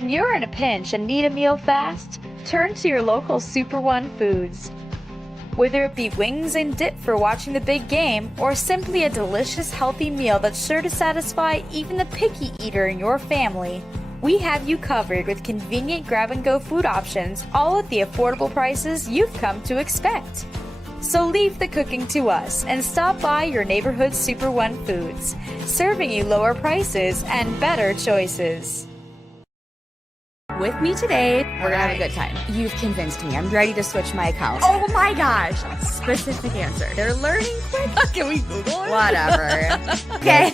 When you're in a pinch and need a meal fast, turn to your local Super One Foods. Whether it be wings and dip for watching the big game, or simply a delicious healthy meal that's sure to satisfy even the picky eater in your family, we have you covered with convenient grab-and-go food options, all at the affordable prices you've come to expect. So leave the cooking to us and stop by your neighborhood Super One Foods, serving you lower prices and better choices. With me today, we're gonna have a good time. You've convinced me. I'm ready to switch my account. Oh my gosh! Specific answer. They're learning quick. Can we Google it? Whatever. Okay.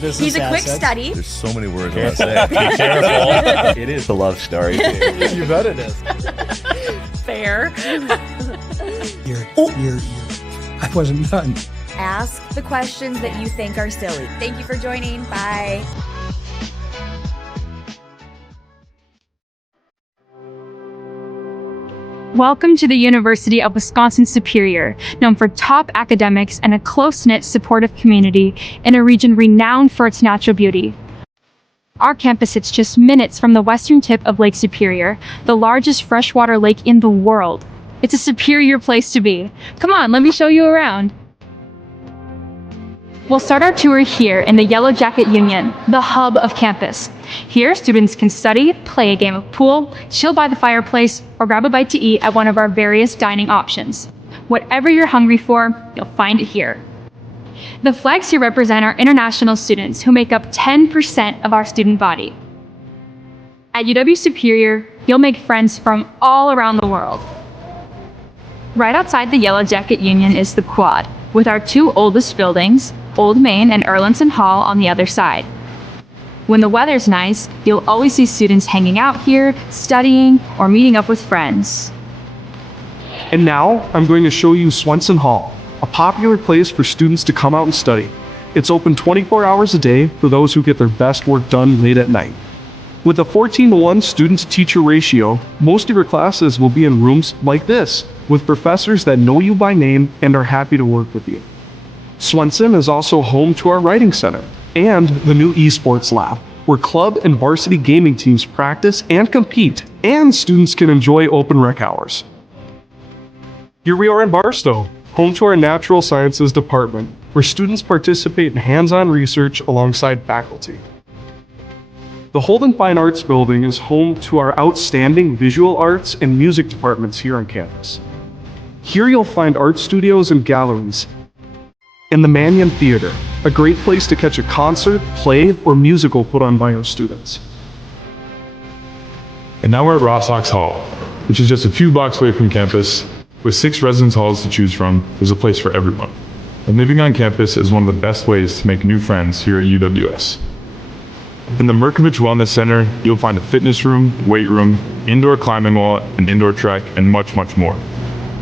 He's a quick study. There's so many words I want to say. Be careful. It is a love story. You bet it is. Fair. I wasn't done. Ask the questions that you think are silly. Thank you for joining. Bye. Welcome to the University of Wisconsin-Superior, known for top academics and a close-knit, supportive community in a region renowned for its natural beauty. Our campus sits just minutes from the western tip of Lake Superior, the largest freshwater lake in the world. It's a superior place to be. Come on, let me show you around. We'll start our tour here in the Yellow Jacket Union, the hub of campus. Here, students can study, play a game of pool, chill by the fireplace, or grab a bite to eat at one of our various dining options. Whatever you're hungry for, you'll find it here. The flags here represent our international students who make up 10% of our student body. At UW-Superior, you'll make friends from all around the world. Right outside the Yellow Jacket Union is the Quad, with our two oldest buildings, Old Main and Erlandson Hall, on the other side. When the weather's nice, you'll always see students hanging out here, studying, or meeting up with friends. And now, I'm going to show you Swenson Hall, a popular place for students to come out and study. It's open 24 hours a day for those who get their best work done late at night. With a 14-to-1 student-to-teacher ratio, most of your classes will be in rooms like this, with professors that know you by name and are happy to work with you. Swenson is also home to our writing center and the new esports lab, where club and varsity gaming teams practice and compete, and students can enjoy open rec hours. Here we are in Barstow, home to our natural sciences department, where students participate in hands-on research alongside faculty. The Holden Fine Arts Building is home to our outstanding visual arts and music departments here on campus. Here you'll find art studios and galleries, and the Mannion Theater, a great place to catch a concert, play, or musical put on by our students. And now we're at Ross Hawks Hall, which is just a few blocks away from campus. With 6 residence halls to choose from, there's a place for everyone. And living on campus is one of the best ways to make new friends here at UWS. In the Merkovich Wellness Center, you'll find a fitness room, weight room, indoor climbing wall, an indoor track, and much, much more.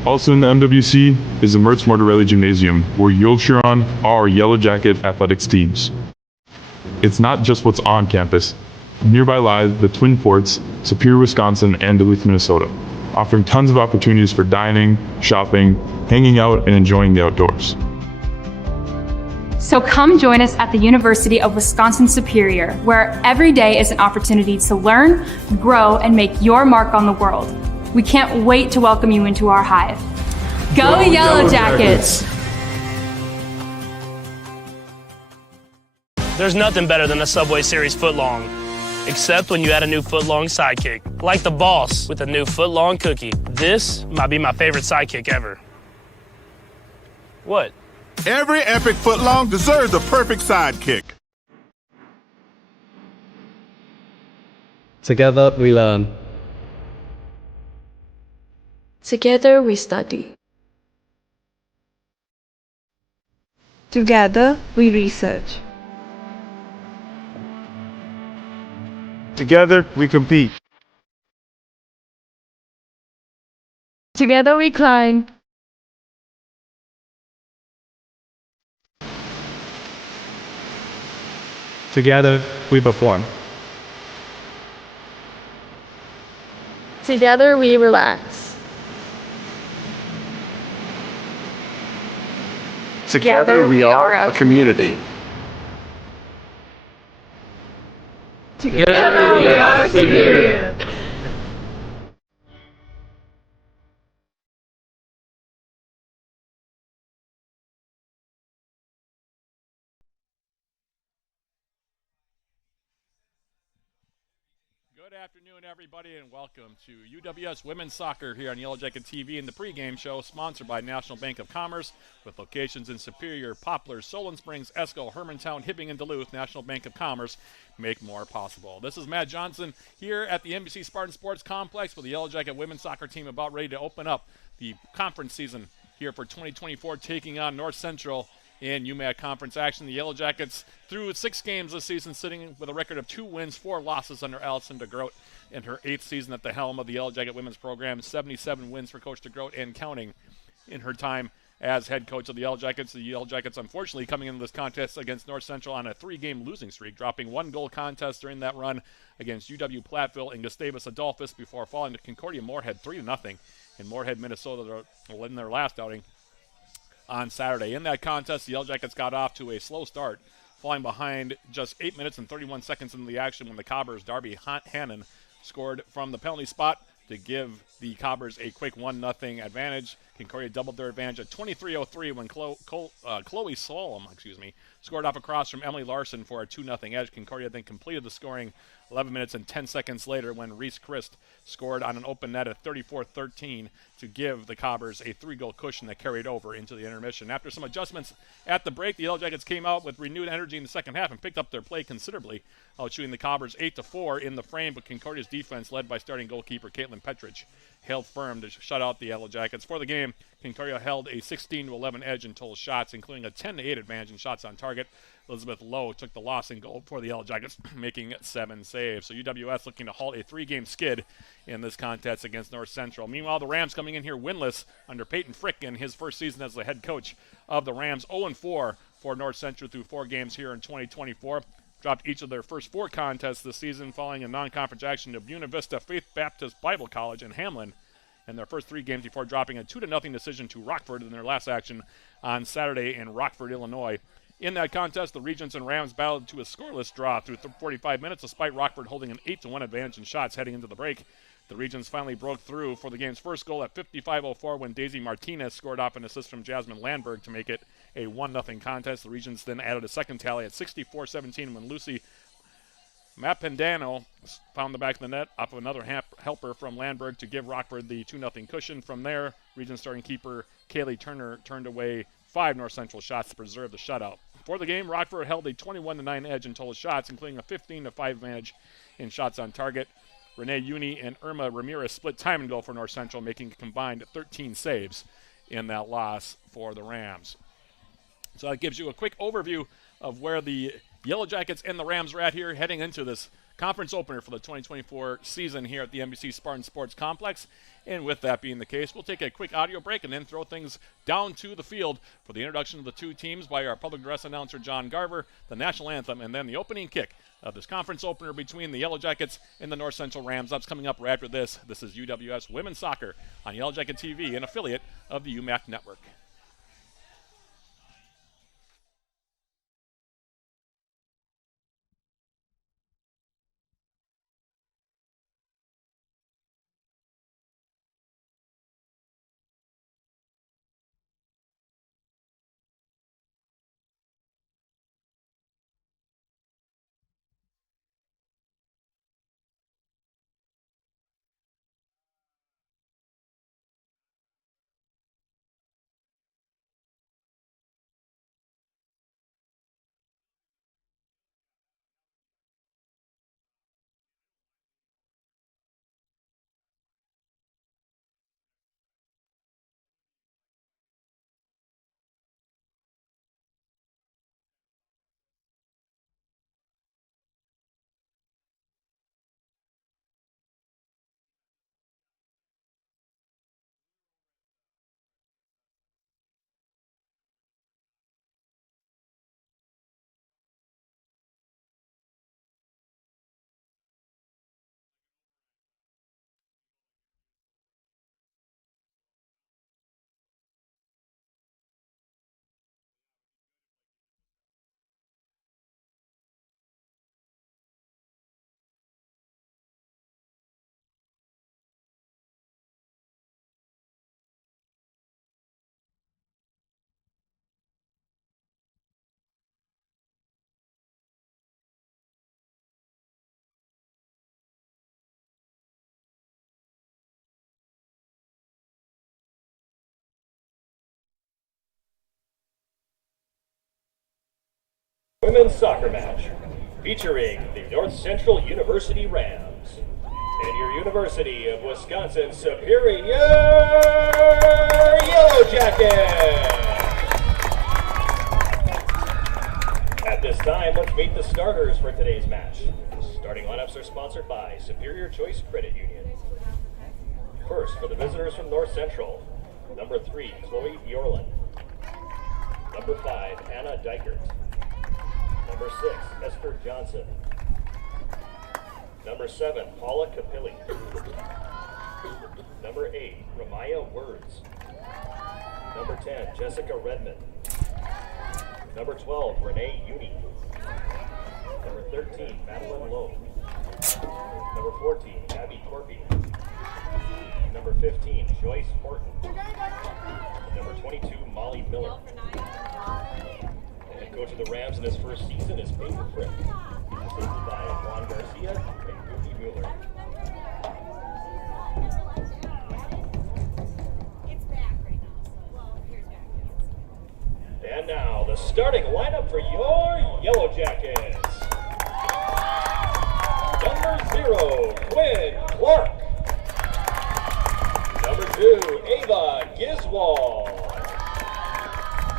Also in the MWC is the Mertz Mortarelli Gymnasium, where you'll cheer on our Yellow Jacket athletics teams. It's not just what's on campus. Nearby lie the Twin Forts, Superior, Wisconsin, and Duluth, Minnesota, offering tons of opportunities for dining, shopping, hanging out, and enjoying the outdoors. So come join us at the University of Wisconsin-Superior, where every day is an opportunity to learn, grow, and make your mark on the world. We can't wait to welcome you into our hive. Go Yellow Jackets! There's nothing better than a Subway Series footlong, except when you add a new footlong sidekick, like the boss with a new footlong cookie. This might be my favorite sidekick ever. What? Every epic footlong deserves a perfect sidekick. Together we learn. Together we study. Together we research. Together we compete. Together we climb. Together we perform. Together we relax. Together we are a community. Together we are superior. Good afternoon, everybody, and welcome to UWS Women's Soccer here on Yellow Jacket TV and the pregame show, sponsored by National Bank of Commerce, with locations in Superior, Poplar, Solon Springs, Esco, Hermantown, Hibbing, and Duluth. National Bank of Commerce, make more possible. This is Matt Johnson here at the NBC Spartan Sports Complex with the Yellow Jacket Women's Soccer team about ready to open up the conference season here for 2024, taking on North Central in UMAC Conference action. The Yellow Jackets through 6 games this season, sitting with a record of 2 wins, 4 losses under Allison DeGroat in her 8th season at the helm of the Yellow Jacket women's program. 77 wins for Coach DeGroat and counting in her time as head coach of the Yellow Jackets. The Yellow Jackets, unfortunately, coming into this contest against North Central on a 3-game losing streak, dropping 1-goal contest during that run against UW Platteville and Gustavus Adolphus before falling to Concordia Moorhead 3-0 in Moorhead, Minnesota in their last outing on Saturday. In that contest, the Yellow Jackets got off to a slow start, falling behind just 8 minutes and 31 seconds into the action when the Cobbers' Darby Hannon scored from the penalty spot to give the Cobbers a quick 1-0 advantage. Concordia doubled their advantage at 23:03 when Chloe Solom, scored off across from Emily Larson for a 2-0 edge. Concordia then completed the scoring 11 minutes and 10 seconds later when Reese Christ scored on an open net at 34-13 to give the Cobbers a 3-goal cushion that carried over into the intermission. After some adjustments at the break, the Yellow Jackets came out with renewed energy in the second half and picked up their play considerably, outshooting the Cobbers 8-4 in the frame, but Concordia's defense, led by starting goalkeeper Caitlin Petrich, held firm to shut out the Yellow Jackets. For the game, Concordia held a 16-11 edge in total shots, including a 10-8 advantage in shots on target. Elizabeth Lowe took the loss in goal for the Yellow Jackets, making 7 saves. So UWS looking to halt a 3-game skid in this contest against North Central. Meanwhile, the Rams coming in here winless under Peyton Frick in his first season as the head coach of the Rams. 0-4 for North Central through 4 games here in 2024. Dropped each of their first 4 contests this season following a non-conference action to Buena Vista Faith Baptist Bible College in Hamlin in their first 3 games before dropping a 2-0 decision to Rockford in their last action on Saturday in Rockford, Illinois. In that contest, the Regents and Rams battled to a scoreless draw through 45 minutes, despite Rockford holding an 8-1 advantage in shots heading into the break. The Regents finally broke through for the game's first goal at 55:04 when Daisy Martinez scored off an assist from Jasmine Landberg to make it a 1-0 contest. The Regents then added a second tally at 64-17 when Lucy Mapendano found the back of the net off of another helper from Landberg to give Rockford the 2-0 cushion. From there, Regents starting keeper Kaylee Turner turned away 5 North Central shots to preserve the shutout. For the game, Rockford held a 21-9 edge in total shots, including a 15-5 advantage in shots on target. Renee Uni and Irma Ramirez split time and goal for North Central, making a combined 13 saves in that loss for the Rams. So that gives you a quick overview of where the Yellow Jackets and the Rams are at here heading into this conference opener for the 2024 season here at the NBC Spartan Sports Complex. And with that being the case, we'll take a quick audio break and then throw things down to the field for the introduction of the 2 teams by our public address announcer, John Garver, the national anthem, and then the opening kick of this conference opener between the Yellow Jackets and the North Central Rams. That's coming up right after this. This is UWS Women's Soccer on Yellow Jacket TV, an affiliate of the UMAC Network. Women's soccer match featuring the North Central University Rams and your University of Wisconsin Superior Yellow Jackets. At this time, let's meet the starters for today's match. Starting lineups are sponsored by Superior Choice Credit Union. First, for the visitors from North Central, number 3, Chloe Yorlin. Number 5, Anna Dykert. Number 6, Esther Johnson. Number 7, Paula Capilli. Number 8, Ramaya Words. Number 10, Jessica Redmond. Number 12, Renee Uni. Number 13, Madeline Lowe. Number 14, Abby Corby. Number 15, Joyce Horton. Number 22, Molly Miller. The head coach of the Rams in his first season is Peyton Frick. Assisted by Juan Garcia and Goofy Mueller. And now, the starting lineup for your Yellow Jackets. Number 0, Quinn Clark. Number 2, Ava Giswald.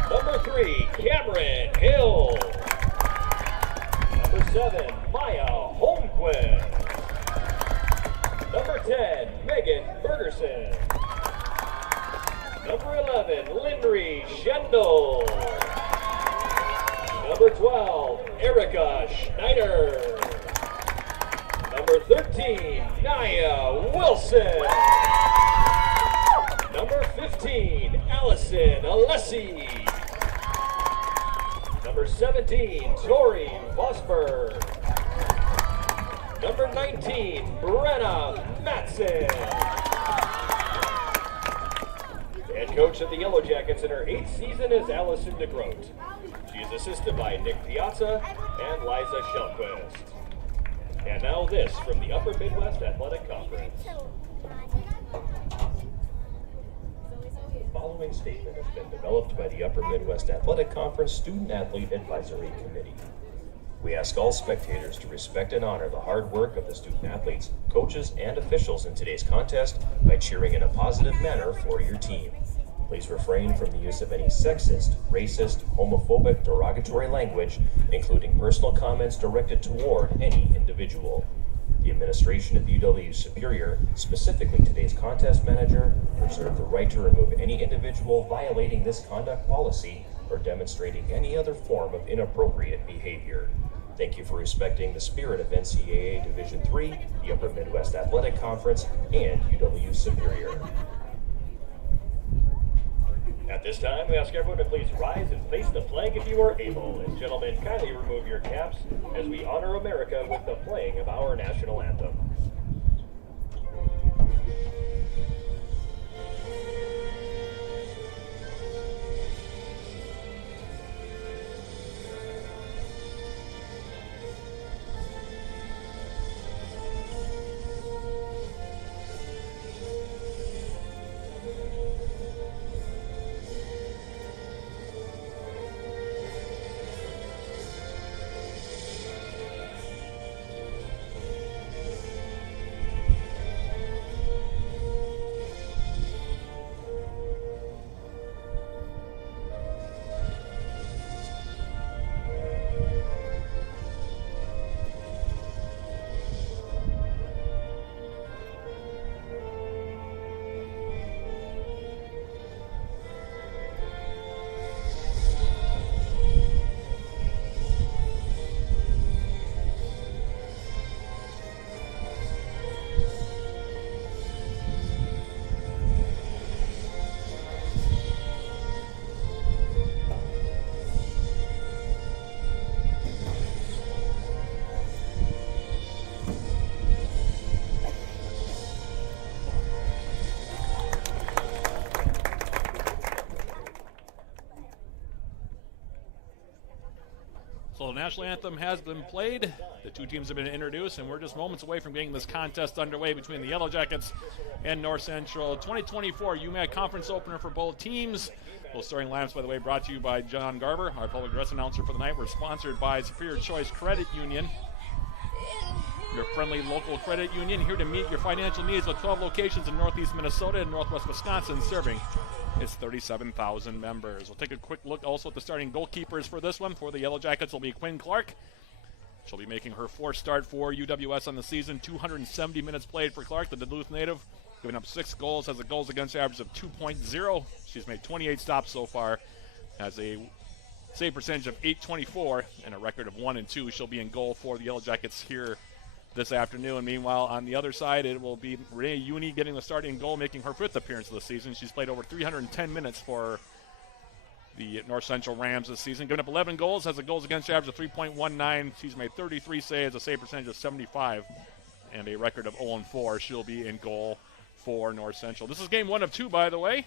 Number 3, Cameron Hill. Number 7, Maya Holmquist. Number 10, Megan Bergerson. Number 11, Lindry Schendel. Number 12, Erica Schneider. Number 13, Naya Wilson. Number 15, Allison Alessi. Number 17, Tori Vosberg. Number 19, Brenna Matson. Head coach of the Yellow Jackets in her 8th season is Allison DeGroat. She is assisted by Nick Piazza and Liza Shelquist. And now this from the Upper Midwest Athletic Conference. The following statement has been developed by the Upper Midwest Athletic Conference Student Athlete Advisory Committee. We ask all spectators to respect and honor the hard work of the student athletes, coaches, and officials in today's contest by cheering in a positive manner for your team. Please refrain from the use of any sexist, racist, homophobic, derogatory language, including personal comments directed toward any individual. The administration of UW Superior, specifically today's contest manager, reserve the right to remove any individual violating this conduct policy or demonstrating any other form of inappropriate behavior. Thank you for respecting the spirit of NCAA Division III, the Upper Midwest Athletic Conference, and UW Superior. At this time, we ask everyone to please rise and face the flag if you are able. And gentlemen, kindly remove your caps as we honor America with the playing of our national anthem. So the national anthem has been played. The two teams have been introduced, and we're just moments away from getting this contest underway between the Yellow Jackets and North Central. 2024 UMAC conference opener for both teams. Those starting lineups, by the way, brought to you by John Garber, our public address announcer for the night. We're sponsored by Superior Choice Credit Union, your friendly local credit union, here to meet your financial needs with 12 locations in Northeast Minnesota and Northwest Wisconsin, serving its 37,000 members. We'll take a quick look also at the starting goalkeepers for this one. For the Yellow Jackets will be Quinn Clark. She'll be making her fourth start for UWS on the season. 270 minutes played for Clark, the Duluth native, giving up 6 goals, has a goals against average of 2.0. She's made 28 stops so far, has a save percentage of .824 and a record of 1-2. She'll be in goal for the Yellow Jackets here this afternoon. Meanwhile, on the other side, it will be Renee Uni getting the start in goal, making her 5th appearance of the season. She's played over 310 minutes for the North Central Rams this season, giving up 11 goals, has a goals against average of 3.19. She's made 33 saves, a save percentage of 75, and a record of 0-4. She'll be in goal for North Central. This is game 1 of 2, by the way.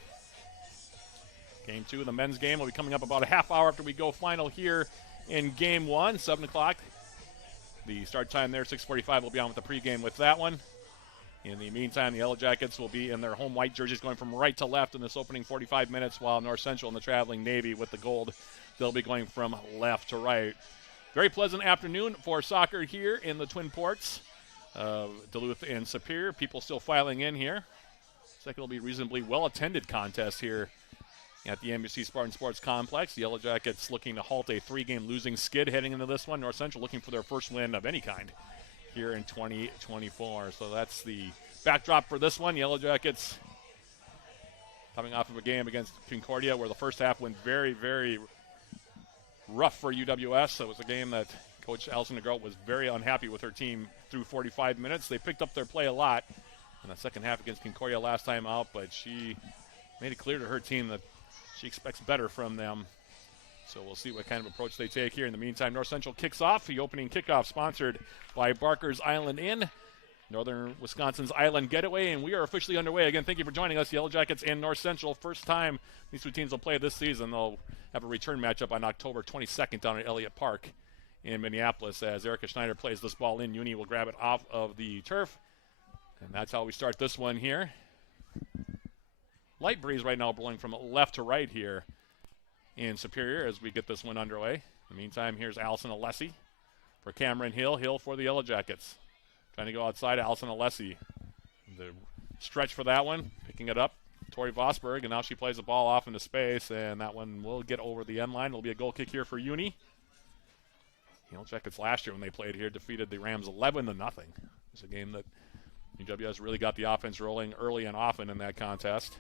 Game 2, the men's game, will be coming up about a half hour after we go final here in game 1, 7 o'clock. The start time there, 6:45, will be on with the pregame with that one. In the meantime, the Yellow Jackets will be in their home white jerseys going from right to left in this opening 45 minutes, while North Central and the traveling Navy with the gold, they'll be going from left to right. Very pleasant afternoon for soccer here in the Twin Ports of Duluth and Superior. People still filing in here. Looks like it'll be a reasonably well-attended contest here at the NBC Spartan Sports Complex. The Yellow Jackets looking to halt a 3-game losing skid heading into this one. North Central looking for their first win of any kind here in 2024. So that's the backdrop for this one. Yellow Jackets coming off of a game against Concordia where the first half went very, very rough for UWS. It was a game that Coach Alison DeGroat was very unhappy with her team through 45 minutes. They picked up their play a lot in the second half against Concordia last time out, but she made it clear to her team that she expects better from them. So we'll see what kind of approach they take here. In the meantime, North Central kicks off. The opening kickoff sponsored by Barker's Island Inn, Northern Wisconsin's Island Getaway, and we are officially underway. Again, thank you for joining us, Yellow Jackets and North Central. First time these two teams will play this season. They'll have a return matchup on October 22nd down at Elliott Park in Minneapolis as Erica Schneider plays this ball in. Uni will grab it off of the turf, and that's how we start this one here. Light breeze right now blowing from left to right here in Superior as we get this one underway. In the meantime, here's Allison Alessi for Cameron Hill. Hill for the Yellow Jackets. Trying to go outside, Allison Alessi. The stretch for that one, picking it up, Tori Vosberg, and now she plays the ball off into space, and that one will get over the end line. It'll be a goal kick here for Uni. Yellow Jackets last year when they played here defeated the Rams 11-0. It's a game that UWS really got the offense rolling early and often in that contest.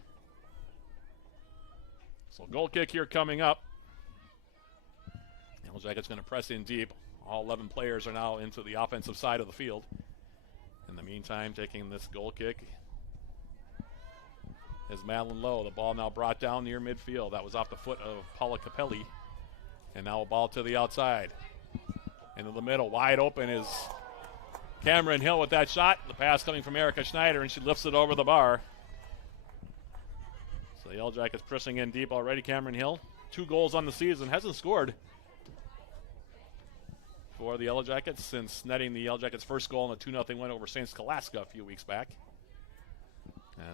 So goal kick here coming up. Yellow Jackets going to press in deep. All 11 players are now into the offensive side of the field. In the meantime, taking this goal kick is Madeline Lowe. The ball now brought down near midfield. That was off the foot of Paula Capelli. And now a ball to the outside. Into the middle, wide open is Cameron Hill with that shot. The pass coming from Erica Schneider, and she lifts it over the bar. So the Yellow Jackets pressing in deep already. Cameron Hill, 2 goals on the season, hasn't scored for the Yellow Jackets since netting the Yellow Jackets' first goal in a 2-0 win over St. Scholastica a few weeks back.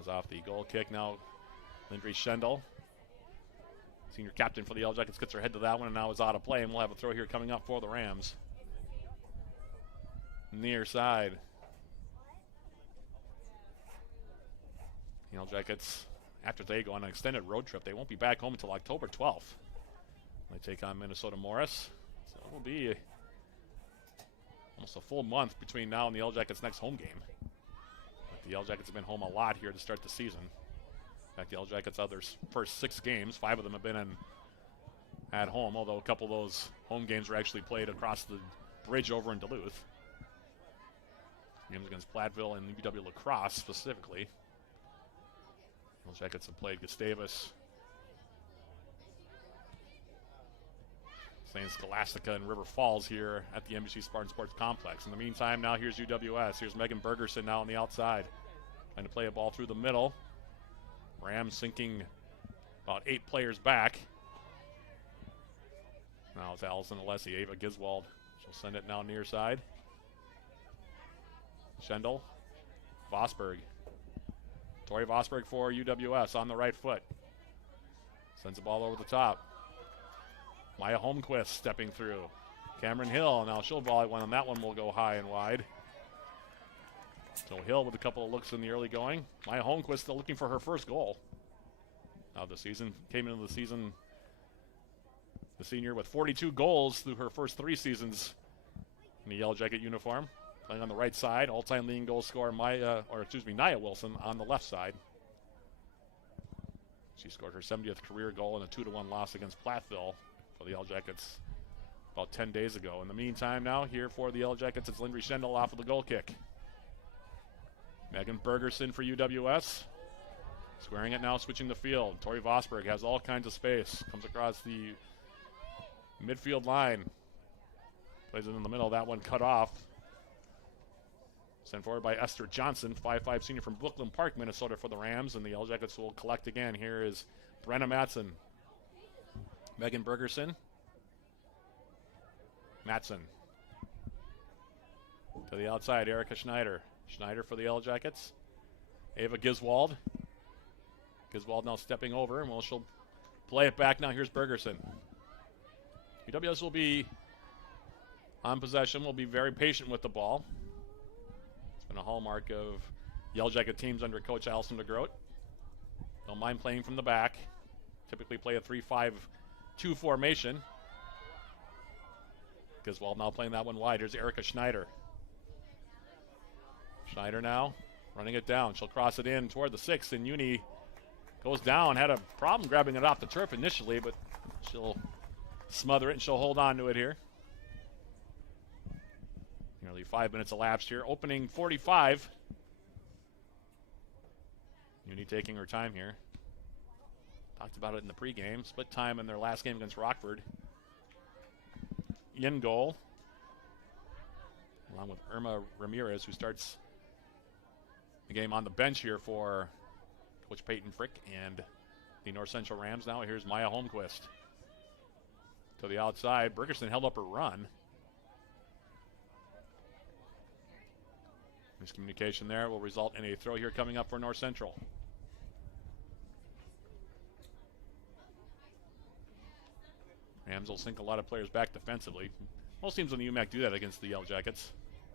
As off the goal kick now, Lindry Schendel, senior captain for the Yellow Jackets, gets her head to that one and now is out of play, and we'll have a throw here coming up for the Rams. Near side. Yellow Jackets, after they go on an extended road trip, they won't be back home until October 12th. They take on Minnesota Morris. So it will be almost a full month between now and the Yellow Jackets' next home game. But the Yellow Jackets have been home a lot here to start the season. In fact, the Yellow Jackets' first 6 games, 5 of them have been at home, although a couple of those home games were actually played across the bridge over in Duluth. Games against Platteville and UW La Crosse specifically. Yellow Jackets have played Gustavus, St. Scholastica, and River Falls here at the NBC Spartan Sports Complex. In the meantime, now here's UWS. Here's Megan Bergerson now on the outside, trying to play a ball through the middle. Rams sinking about 8 players back. Now it's Allison Alessi. Ava Giswald. She'll send it now near side. Schendel. Vosberg. Tori Vosberg for UWS on the right foot. Sends the ball over the top. Maya Holmquist stepping through. Cameron Hill. Now she'll volley one, and that one will go high and wide. So Hill with a couple of looks in the early going. Maya Holmquist still looking for her first goal of the season. Came into the season, the senior, with 42 goals through her first 3 seasons in the Yellow Jacket uniform. Playing on the right side, all-time leading goal scorer Nia Wilson on the left side. She scored her 70th career goal in a 2-1 loss against Platteville for the Yellow Jackets about 10 days ago. In the meantime now, here for the Yellow Jackets, it's Lindry Schendel off of the goal kick. Megan Bergerson for UWS. Squaring it now, switching the field. Tori Vosberg has all kinds of space. Comes across the midfield line. Plays it in the middle. That one cut off. Sent forward by Esther Johnson, 5'5" senior from Brooklyn Park, Minnesota for the Rams. And the Yellow Jackets will collect again. Here is Brenna Matson. Megan Bergerson. Matson. To the outside, Erica Schneider. Schneider for the Yellow Jackets. Ava Giswald. Giswald now stepping over, and she'll play it back now. Here's Bergerson. UWS will be on possession, will be very patient with the ball. It's been a hallmark of Yellow Jacket teams under Coach Allison DeGroat. Don't mind playing from the back. Typically play a 3-5-2 formation. Giswald now playing that one wide. Here's Erica Schneider. Schneider now running it down. She'll cross it in toward the 6, and Uni goes down. Had a problem grabbing it off the turf initially, but she'll smother it and she'll hold on to it here. Nearly 5 minutes elapsed here. Opening 45. Uni taking her time here. Talked about it in the pregame. Split time in their last game against Rockford. In goal, along with Irma Ramirez, who starts the game on the bench here for Coach Peyton Frick and the North Central Rams. Now here's Maya Holmquist. To the outside, Bergerson held up her run. Miscommunication there will result in a throw here coming up for North Central. Rams will sink a lot of players back defensively. Most teams in the UMAC do that against the Yellow Jackets,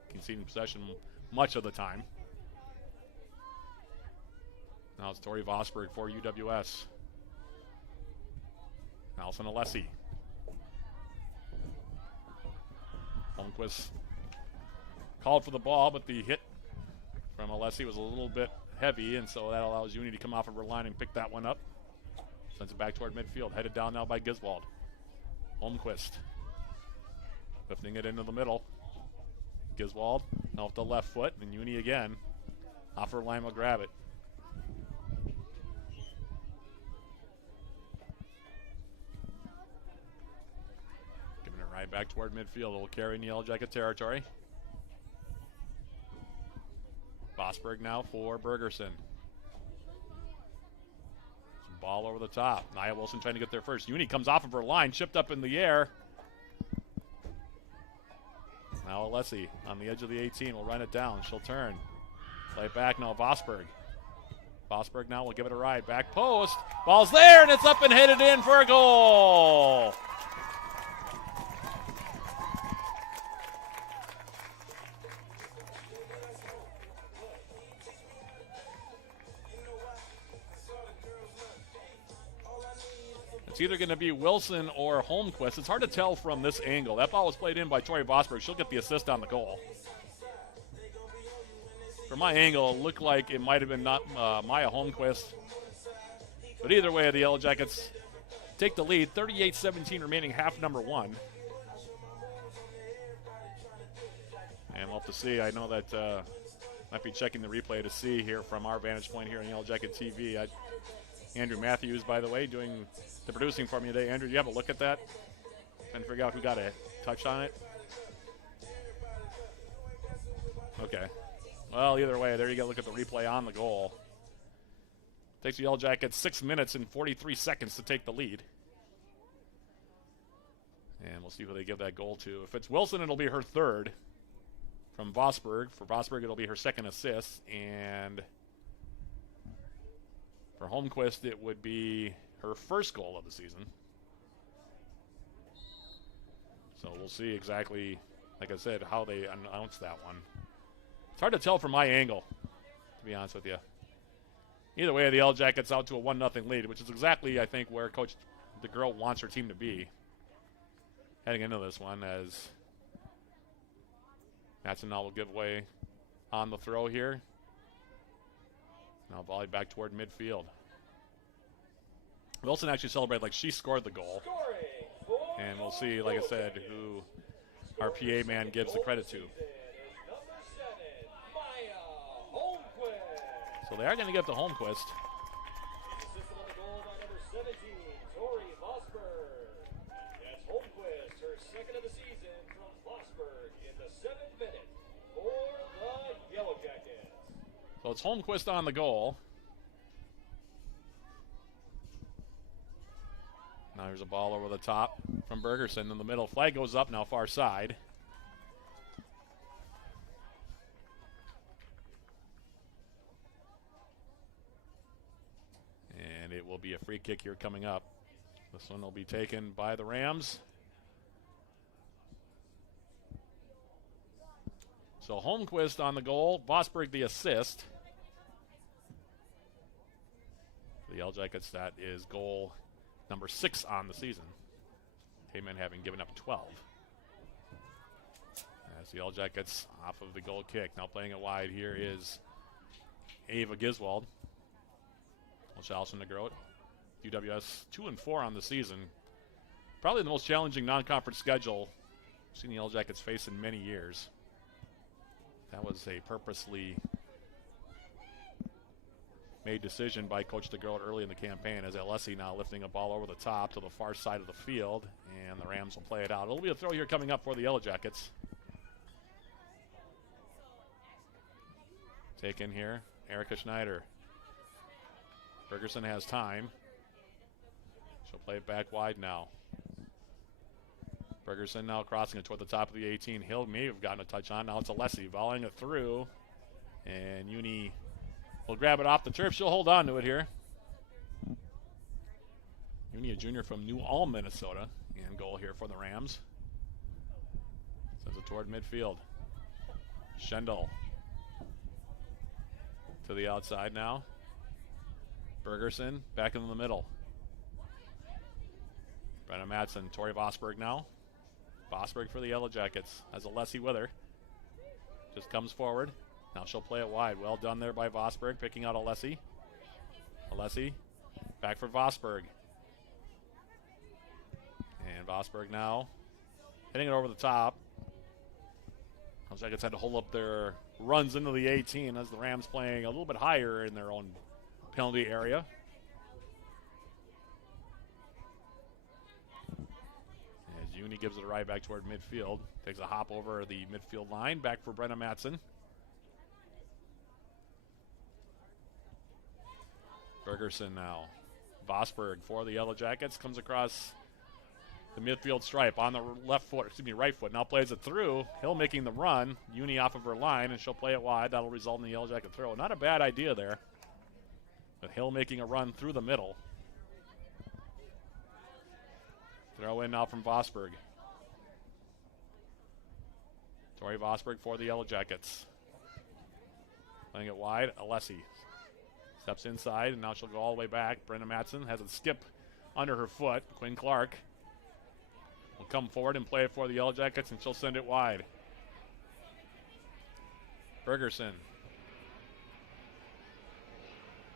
conceding possession much of the time. Now it's Tori Vosberg for UWS. Allison Alessi. Holmquist called for the ball, but the hit from Alessi was a little bit heavy, and so that allows Uni to come off of her line and pick that one up. Sends it back toward midfield. Headed down now by Giswald. Holmquist lifting it into the middle. Giswald now with the left foot, and Uni again. Off her line will grab it. Giving it right back toward midfield. It will carry in Yellow Jacket territory. Vosberg now for Bergerson. Ball over the top. Nia Wilson trying to get there first. Uni comes off of her line, chipped up in the air. Now Alessi on the edge of the 18 will run it down. She'll turn. Play it back now, Vosberg. Vosberg now will give it a ride. Back post. Ball's there, and it's up and headed in for a goal. It's either going to be Wilson or Holmquist. It's hard to tell from this angle. That ball was played in by Tori Vosberg. She'll get the assist on the goal. From my angle, it looked like it might have been not Maya Holmquist. But either way, the Yellow Jackets take the lead. 38-17 remaining, half number 1. And we'll have to see. I know that might be checking the replay to see here from our vantage point here on Yellow Jacket TV. Andrew Matthews, by the way, doing the producing for me today. Andrew, do you have a look at that and figure out who got a touch on it? Okay. Well, either way, there you go. Look at the replay on the goal. Takes the Yellow Jackets 6 minutes and 43 seconds to take the lead. And we'll see who they give that goal to. If it's Wilson, it'll be her third from Vosberg. For Vosberg, it'll be her second assist. And for Holmquist, it would be her first goal of the season. So we'll see exactly, like I said, how they announce that one. It's hard to tell from my angle, to be honest with you. Either way, the Yellow Jackets out to a 1-0 lead, which is exactly, I think, where Coach DeGroat wants her team to be heading into this one, as Matson now will give way on the throw here. Now volley back toward midfield. Wilson actually celebrated like she scored the goal. And we'll see, like I said, who our PA man gives the credit to. So they are going to get to Holmquist. So it's Holmquist on the goal. Now there's a ball over the top from Bergerson in the middle. Flag goes up now, far side. And it will be a free kick here coming up. This one will be taken by the Rams. So Holmquist on the goal, Vosberg the assist. For the Yellow Jackets, that is goal number 6 on the season. Heyman having given up 12. As the Yellow Jackets off of the goal kick. Now playing it wide here is Ava Giswald. Allison DeGroat. UWS 2-4 on the season. Probably the most challenging non-conference schedule we've seen the Yellow Jackets face in many years. That was a purposely made decision by Coach DeGroat early in the campaign, as Alessi now lifting a ball over the top to the far side of the field, and the Rams will play it out. It'll be a throw here coming up for the Yellow Jackets. Taken here, Erica Schneider. Bergerson has time. She'll play it back wide now. Bergerson now crossing it toward the top of the 18. Hill may have gotten a touch on. Now it's Alessi volleying it through. And Uni will grab it off the turf. She'll hold on to it here. Uni, a junior from New Ulm, Minnesota. And goal here for the Rams. Sends it toward midfield. Schendel to the outside now. Bergerson back in the middle. Brenna Madsen, Tori Vosberg now. Vosberg for the Yellow Jackets. Has Alessi with her. Just comes forward. Now she'll play it wide. Well done there by Vosberg, picking out Alessi. Alessi back for Vosberg. And Vosberg now hitting it over the top. Yellow Jackets had to hold up their runs into the 18 as the Rams playing a little bit higher in their own penalty area. As Uni gives it a ride back toward midfield. Takes a hop over the midfield line. Back for Brenna Madsen. Bergerson now. Vosberg for the Yellow Jackets. Comes across the midfield stripe on the right foot. Now plays it through. Hill making the run. Uni off of her line, and she'll play it wide. That'll result in the Yellow Jacket throw. Not a bad idea there. But Hill making a run through the middle. Throw in now from Vosberg. Tori Vosberg for the Yellow Jackets. Playing it wide. Alessi steps inside, and now she'll go all the way back. Brenda Madsen has a skip under her foot. Quinn Clark will come forward and play it for the Yellow Jackets, and she'll send it wide. Bergerson.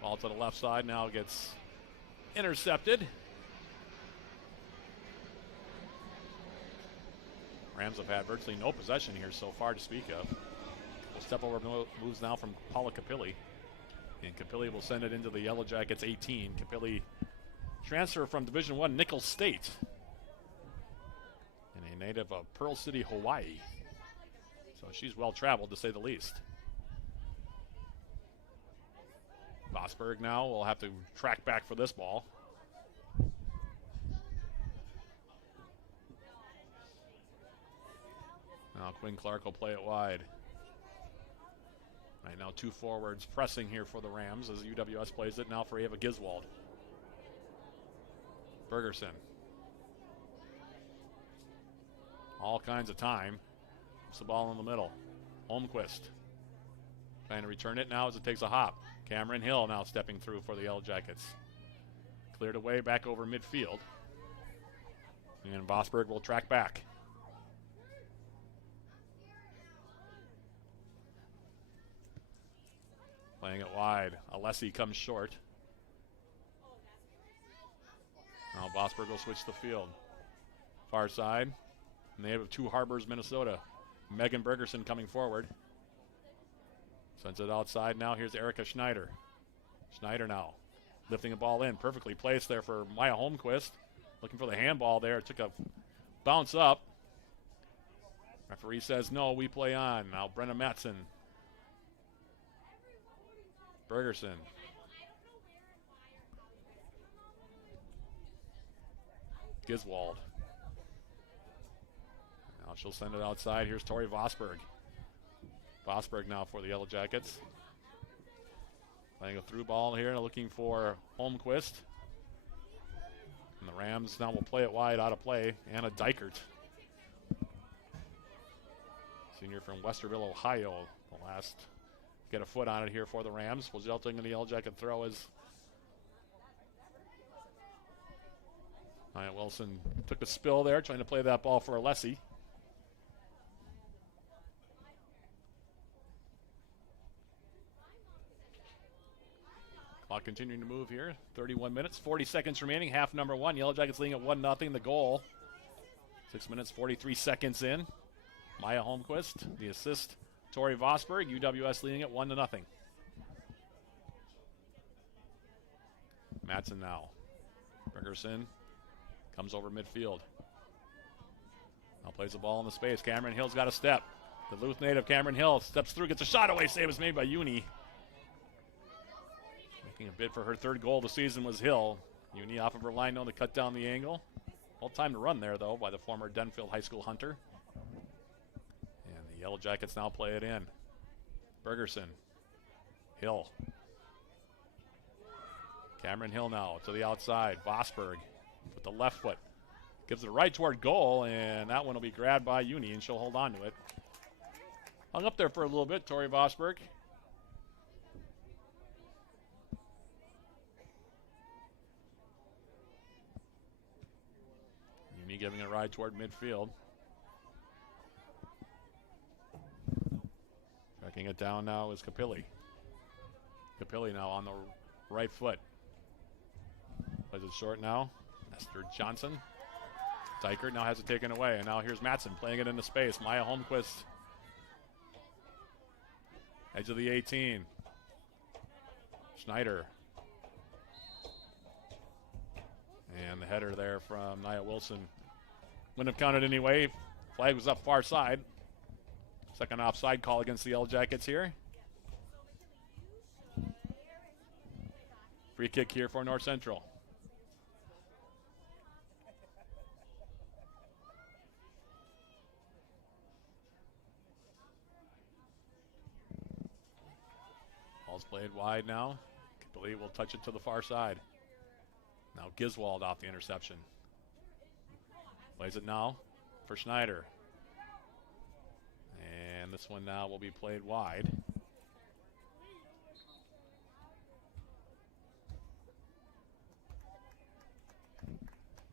Ball to the left side, now gets intercepted. Rams have had virtually no possession here so far to speak of. We'll step over moves now from Paula Capilli. And Capilli will send it into the Yellow Jackets 18. Capilli transfer from Division I Nicholls State. And a native of Pearl City, Hawaii. So she's well traveled to say the least. Vosberg now will have to track back for this ball. Quinn Clark will play it wide. Right now, 2 forwards pressing here for the Rams as UWS plays it now for Ava Giswald. Bergerson. All kinds of time. Puts the ball in the middle. Holmquist trying to return it now as it takes a hop. Cameron Hill now stepping through for the Yellow Jackets. Cleared away back over midfield. And Vosberg will track back. Playing it wide. Alessi comes short. Now Vosberg will switch the field. Far side. And they have 2 Harbors, Minnesota. Megan Bergerson coming forward. Sends it outside now. Here's Erica Schneider. Schneider now lifting the ball in. Perfectly placed there for Maya Holmquist. Looking for the handball there. It took a bounce up. Referee says no, we play on. Now Brenna Matson. Bergerson. Giswald. Now she'll send it outside. Here's Tori Vosberg. Vosberg now for the Yellow Jackets. Playing a through ball here, looking for Holmquist. And the Rams now will play it wide, out of play. Anna Dykert. Senior from Westerville, Ohio. The last get a foot on it here for the Rams. Resulting in the Yellow Jacket throw is Nia Wilson took a spill there, trying to play that ball for Alessi. Clock continuing to move here. 31 minutes, 40 seconds remaining. Half number 1. Yellow Jackets leading at 1-0. The goal. 6 minutes, 43 seconds in. Maya Holmquist, the assist. Tori Vosberg, UWS leading at 1-0. Matson now. Bergerson comes over midfield. Now plays the ball in the space. Cameron Hill's got a step. The Duluth native Cameron Hill steps through, gets a shot away. Save is made by Uni. Making a bid for her 3rd goal of the season was Hill. Uni off of her line now to cut down the angle. All time to run there, though, by the former Denfield High School Hunter. And the Yellow Jackets now play it in. Bergerson. Hill. Cameron Hill now to the outside. Vosberg with the left foot. Gives it right toward goal, and that one will be grabbed by Uni, and she'll hold on to it. Hung up there for a little bit, Tori Vosberg. Uni giving a ride toward midfield. Tracking it down now is Capilli. Capilli now on the right foot. Plays it short now. Esther Johnson. Dykert now has it taken away, and now here's Matson playing it into space. Maya Holmquist. Edge of the 18. Schneider. And the header there from Nia Wilson. Wouldn't have counted anyway. Flag was up far side. Second offside call against the Yellow Jackets here. Free kick here for North Central. Ball's played wide now. Capilli will touch it to the far side. Now Giswald off the interception. Plays it now for Schneider. And this one now will be played wide.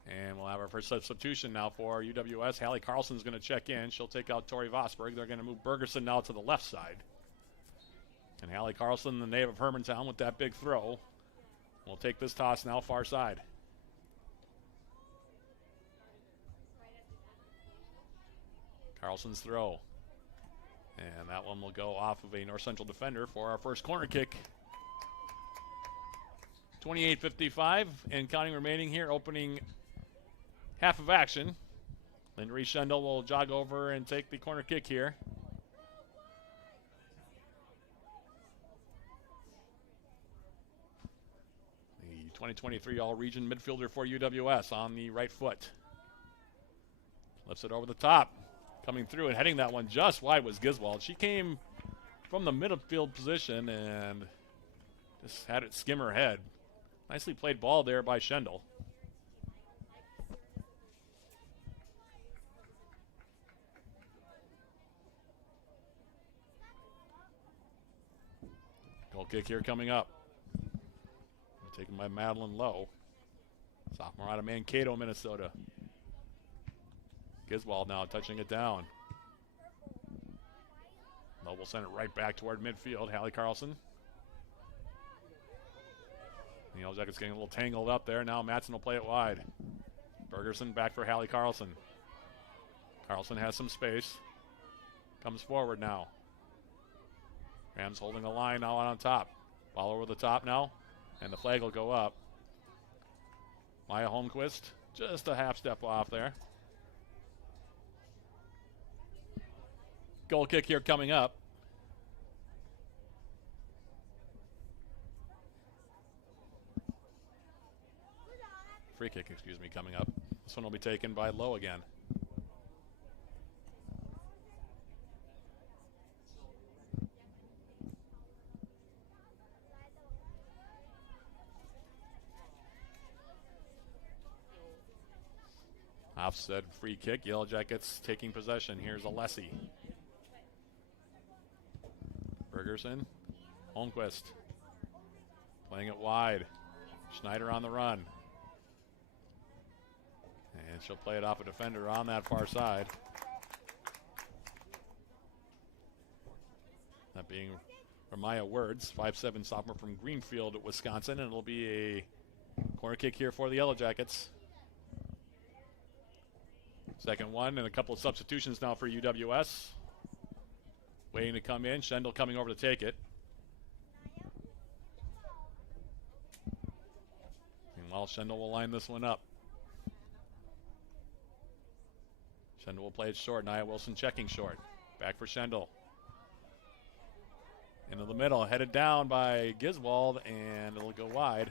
And we'll have our first substitution now for UWS. Hallie Carlson's going to check in. She'll take out Tori Vosberg. They're going to move Bergerson now to the left side. And Hallie Carlson, the native of Hermantown, with that big throw, will take this toss now far side. Carlson's throw. And that one will go off of a North Central defender for our first corner kick. 28:55 and counting remaining here, opening half of action. Lynn Schendel will jog over and take the corner kick here. The 2023 All-Region midfielder for UWS on the right foot. Lifts it over the top. Coming through and heading that one just wide was Giswald. She came from the midfield position and just had it skim her head. Nicely played ball there by Schendel. Goal kick here coming up. Taken by Madeline Lowe. Sophomore out of Mankato, Minnesota. Giswald now touching it down. Lowe will send it right back toward midfield. Hallie Carlson. The Yellow Jackets getting a little tangled up there. Now Matson will play it wide. Bergerson back for Hallie Carlson. Carlson has some space. Comes forward now. Rams holding the line now on top. Ball over the top now. And the flag will go up. Maya Holmquist, just a half step off there. Goal kick here coming up. Free kick, excuse me, coming up. This one will be taken by Lowe again. Offset free kick. Yellow Jackets taking possession. Here's Alessi. Bergerson. Holmquist. Playing it wide. Schneider on the run. And she'll play it off a defender on that far side. That being Ramaya Words, 5'7" sophomore from Greenfield, Wisconsin. And it'll be a corner kick here for the Yellow Jackets. Second one, and a couple of substitutions now for UWS. Waiting to come in. Schendel coming over to take it. Meanwhile, Schendel will line this one up. Schendel will play it short. Nia Wilson checking short. Back for Schendel. Into the middle, headed down by Giswald, and it'll go wide.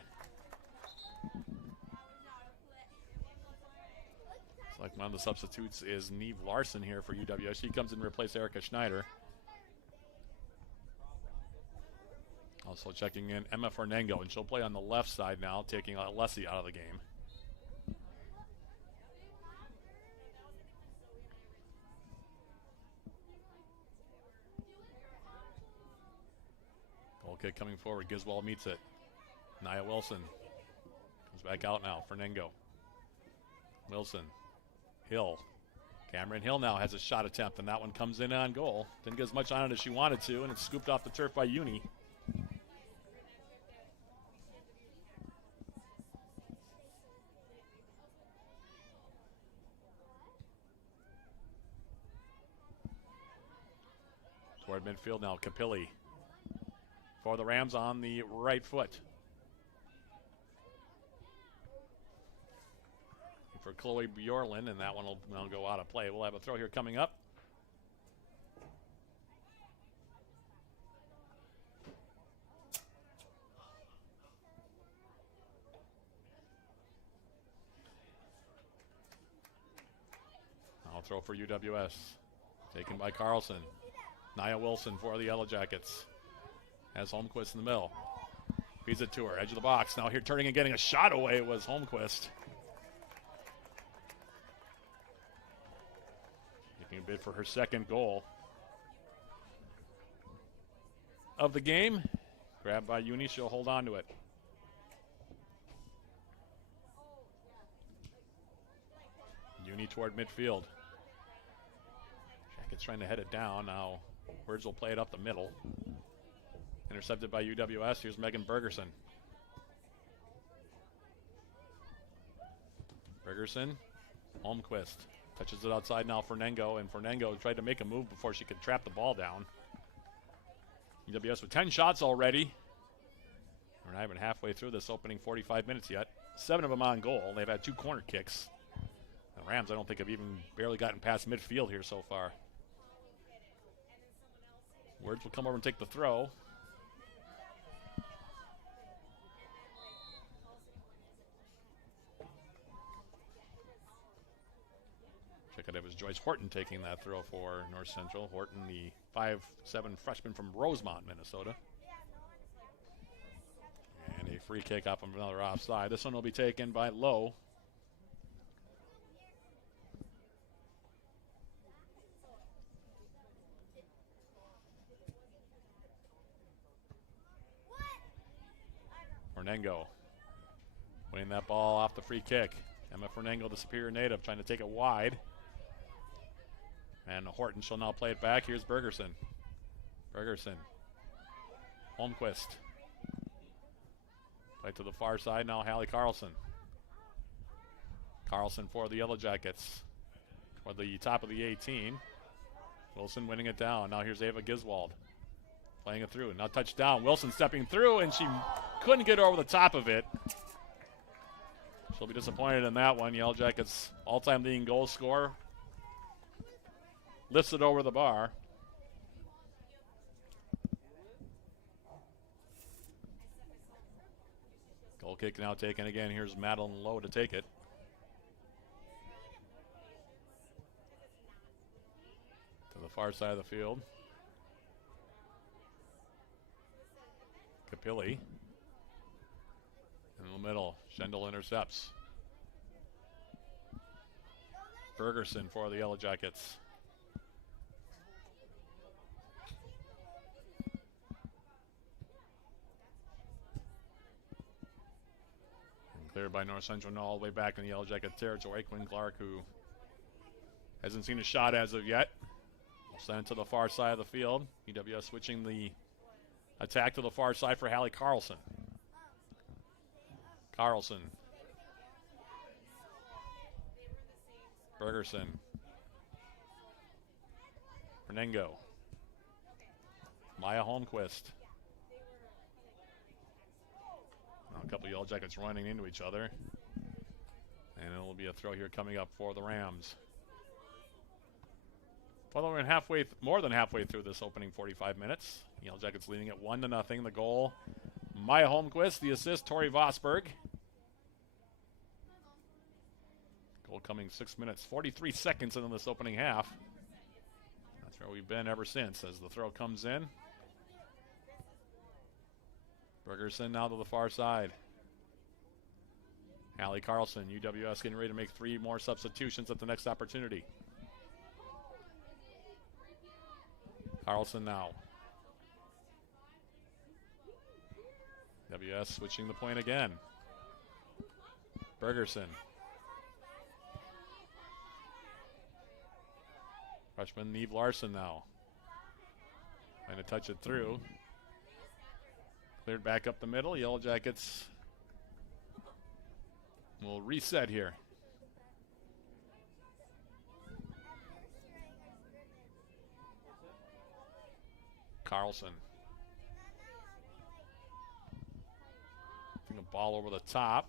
Like one of the substitutes is Neve Larson here for UWS. She comes in to replace Erica Schneider. Also checking in Emma Fernango, and she'll play on the left side now, taking Alessi out of the game. Goal kick coming forward. Giswald meets it. Nia Wilson comes back out now. Fernango. Wilson. Hill. Cameron Hill now has a shot attempt, and that one comes in on goal. Didn't get as much on it as she wanted to, and it's scooped off the turf by Uni. Toward midfield now, Capilli. For the Rams on the right foot. For Chloe Bjorlin, and that one will go out of play. We'll have a throw here coming up. I'll throw for UWS. Taken by Carlson. Nia Wilson for the Yellow Jackets. Has Holmquist in the middle. Feeds it to her, edge of the box. Now here turning and getting a shot away was Holmquist. Making a bid for her second goal of the game. Grabbed by Uni, she'll hold on to it. Uni toward midfield. Jackets trying to head it down. Now Words will play it up the middle. Intercepted by UWS. Here's Megan Bergerson. Bergerson. Holmquist. Touches it outside now, Fernango, and Fernango tried to make a move before she could trap the ball down. UWS with 10 shots already. We're not even halfway through this opening 45 minutes yet. 7 of them on goal. They've had 2 corner kicks. The Rams, I don't think, have even barely gotten past midfield here so far. Words will come over and take the throw. Jacket. It was Joyce Horton taking that throw for North Central. Horton, the 5'7" freshman from Rosemont, Minnesota. And a free kick off of another offside. This one will be taken by Lowe. Fernengo winning that ball off the free kick. Emma Fernengo, the superior native, trying to take it wide. And Horton shall now play it back. Here's Bergerson. Bergerson. Holmquist. Play to the far side now, Hallie Carlson. Carlson for the Yellow Jackets. For the top of the 18. Wilson winning it down. Now here's Ava Giswald. Playing it through. Now touchdown. Wilson stepping through, and she couldn't get over the top of it. She'll be disappointed in that one. Yellow Jackets all-time leading goal scorer. Lifts it over the bar. Goal kick now taken again. Here's Madeline Lowe to take it. To the far side of the field. Capilli. In the middle, Schendel intercepts. Bergerson for the Yellow Jackets. And cleared by North Central, now all the way back in the Yellow Jacket territory. Quinn Clark, who hasn't seen a shot as of yet. Will send it to the far side of the field. EWS switching the attack to the far side for Hallie Carlson. Carlson. Bergerson. Fernengo. Maya Holmquist. Now a couple of Yellow Jackets running into each other. And it will be a throw here coming up for the Rams. Well, we're more than halfway through this opening 45 minutes. Yellow Jackets leading at 1-0. The goal, Maya Holmquist. The assist, Tori Vosberg. Goal coming 6 minutes, 43 seconds into this opening half. That's where we've been ever since as the throw comes in. Bergerson now to the far side. Hallie Carlson, UWS getting ready to make 3 more substitutions at the next opportunity. Carlson now. WS switching the point again. Bergerson. Freshman Neve Larson now. Trying to touch it through. Cleared back up the middle. Yellow Jackets will reset here. Carlson. Putting a ball over the top.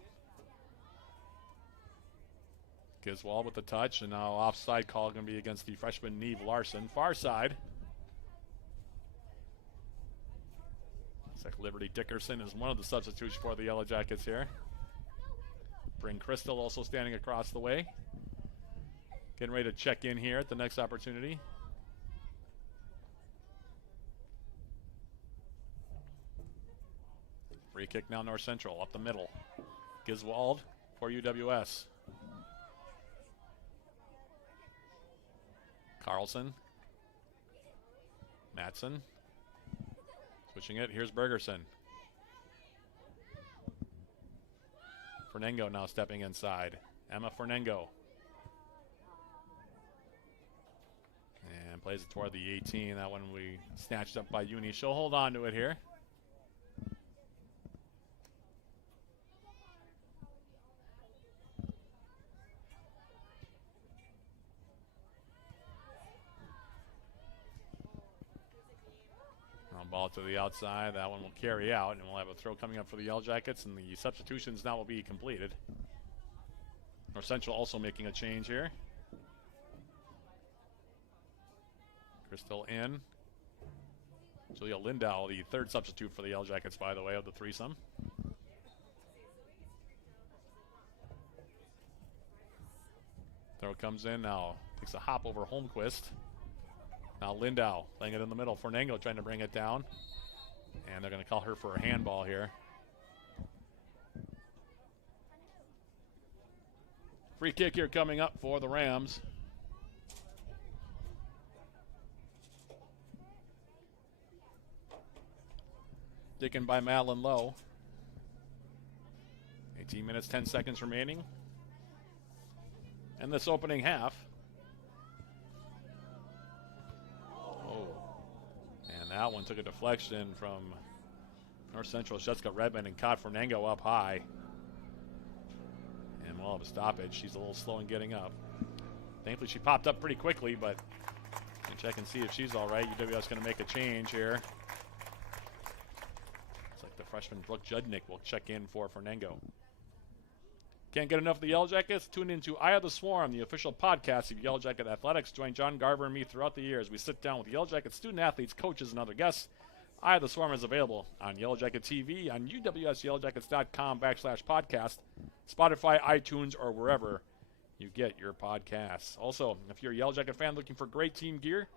Giswald with the touch, and now offside call going to be against the freshman Neve Larson. Far side. Looks like Liberty Dickerson is one of the substitutes for the Yellow Jackets here. Bryn Crystal also standing across the way. Getting ready to check in here at the next opportunity. Free kick now North Central, up the middle. Giswald for UWS. Carlson. Matson. Switching it, here's Bergerson. Fernengo now stepping inside. Emma Fernengo. And plays it toward the 18. That one we snatched up by Uni. She'll hold on to it here. Ball to the outside. That one will carry out, and we'll have a throw coming up for the Yellow Jackets, and the substitutions now will be completed. North Central also making a change here. Crystal in. Julia Lindow, the third substitute for the Yellow Jackets, by the way, of the threesome. Throw comes in now. Takes a hop over Holmquist. Now Lindau playing it in the middle. Fernango trying to bring it down. And they're going to call her for a handball here. Free kick here coming up for the Rams. Taken by Madeline Lowe. 18 minutes, 10 seconds remaining. And this opening half. Oh. And that one took a deflection from North Central Jessica Redmond and caught Fernango up high. And we'll have a stoppage. She's a little slow in getting up. Thankfully, she popped up pretty quickly, but we'll check and see if she's all right. UWS going to make a change here. It's like the freshman Brooke Judnick will check in for Fernango. Can't get enough of the Yellow Jackets? Tune into Eye of the Swarm, the official podcast of Yellow Jacket Athletics. Join John Garver and me throughout the year as we sit down with Yellow Jacket student athletes, coaches, and other guests. Eye of the Swarm is available on Yellow Jacket TV, on uwsyellowjackets.com/podcast, Spotify, iTunes, or wherever you get your podcasts. Also, if you're a Yellow Jacket fan looking for great team gear,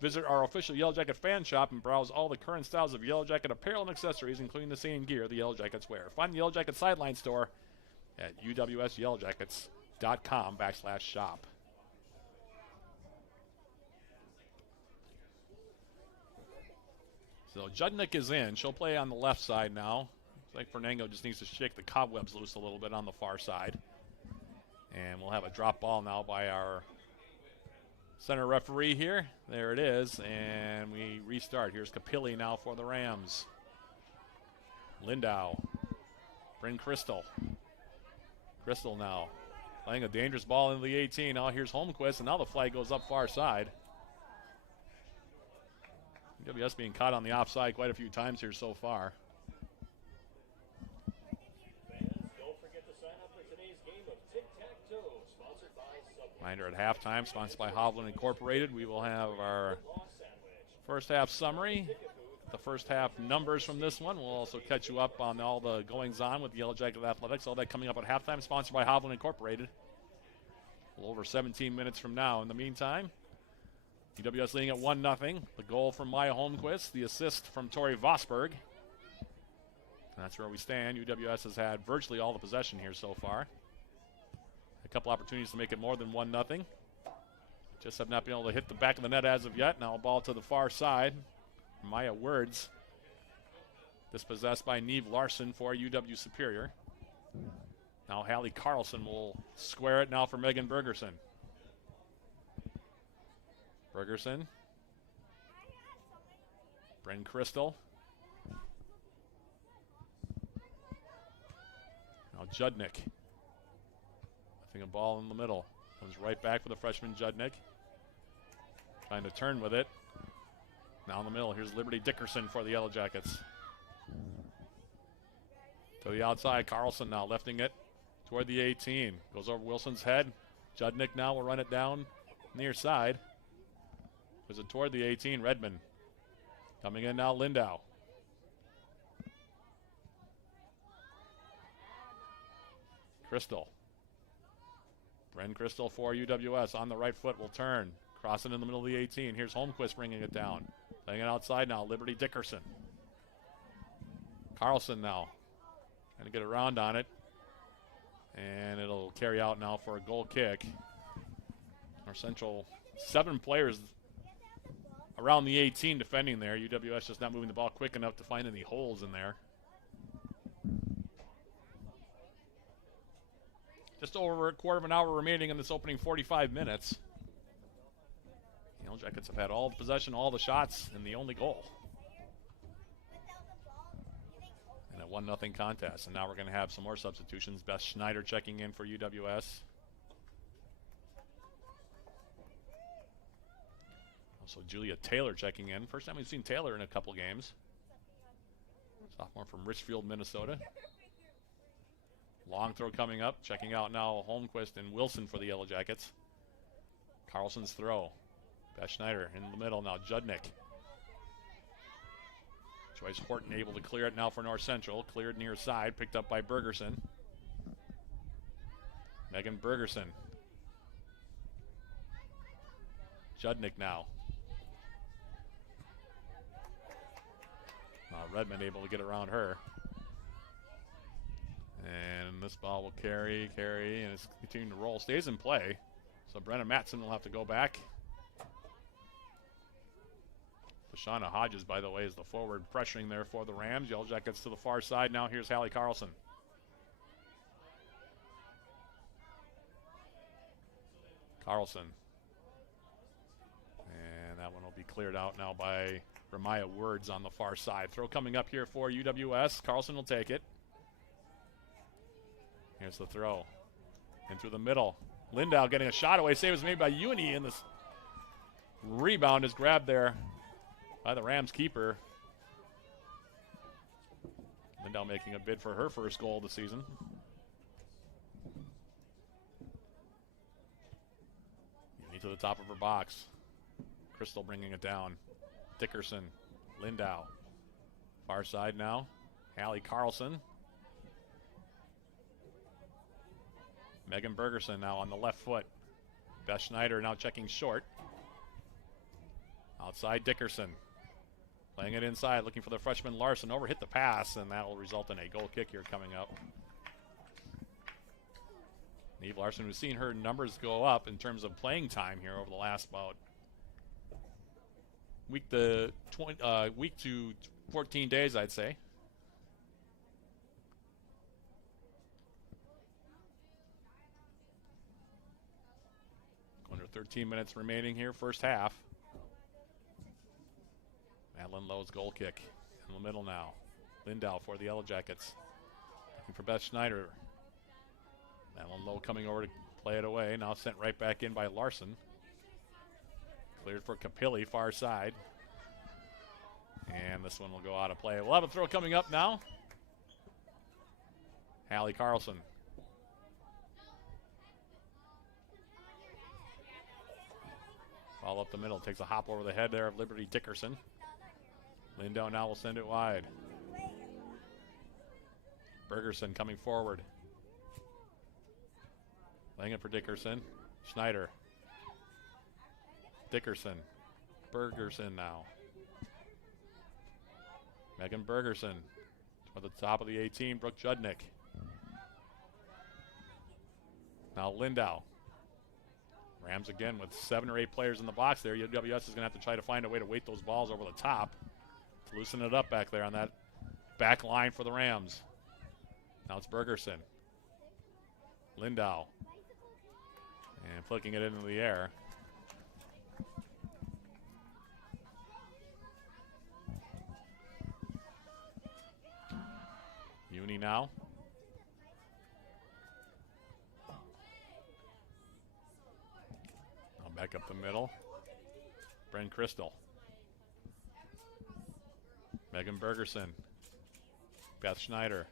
visit our official Yellow Jacket fan shop and browse all the current styles of Yellow Jacket apparel and accessories, including the same gear the Yellow Jackets wear. Find the Yellow Jacket sideline store at uwsyellowjackets.com/shop. So Judnick is in. She'll play on the left side now. Looks like Fernango just needs to shake the cobwebs loose a little bit on the far side. And we'll have a drop ball now by our center referee here. There it is. And we restart. Here's Capilli now for the Rams. Lindau. Bryn Crystal. Crystal now playing a dangerous ball into the 18. Now here's Holmquist, and now the flag goes up far side. UWS being caught on the offside quite a few times here so far. Reminder at halftime, sponsored by Hovland Incorporated. We will have our first half summary. The first half numbers from this one. We'll also catch you up on all the goings on with Yellow Jacket Athletics. All that coming up at halftime, sponsored by Hovland Incorporated. A little over 17 minutes from now. In the meantime, UWS leading at 1-0. The goal from Maya Holmquist, the assist from Tori Vosberg. And that's where we stand. UWS has had virtually all the possession here so far. A couple opportunities to make it more than 1-0. Just have not been able to hit the back of the net as of yet. Now a ball to the far side. Maya Words, dispossessed by Neve Larson for UW Superior. Now Hallie Carlson will square it now for Megan Bergerson. Bergerson. Bryn Crystal. Now Judnick. I think a ball in the middle. Comes right back for the freshman Judnick. Trying to turn with it. Now in the middle, here's Liberty Dickerson for the Yellow Jackets. To the outside, Carlson now lifting it toward the 18. Goes over Wilson's head. Judnick now will run it down near side. Goes it toward the 18, Redmond. Coming in now, Lindau. Crystal. Bryn Crystal for UWS on the right foot will turn. Crossing in the middle of the 18. Here's Holmquist bringing it down. Playing it outside now, Liberty Dickerson. Carlson now. Trying to get around on it. And it'll carry out now for a goal kick. Our Central, 7 players around the 18 defending there. UWS just not moving the ball quick enough to find any holes in there. Just over a quarter of an hour remaining in this opening 45 minutes. Yellow Jackets have had all the possession, all the shots, and the only goal. And a 1-0 contest. And now we're going to have some more substitutions. Beth Schneider checking in for UWS. Also Julia Taylor checking in. First time we've seen Taylor in a couple games. Sophomore from Richfield, Minnesota. Long throw coming up. Checking out now Holmquist and Wilson for the Yellow Jackets. Carlson's throw. Beth Schneider in the middle now. Judnick. Joyce Horton able to clear it now for North Central. Cleared near side. Picked up by Bergerson. Megan Bergerson. Judnick now. Redmond able to get around her. And this ball will carry, and it's continuing to roll. Stays in play. So Brenna Matson will have to go back. Shauna Hodges, by the way, is the forward pressuring there for the Rams. Yellow Jackets to the far side. Now here's Hallie Carlson. Carlson. And that one will be cleared out now by Ramaya Words on the far side. Throw coming up here for UWS. Carlson will take it. Here's the throw. In through the middle. Lindau getting a shot away. Save was made by Uni, and this rebound is grabbed there by the Rams keeper. Lindau making a bid for her first goal of the season. Uni to the top of her box. Crystal bringing it down. Dickerson, Lindau. Far side now. Hallie Carlson. Megan Bergerson now on the left foot. Beth Schneider now checking short. Outside Dickerson. Playing it inside, looking for the freshman Larson. Overhit the pass, and that will result in a goal kick here coming up. Neve Larson, who's seen her numbers go up in terms of playing time here over the last about week to 14 days, I'd say. Under 13 minutes remaining here, first half. Madeline Lowe's goal kick in the middle now. Lindau for the Yellow Jackets. Looking for Beth Schneider. Madeline Lowe coming over to play it away. Now sent right back in by Larson. Cleared for Capilli, far side. And this one will go out of play. We'll have a throw coming up now. Hallie Carlson. Ball up the middle. Takes a hop over the head there of Liberty Dickerson. Lindau now will send it wide. Bergerson coming forward. Laying it for Dickerson. Schneider. Dickerson. Bergerson now. Megan Bergerson. At the top of the 18, Brooke Judnick. Now Lindau. Rams again with 7 or 8 players in the box there. UWS is going to have to try to find a way to weight those balls over the top to loosen it up back there on that back line for the Rams. Now it's Bergerson. Lindau. And flicking it into the air. Uni now. Back up the middle. Bren Crystal. Megan Bergerson. Beth Schneider.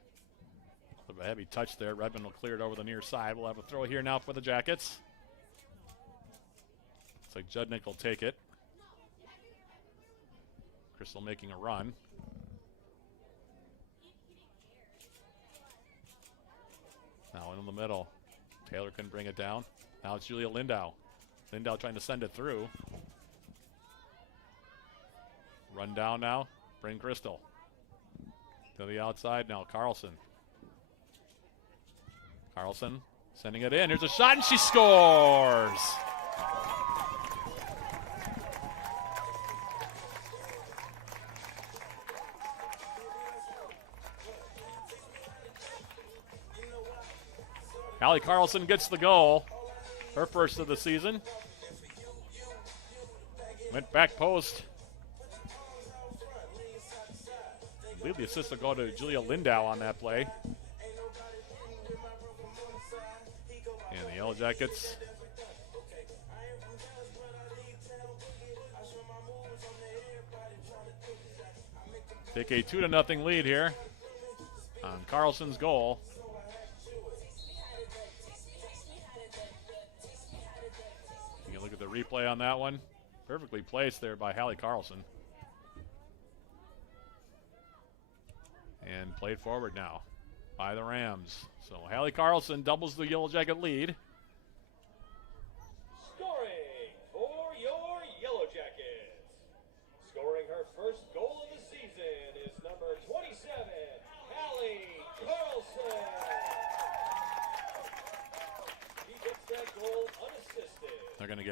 A heavy touch there. Redmond will clear it over the near side. We'll have a throw here now for the Jackets. Looks like Judnick will take it. Crystal making a run. Now in the middle. Taylor can bring it down. Now it's Julia Lindau. Lindau trying to send it through. Run down now. Bring Crystal. To the outside now. Carlson. Carlson sending it in. Here's a shot and she scores. Hallie Carlson gets the goal. Her first of the season. Went back post. I believe the assist will go to Julia Lindau on that play. And the Yellow Jackets take a 2-0 lead here on Carlson's goal. Look at the replay on that one. Perfectly placed there by Hallie Carlson. And played forward now by the Rams. So Hallie Carlson doubles the Yellow Jacket lead. Scoring for your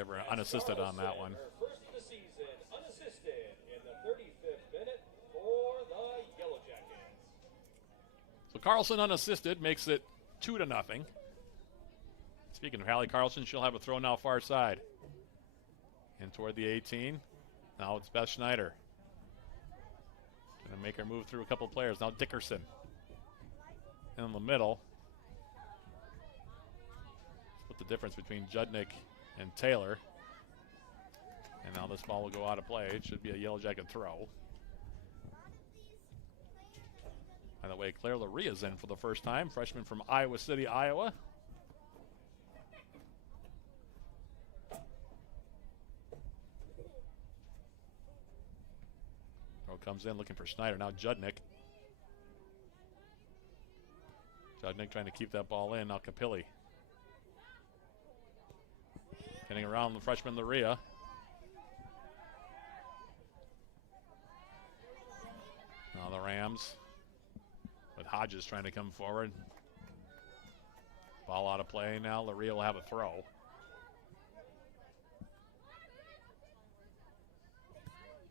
ever unassisted on that one. First of the season, unassisted in the 35th minute for the Yellow Jackets. So Carlson unassisted makes it 2-0. Speaking of Hallie Carlson, she'll have a throw now far side. In toward the 18. Now it's Beth Schneider. Gonna make her move through a couple players. Now Dickerson in the middle. What's the difference between Judnick and Taylor? And now this ball will go out of play. It should be a Yellow Jacket throw. By the way, Claire Laria's in for the first time, freshman from Iowa City, Iowa. Throw comes in looking for Schneider. Now Judnick. Judnick trying to keep that ball in. Now Capilli. Getting around the freshman Laria. Now the Rams with Hodges trying to come forward. Ball out of play now. Laria will have a throw.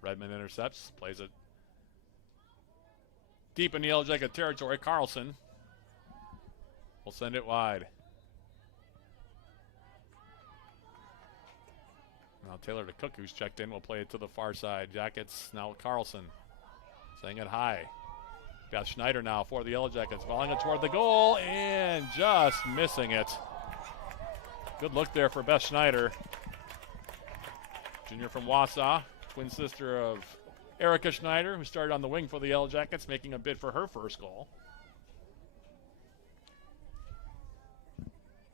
Redmond intercepts, plays it deep in the Yellow Jacket territory. Carlson will send it wide. Now Taylor to Cook, who's checked in, will play it to the far side. Jackets now Carlson, saying it high. Got Schneider now for the Yellow Jackets, volleying it toward the goal and just missing it. Good look there for Beth Schneider, junior from Wausau, twin sister of Erica Schneider, who started on the wing for the Yellow Jackets, making a bid for her first goal.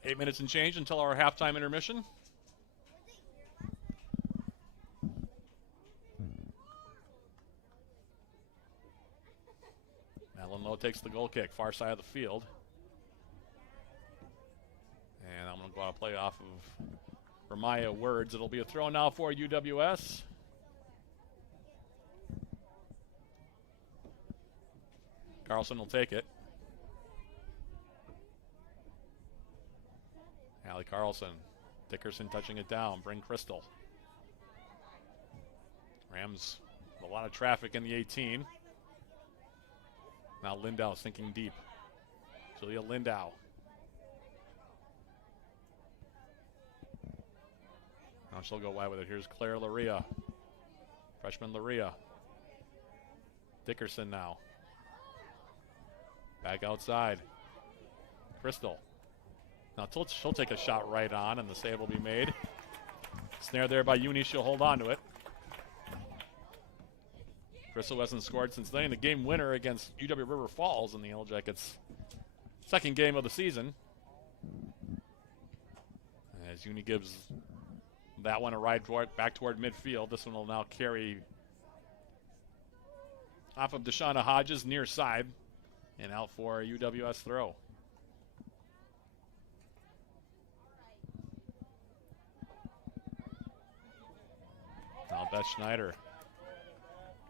8 minutes and change until our halftime intermission. Madeline Lowe takes the goal kick, far side of the field. And I'm going to go out and play off of Ramaya Words. It'll be a throw now for UWS. Carlson will take it. Hallie Carlson. Dickerson touching it down. Bring Crystal. Rams with a lot of traffic in the 18. Now Lindau sinking deep. Julia Lindau. Now she'll go wide with it. Here's Claire Laria. Freshman Laria. Dickerson now. Back outside. Crystal. Now she'll take a shot right on, and the save will be made. Snare there by Uni. She'll hold on to it. Crystal hasn't scored since laying the game winner against UW River Falls in the Yellow Jackets' second game of the season. As Uni gives that one a ride back toward midfield. This one will now carry off of Deshauna Hodges near side and out for a UWS throw. Now Beth Schneider.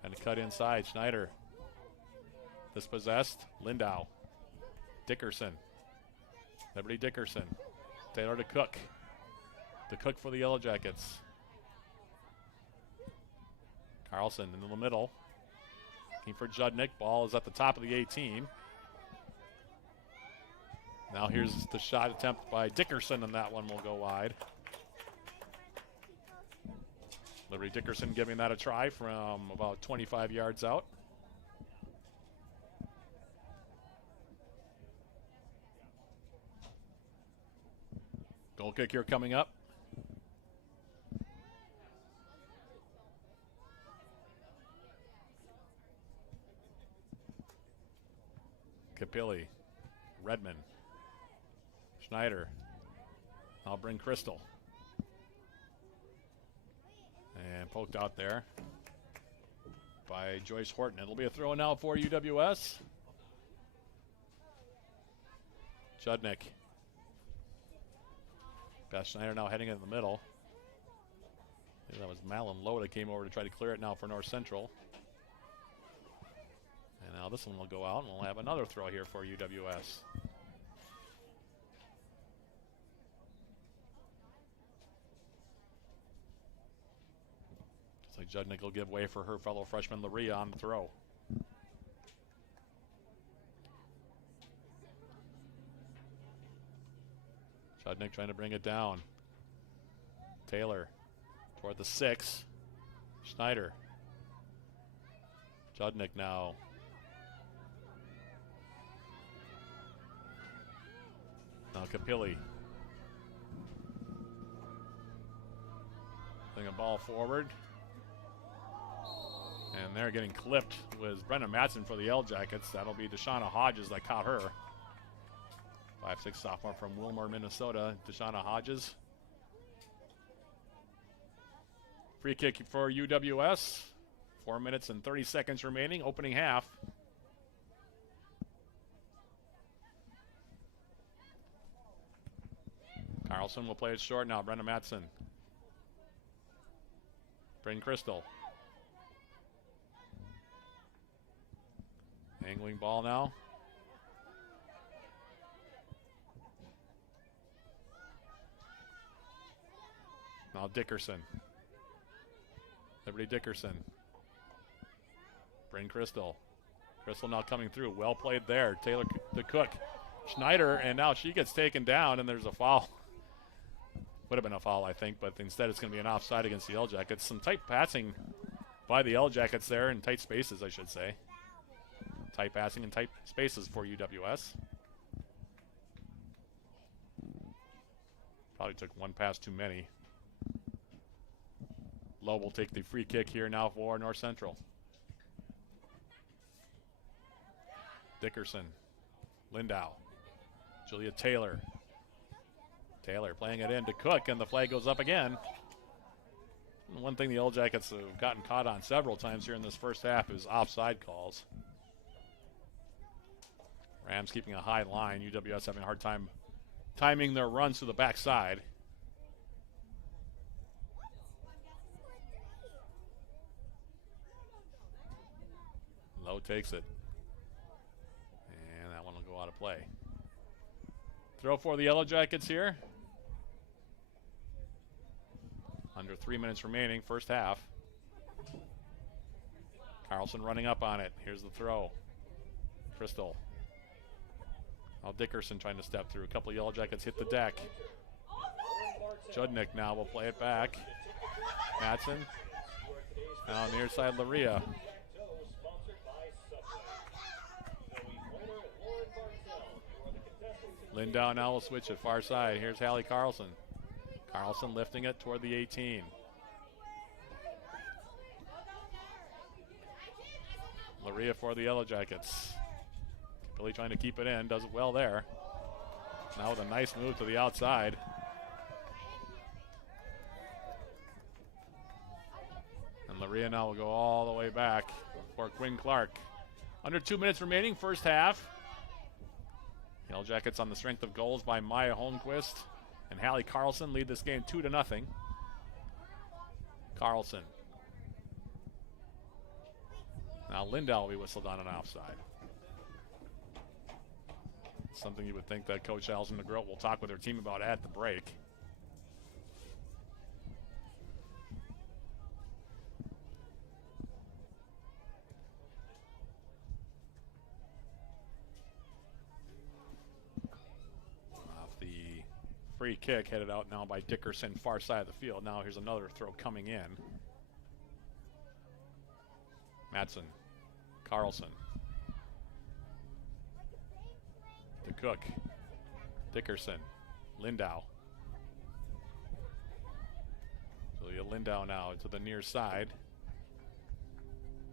And cut inside. Schneider. Dispossessed. Lindau. Dickerson. Liberty Dickerson. Taylor to Cook. To Cook for the Yellow Jackets. Carlson in the middle. Looking for Judnick. Ball is at the top of the 18. Now here's the shot attempt by Dickerson, and that one will go wide. Liberty Dickerson giving that a try from about 25 yards out. Goal kick here coming up. Capilli, Redmond, Schneider. I'll bring Crystal. And poked out there by Joyce Horton. It'll be a throw now for UWS. Judnick. Beth Schneider now heading in the middle. I think that was Malin Lowe that came over to try to clear it now for North Central. And now this one will go out, and we'll have another throw here for UWS. So Judnick will give way for her fellow freshman Laria on the throw. Judnick trying to bring it down. Taylor toward the 6. Schneider. Judnick now. Now Capilli. Putting a ball forward. And they're getting clipped with Brenna Matson for the Yellow Jackets. That'll be Deshauna Hodges that caught her. 5'6" sophomore from Wilmore, Minnesota. Deshauna Hodges. Free kick for UWS. 4 minutes and 30 seconds remaining. Opening half. Carlson will play it short now. Brenna Matson. Bryn Crystal. Angling ball now. Now Dickerson. Liberty Dickerson. Bryn Crystal. Crystal now coming through. Well played there. Taylor the Cook. Schneider, and now she gets taken down, and there's a foul. Would have been a foul, I think, but instead it's going to be an offside against the Yellow Jackets. Some tight passing by the Yellow Jackets there, in tight spaces, I should say. Tight passing and tight spaces for UWS. Probably took one pass too many. Lowe will take the free kick here now for North Central. Dickerson. Lindau. Julia Taylor. Taylor playing it in to Cook, and the flag goes up again. One thing the Yellow Jackets have gotten caught on several times here in this first half is offside calls. Rams keeping a high line. UWS having a hard time timing their runs to the backside. Lowe takes it. And that one will go out of play. Throw for the Yellow Jackets here. Under 3 minutes remaining, first half. Carlson running up on it. Here's the throw. Crystal. Now Dickerson trying to step through. A couple of Yellow Jackets hit the deck. Judnick now will play it back. Matson. Now near side Laria. Lindau now will switch it far side. Here's Hallie Carlson. Carlson lifting it toward the 18. Laria for the Yellow Jackets. Billy trying to keep it in. Does it well there. Now with a nice move to the outside. And Laria now will go all the way back for Quinn Clark. Under 2 minutes remaining, first half. Yellow Jackets on the strength of goals by Maya Holmquist and Hallie Carlson lead this game 2-0. Carlson. Now Lindau will be whistled on an offside. Something you would think that Coach Alison McGrill will talk with her team about at the break. Free kick headed out now by Dickerson, far side of the field. Now here's another throw coming in. Matson. Carlson. To Cook. Dickerson. Lindau. Julia Lindau now to the near side.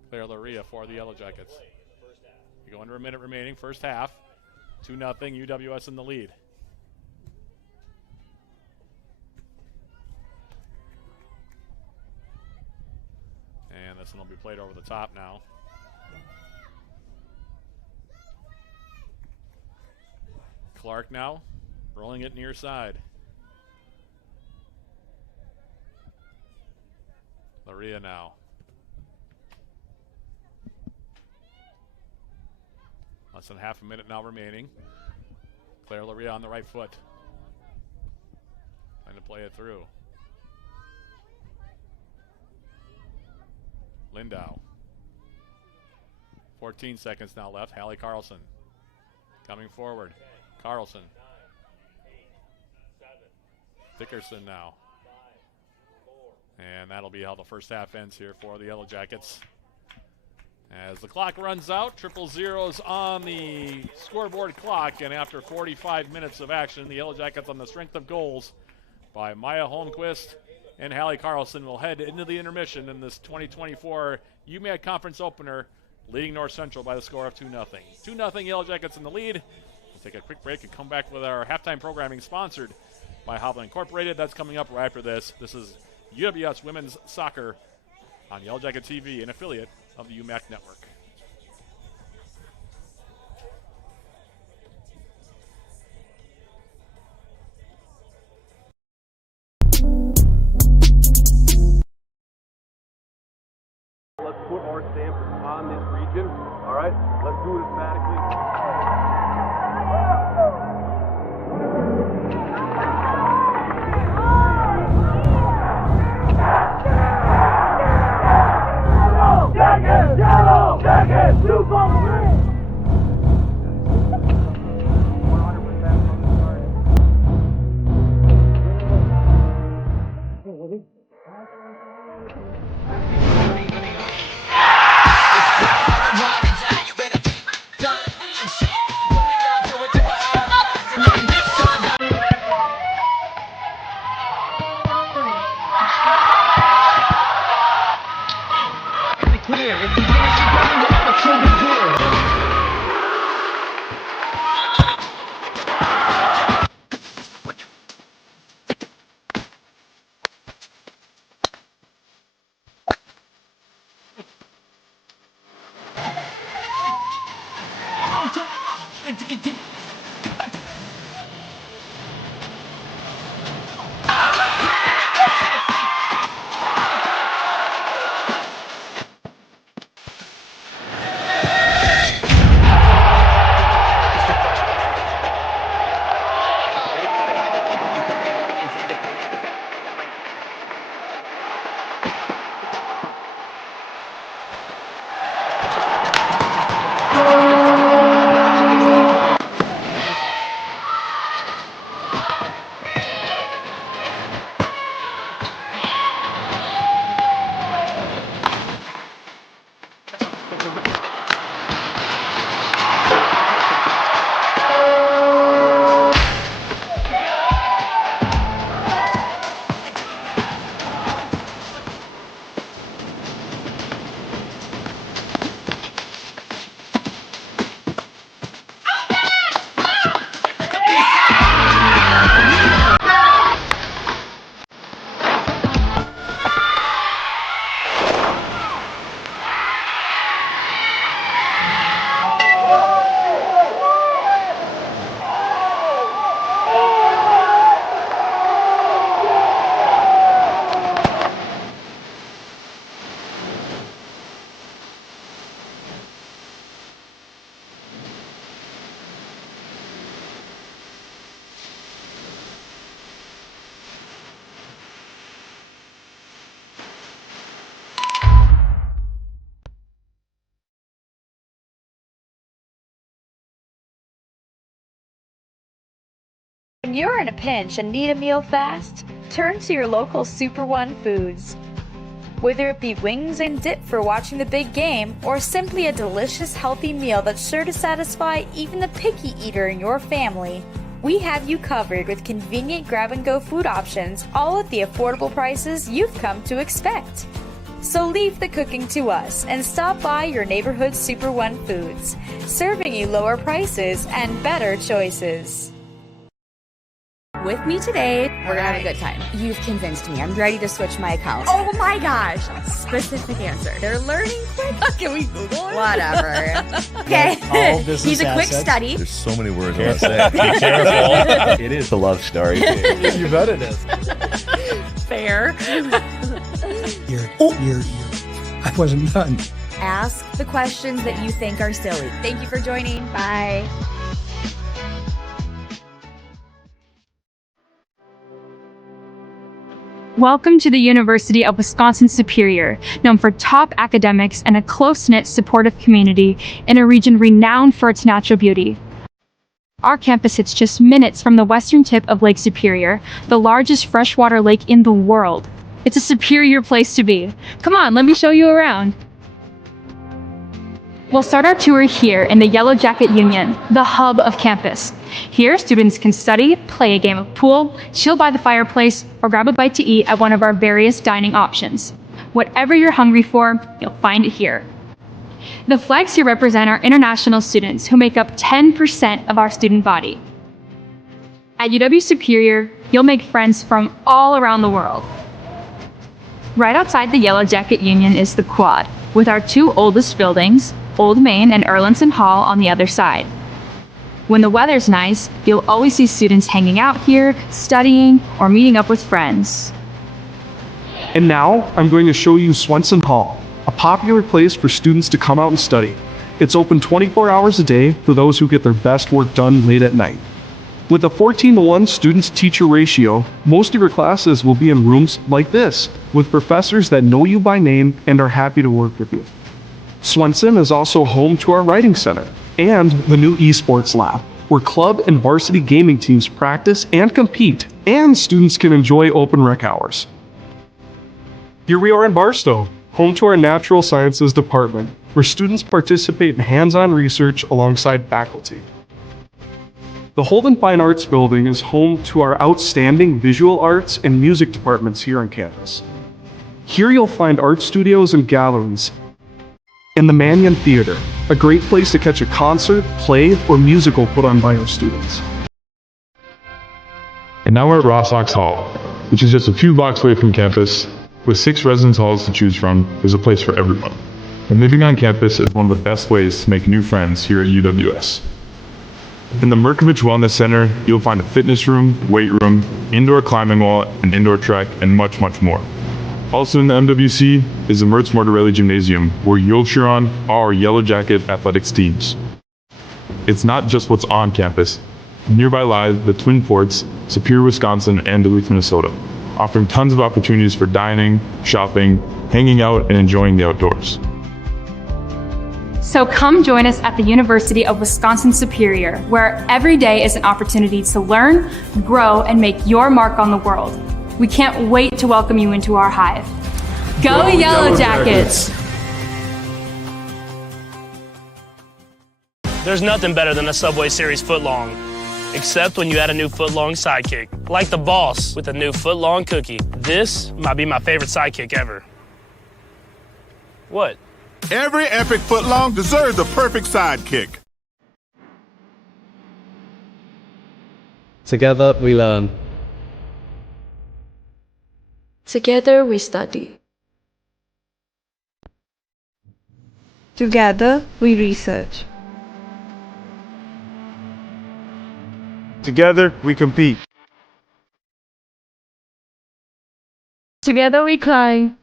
Claire Laria for the Yellow Jackets. We go under a minute remaining, first half. 2-0, UWS in the lead. And this one will be played over the top now. Clark now, rolling it near side. Laria now. Less than half a minute now remaining. Claire Laria on the right foot. Trying to play it through. Lindau. 14 seconds now left. Hallie Carlson coming forward. Carlson. Dickerson now. And that'll be how the first half ends here for the Yellow Jackets. As the clock runs out, 0-0s on the scoreboard clock, and after 45 minutes of action, the Yellow Jackets, on the strength of goals by Maya Holmquist and Hallie Carlson, will head into the intermission in this 2024 UMAC Conference opener, leading North Central by the score of 2-0. 2-0 Yellow Jackets in the lead. We'll take a quick break and come back with our halftime programming sponsored by Hovland Incorporated. That's coming up right after this. This is UWS Women's Soccer on Yellow Jacket TV, an affiliate of the UMAC Network. Let's put our stamp on this region. All right, let's do it emphatically. Yellow Jackets, 2-3. When you're in a pinch and need a meal fast, turn to your local Super One Foods. Whether it be wings and dip for watching the big game, or simply a delicious healthy meal that's sure to satisfy even the picky eater in your family, we have you covered with convenient grab-and-go food options, all at the affordable prices you've come to expect. So leave the cooking to us and stop by your neighborhood Super One Foods, serving you lower prices and better choices. With me today, we're gonna have a good time. You've convinced me. I'm ready to switch my account. Oh my gosh! Specific answer. They're learning quick. Can we Google it? Whatever. Okay. He's a quick study. There's so many words I want to say. Be careful. It is a love story. You bet it is. Fair. I wasn't done. Ask the questions that you think are silly. Thank you for joining. Bye. Welcome to the University of Wisconsin-Superior, known for top academics and a close-knit, supportive community in a region renowned for its natural beauty. Our campus sits just minutes from the western tip of Lake Superior, the largest freshwater lake in the world. It's a superior place to be. Come on, let me show you around. We'll start our tour here in the Yellow Jacket Union, the hub of campus. Here, students can study, play a game of pool, chill by the fireplace, or grab a bite to eat at one of our various dining options. Whatever you're hungry for, you'll find it here. The flags here represent our international students who make up 10% of our student body. At UW Superior, you'll make friends from all around the world. Right outside the Yellow Jacket Union is the Quad, with our two oldest buildings, Old Main and Erlandson Hall, on the other side. When the weather's nice, you'll always see students hanging out here, studying, or meeting up with friends. And now, I'm going to show you Swenson Hall, a popular place for students to come out and study. It's open 24 hours a day for those who get their best work done late at night. With a 14-to-1 student-to-teacher ratio, most of your classes will be in rooms like this, with professors that know you by name and are happy to work with you. Swenson is also home to our writing center and the new esports lab, where club and varsity gaming teams practice and compete, and students can enjoy open rec hours. Here we are in Barstow, home to our natural sciences department, where students participate in hands-on research alongside faculty. The Holden Fine Arts Building is home to our outstanding visual arts and music departments here on campus. Here you'll find art studios and galleries, and the Mannion Theater, a great place to catch a concert, play, or musical put on by our students. And now we're at Ross Ox Hall, which is just a few blocks away from campus. With 6 residence halls to choose from, there's a place for everyone. And living on campus is one of the best ways to make new friends here at UWS. In the Merkovich Wellness Center, you'll find a fitness room, weight room, indoor climbing wall, an indoor track, and much, much more. Also in the MWC is the Mertz Mortarelli Gymnasium, where you'll cheer on our Yellow Jacket athletics teams. It's not just what's on campus. Nearby lie the Twin Forts, Superior, Wisconsin, and Duluth, Minnesota, offering tons of opportunities for dining, shopping, hanging out, and enjoying the outdoors. So come join us at the University of Wisconsin-Superior, where every day is an opportunity to learn, grow, and make your mark on the world. We can't wait to welcome you into our hive. Go Yellow Jackets! There's nothing better than a Subway Series footlong, except when you add a new footlong sidekick, like the boss with a new footlong cookie. This might be my favorite sidekick ever. What? Every epic footlong deserves a perfect sidekick. Together we learn. Together we study. Together we research. Together, we compete. Together we climb.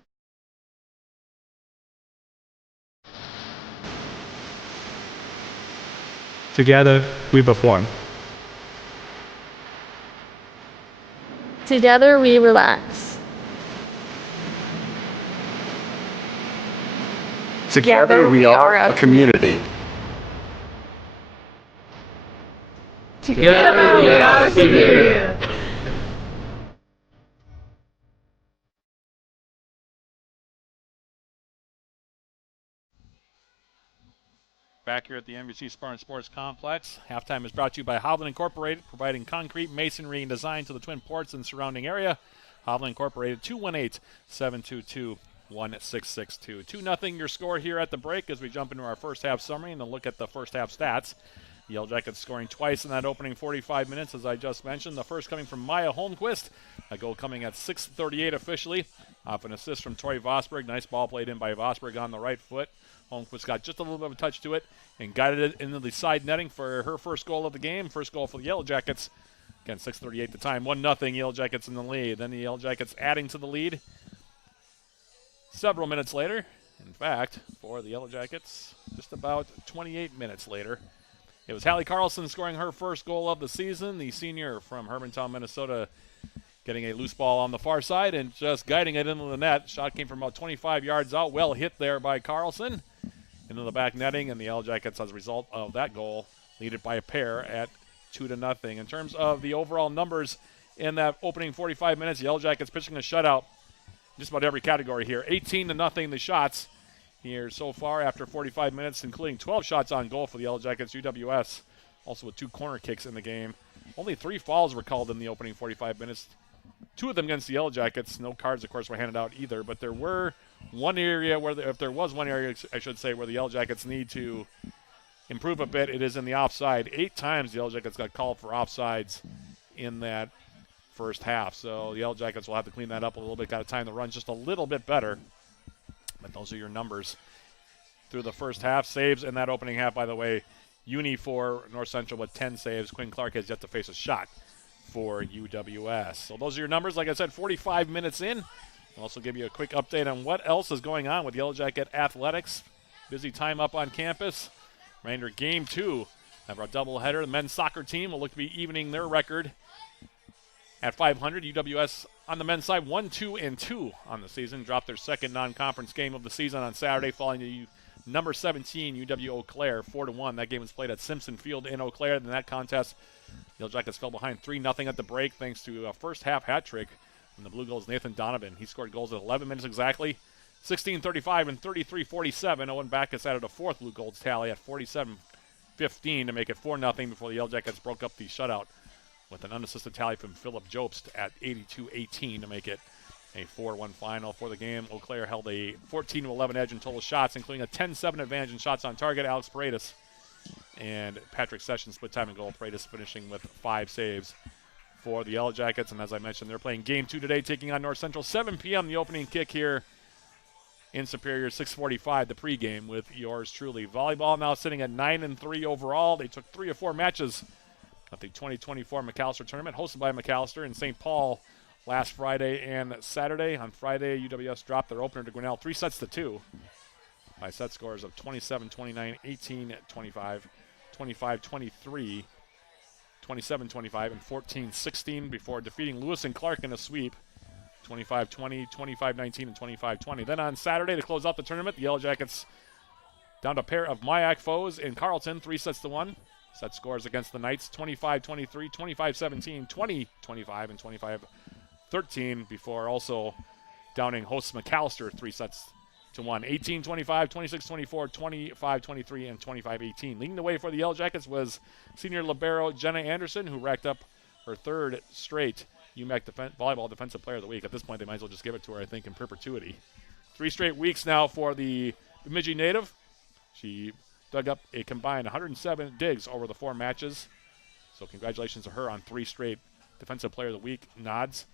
Together, we perform. Together we relax. Together, we are a community. Together we are superior. Back here at the NBC Spartan Sports Complex, halftime is brought to you by Hovland Incorporated, providing concrete, masonry, and design to the Twin Ports and surrounding area. Hovland Incorporated, 218-722-1662. 2-0 your score here at the break as we jump into our first half summary and then look at the first half stats. The Yellow Jackets scoring twice in that opening 45 minutes, as I just mentioned. The first coming from Maya Holmquist, a goal coming at 6:38 officially, off an assist from Tori Vosberg. Nice ball played in by Vosberg on the right foot. Holmquist got just a little bit of a touch to it and guided it into the side netting for her first goal of the game. First goal for the Yellow Jackets. Again, 6:38 the time, 1-0 Yellow Jackets in the lead. Then the Yellow Jackets adding to the lead several minutes later. In fact, for the Yellow Jackets, just about 28 minutes later, it was Hallie Carlson scoring her first goal of the season. The senior from Hermantown, Minnesota, getting a loose ball on the far side and just guiding it into the net. Shot came from about 25 yards out. Well hit there by Carlson into the back netting, and the Yellow Jackets, as a result of that goal, lead it by a pair at 2-0. In terms of the overall numbers in that opening 45 minutes, the Yellow Jackets pitching a shutout just about every category here. 18-0 the shots here so far after 45 minutes, including 12 shots on goal for the Yellow Jackets. UWS also with 2 corner kicks in the game. Only 3 fouls were called in the opening 45 minutes. 2 of them against the Yellow Jackets. No cards, of course, were handed out either, but there were one area where, if there was one area, I should say, where the Yellow Jackets need to improve a bit, it is in the offside. 8 times the Yellow Jackets got called for offsides in that first half. So the Yellow Jackets will have to clean that up a little bit. Got to time the run just a little bit better. But those are your numbers through the first half. Saves in that opening half, by the way. Uni for North Central with 10 saves. Quinn Clark has yet to face a shot for UWS. So those are your numbers. Like I said, 45 minutes in. I'll also give you a quick update on what else is going on with Yellow Jacket Athletics. Busy time up on campus. Remainder game 2 of our doubleheader. The men's soccer team will look to be evening their record at 500. UWS on the men's side 1-2-2 on the season. Dropped their second non-conference game of the season on Saturday, falling to number 17 UW Eau Claire 4-1. That game was played at Simpson Field in Eau Claire. In that contest, Yellow Jackets fell behind 3-0 at the break thanks to a first half hat trick from the Blue Goals' Nathan Donovan. He scored goals at 11 minutes exactly, 16:35 and 33:47. Owen Backus added a fourth Blue Goals tally at 47:15 to make it 4-0 before the Yellow Jackets broke up the shutout with an unassisted tally from Philip Jobst at 82:18 to make it a 4-1 final for the game. Eau Claire held a 14-11 edge in total shots, including a 10-7 advantage in shots on target. Alex Paredes and Patrick Sessions split time and goal. Paredes finishing with 5 saves for the Yellow Jackets. And as I mentioned, they're playing game 2 today, taking on North Central. 7 p.m. the opening kick here in Superior. 6:45 the pregame with yours truly. Volleyball now sitting at 9-3 overall. They took 3 or 4 matches at the 2024 McAllister tournament, hosted by McAllister in St. Paul last Friday and Saturday. On Friday, UWS dropped their opener to Grinnell 3-2 by set scores of 27-29, 18-25, 25-23, 27-25, and 14-16 before defeating Lewis and Clark in a sweep, 25-20, 25-19, and 25-20. Then on Saturday, to close out the tournament, the Yellow Jackets downed a pair of MIAC foes in Carleton, 3-1. Set scores against the Knights, 25-23, 25-17, 20-25, and 25-13 before also downing hosts McAllister 3-1, 18-25, 26-24, 25-23, and 25-18. Leading the way for the Yellow Jackets was senior libero Jenna Anderson, who racked up her 3rd straight UMAC Volleyball Defensive Player of the Week. At this point, they might as well just give it to her, I think, in perpetuity. 3 straight weeks now for the Bemidji native. She dug up a combined 107 digs over the 4 matches. So congratulations to her on 3 straight Defensive Player of the Week nods.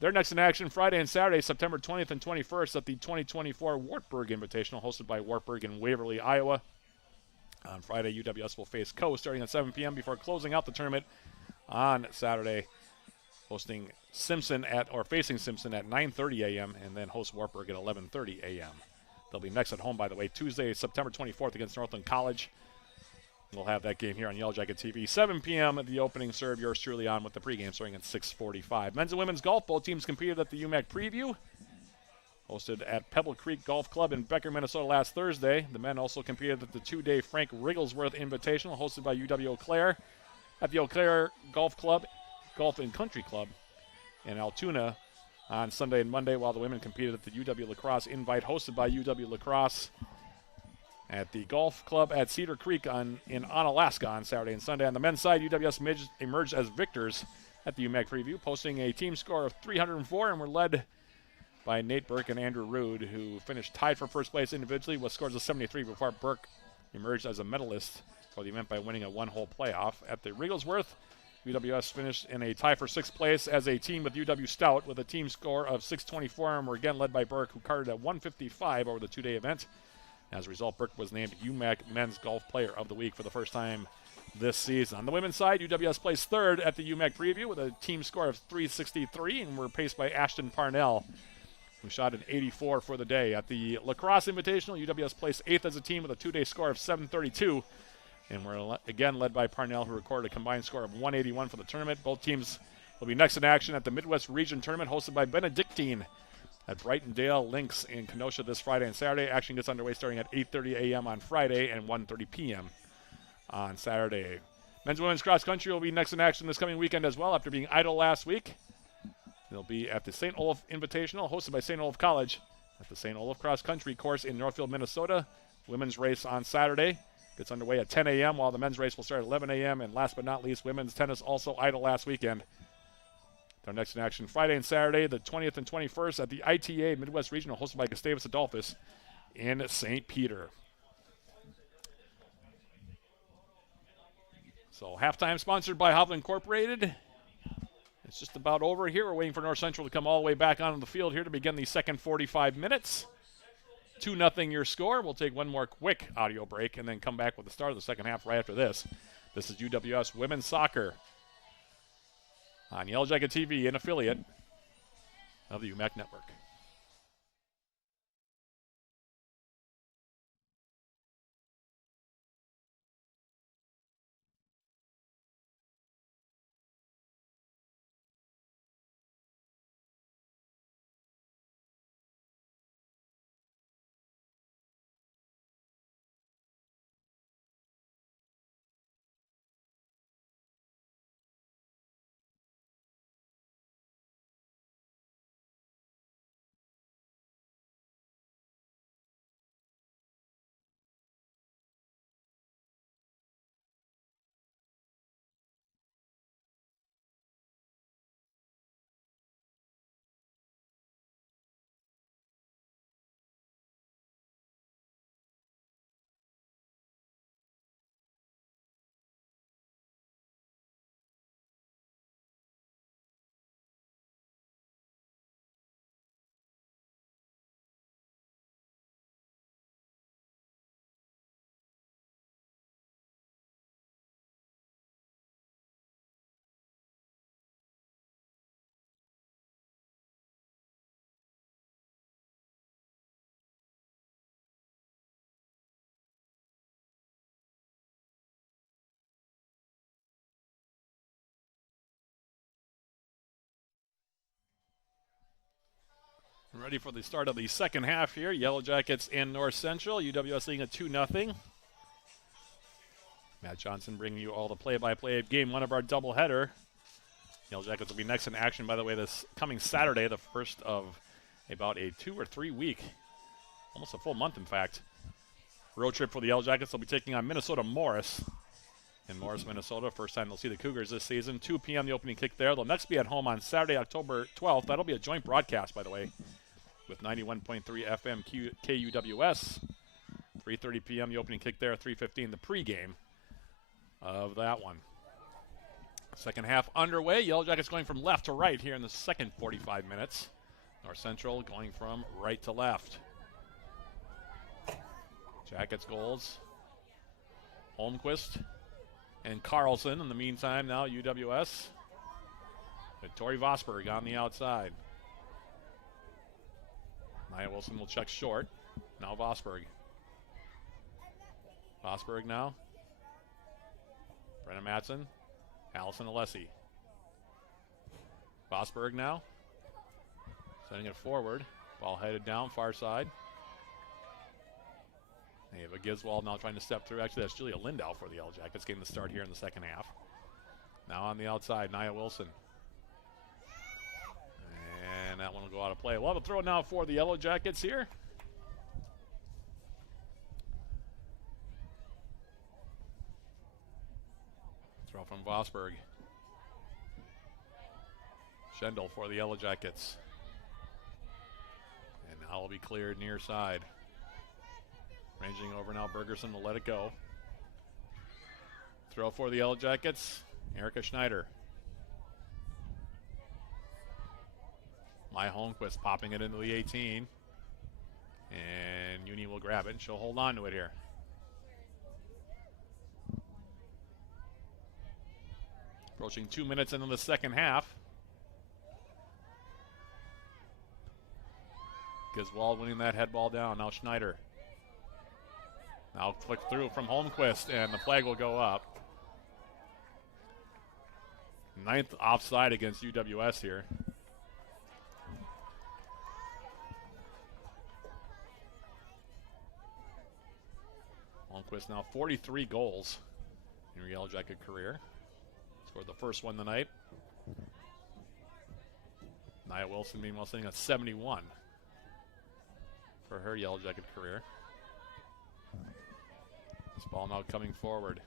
They're next in action Friday and Saturday, September 20th and 21st at the 2024 Wartburg Invitational, hosted by Wartburg in Waverly, Iowa. On Friday, UWS will face Coe starting at 7 p.m. before closing out the tournament on Saturday, facing Simpson at 9:30 a.m. and then host Wartburg at 11:30 a.m. They'll be next at home, by the way, Tuesday, September 24th against Northland College. We'll have that game here on Yellow Jacket TV. 7 p.m. at the opening serve. Yours truly on with the pregame starting at 6:45. Men's and women's golf. Both teams competed at the UMAC Preview, hosted at Pebble Creek Golf Club in Becker, Minnesota last Thursday. The men also competed at the 2-day Frank Rigglesworth Invitational, hosted by UW Eau Claire at the Eau Claire Golf Club, Golf and Country Club in Altoona on Sunday and Monday, while the women competed at the UW Lacrosse Invite, hosted by UW Lacrosse at the Golf Club at Cedar Creek in Onalaska on Saturday and Sunday. On the men's side, UWS emerged as victors at the UMAC Preview, posting a team score of 304, and were led by Nate Burke and Andrew Rude, who finished tied for first place individually with scores of 73 before Burke emerged as a medalist for the event by winning a 1-hole playoff. At the Rigglesworth, UWS finished in a tie for 6th place as a team with UW Stout with a team score of 624, and were again led by Burke, who carded at 155 over the 2-day event. As a result, Burke was named UMAC Men's Golf Player of the Week for the first time this season. On the women's side, UWS placed 3rd at the UMAC Preview with a team score of 363, and were paced by Ashton Parnell, who shot an 84 for the day. At the Lacrosse Invitational, UWS placed 8th as a team with a 2-day score of 732, and were again led by Parnell, who recorded a combined score of 181 for the tournament. Both teams will be next in action at the Midwest Region Tournament hosted by Benedictine at Brightondale Links in Kenosha this Friday and Saturday. Action gets underway starting at 8:30 a.m. on Friday and 1:30 p.m. on Saturday. Men's and women's cross country will be next in action this coming weekend as well after being idle last week. They'll be at the St. Olaf Invitational hosted by St. Olaf College at the St. Olaf Cross Country course in Northfield, Minnesota. Women's race on Saturday gets underway at 10 a.m. while the men's race will start at 11 a.m. And last but not least, women's tennis also idle last weekend. They're next in action Friday and Saturday, the 20th and 21st at the ITA Midwest Regional hosted by Gustavus Adolphus in St. Peter. So halftime sponsored by Hovland Incorporated. It's just about over here. We're waiting for North Central to come all the way back onto the field here to begin the second 45 minutes. 2-0 your score. We'll take one more quick audio break and then come back with the start of the second half right after this. This is UWS Women's Soccer on Yellow Jacket TV, an affiliate of the UMAC Network. Ready for the start of the second half here. Yellow Jackets in North Central. UWS leading at 2-0. Matt Johnson bringing you all the play-by-play of game one of our doubleheader. Yellow Jackets will be next in action, by the way, this coming Saturday, the first of about a 2 or 3 week, almost a full month, in fact, road trip for the Yellow Jackets. They'll be taking on Minnesota Morris in Morris, Minnesota. First time they'll see the Cougars this season. 2 p.m. the opening kick there. They'll next be at home on Saturday, October 12th. That'll be a joint broadcast, by the way, with 91.3 FM KUWS. 3:30 p.m. the opening kick there. 3:15 the pregame of that one. Second half underway. Yellow Jackets going from left to right here in the second 45 minutes. North Central going from right to left. Jackets goals. Holmquist and Carlson. In the meantime, now UWS. With Tori Vosberg on the outside. Maya Wilson will check short. Now Vosberg. Vosberg now. Brenna Matson. Allison Alessi. Vosberg now. Sending it forward. Ball headed down, far side. Ava Giswald now trying to step through. Actually, that's Julia Lindow for the Yellow Jackets getting the start here in the second half. Now on the outside, Nia Wilson. And that one will go out of play. We'll have a throw now for the Yellow Jackets here. Throw from Vosberg. Schendel for the Yellow Jackets. And now will be cleared near side. Ranging over now, Bergerson will let it go. Throw for the Yellow Jackets, Erica Schneider. Maya Holmquist popping it into the 18. And Uni will grab it, and she'll hold on to it here. Approaching 2 minutes into the second half. Giswald winning that head ball down. Now Schneider. Now flick through from Holmquist, and the flag will go up. Ninth offside against UWS here. Holmquist now 43 goals in her Yellow Jacket career. Scored the first one tonight. Nia Wilson, meanwhile, sitting at 71 for her Yellow Jacket career. This ball now coming forward.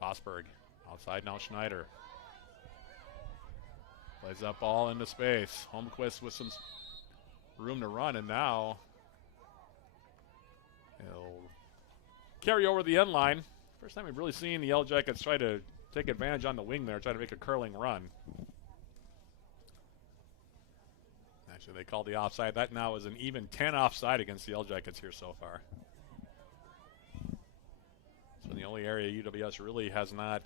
Vosberg outside now. Schneider plays that ball into space. Holmquist with some room to run, and now he'll carry over the end line. First time we've really seen the Yellow Jackets try to take advantage on the wing there, try to make a curling run. Actually, they called the offside. That now is an even 10 offside against the Yellow Jackets here so far. So the only area UWS really has not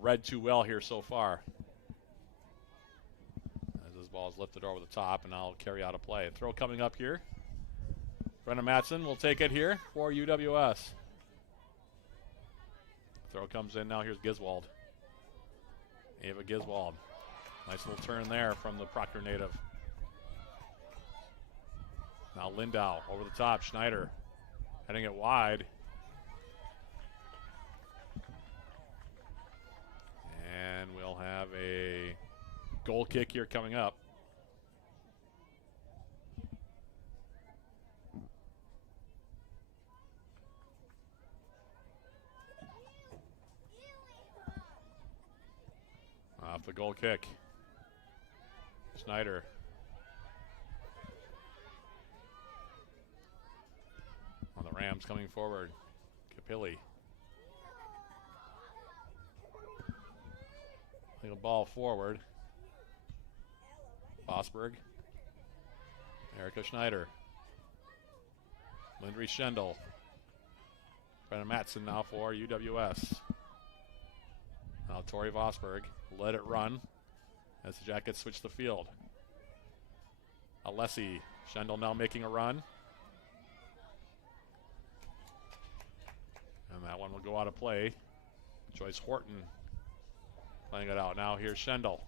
read too well here so far. As this ball is lifted over the top, and I'll carry out a play. Throw coming up here. Brenna Matson will take it here for UWS. Throw comes in now. Here's Giswald. Ava Giswald. Nice little turn there from the Proctor native. Now Lindau over the top. Schneider heading it wide. And we'll have a goal kick here coming up. Off the goal kick. Schneider. On the Rams coming forward. Capilli. Little ball forward. Vosberg. Erica Schneider. Lindry Schendel. Brenna Matson now for UWS. Now Tori Vosberg. Let it run as the Jackets switch the field. Alessi. Schendel now making a run. And that one will go out of play. Joyce Horton playing it out. Now here's Schendel.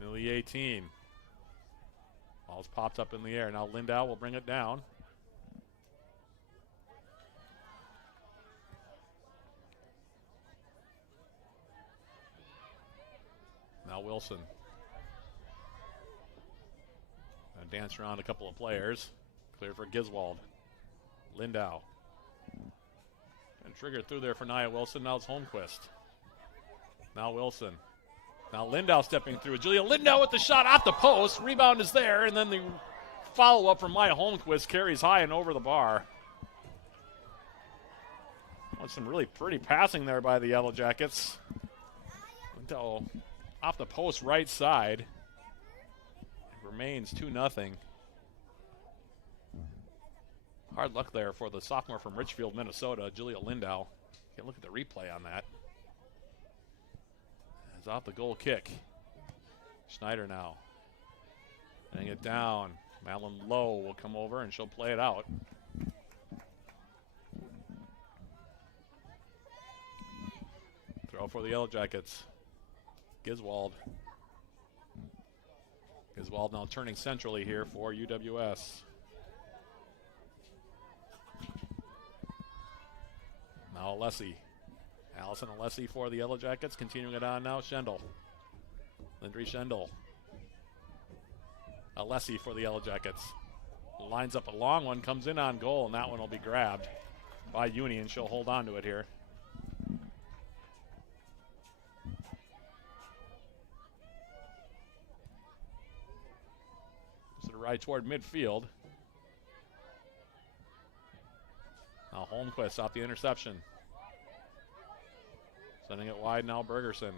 Nearly 18. Ball's popped up in the air. Now Lindau will bring it down. Now Wilson. Gonna dance around a couple of players. Clear for Giswald. Lindau. And triggered through there for Nia Wilson. Now it's Holmquist. Now Wilson. Now Lindau stepping through. Julia Lindau with the shot off the post. Rebound is there, and then the follow-up from Maya Holmquist carries high and over the bar. Oh, some really pretty passing there by the Yellow Jackets. Lindau off the post right side. It remains 2-0. Hard luck there for the sophomore from Richfield, Minnesota, Julia Lindau. Get a look at the replay on that. It's off the goal kick. Schneider now. Getting it down. Madeline Lowe will come over and she'll play it out. Throw for the Yellow Jackets. Giswald. Giswald now turning centrally here for UWS. Now Alessi. Allison Alessi for the Yellow Jackets. Continuing it on now. Schendel. Lindry Schendel. Alessi for the Yellow Jackets. Lines up a long one. Comes in on goal, and that one will be grabbed by Uni, and she'll hold on to it here. Right toward midfield. Now Holmquist off the interception. Sending it wide now, Bergerson.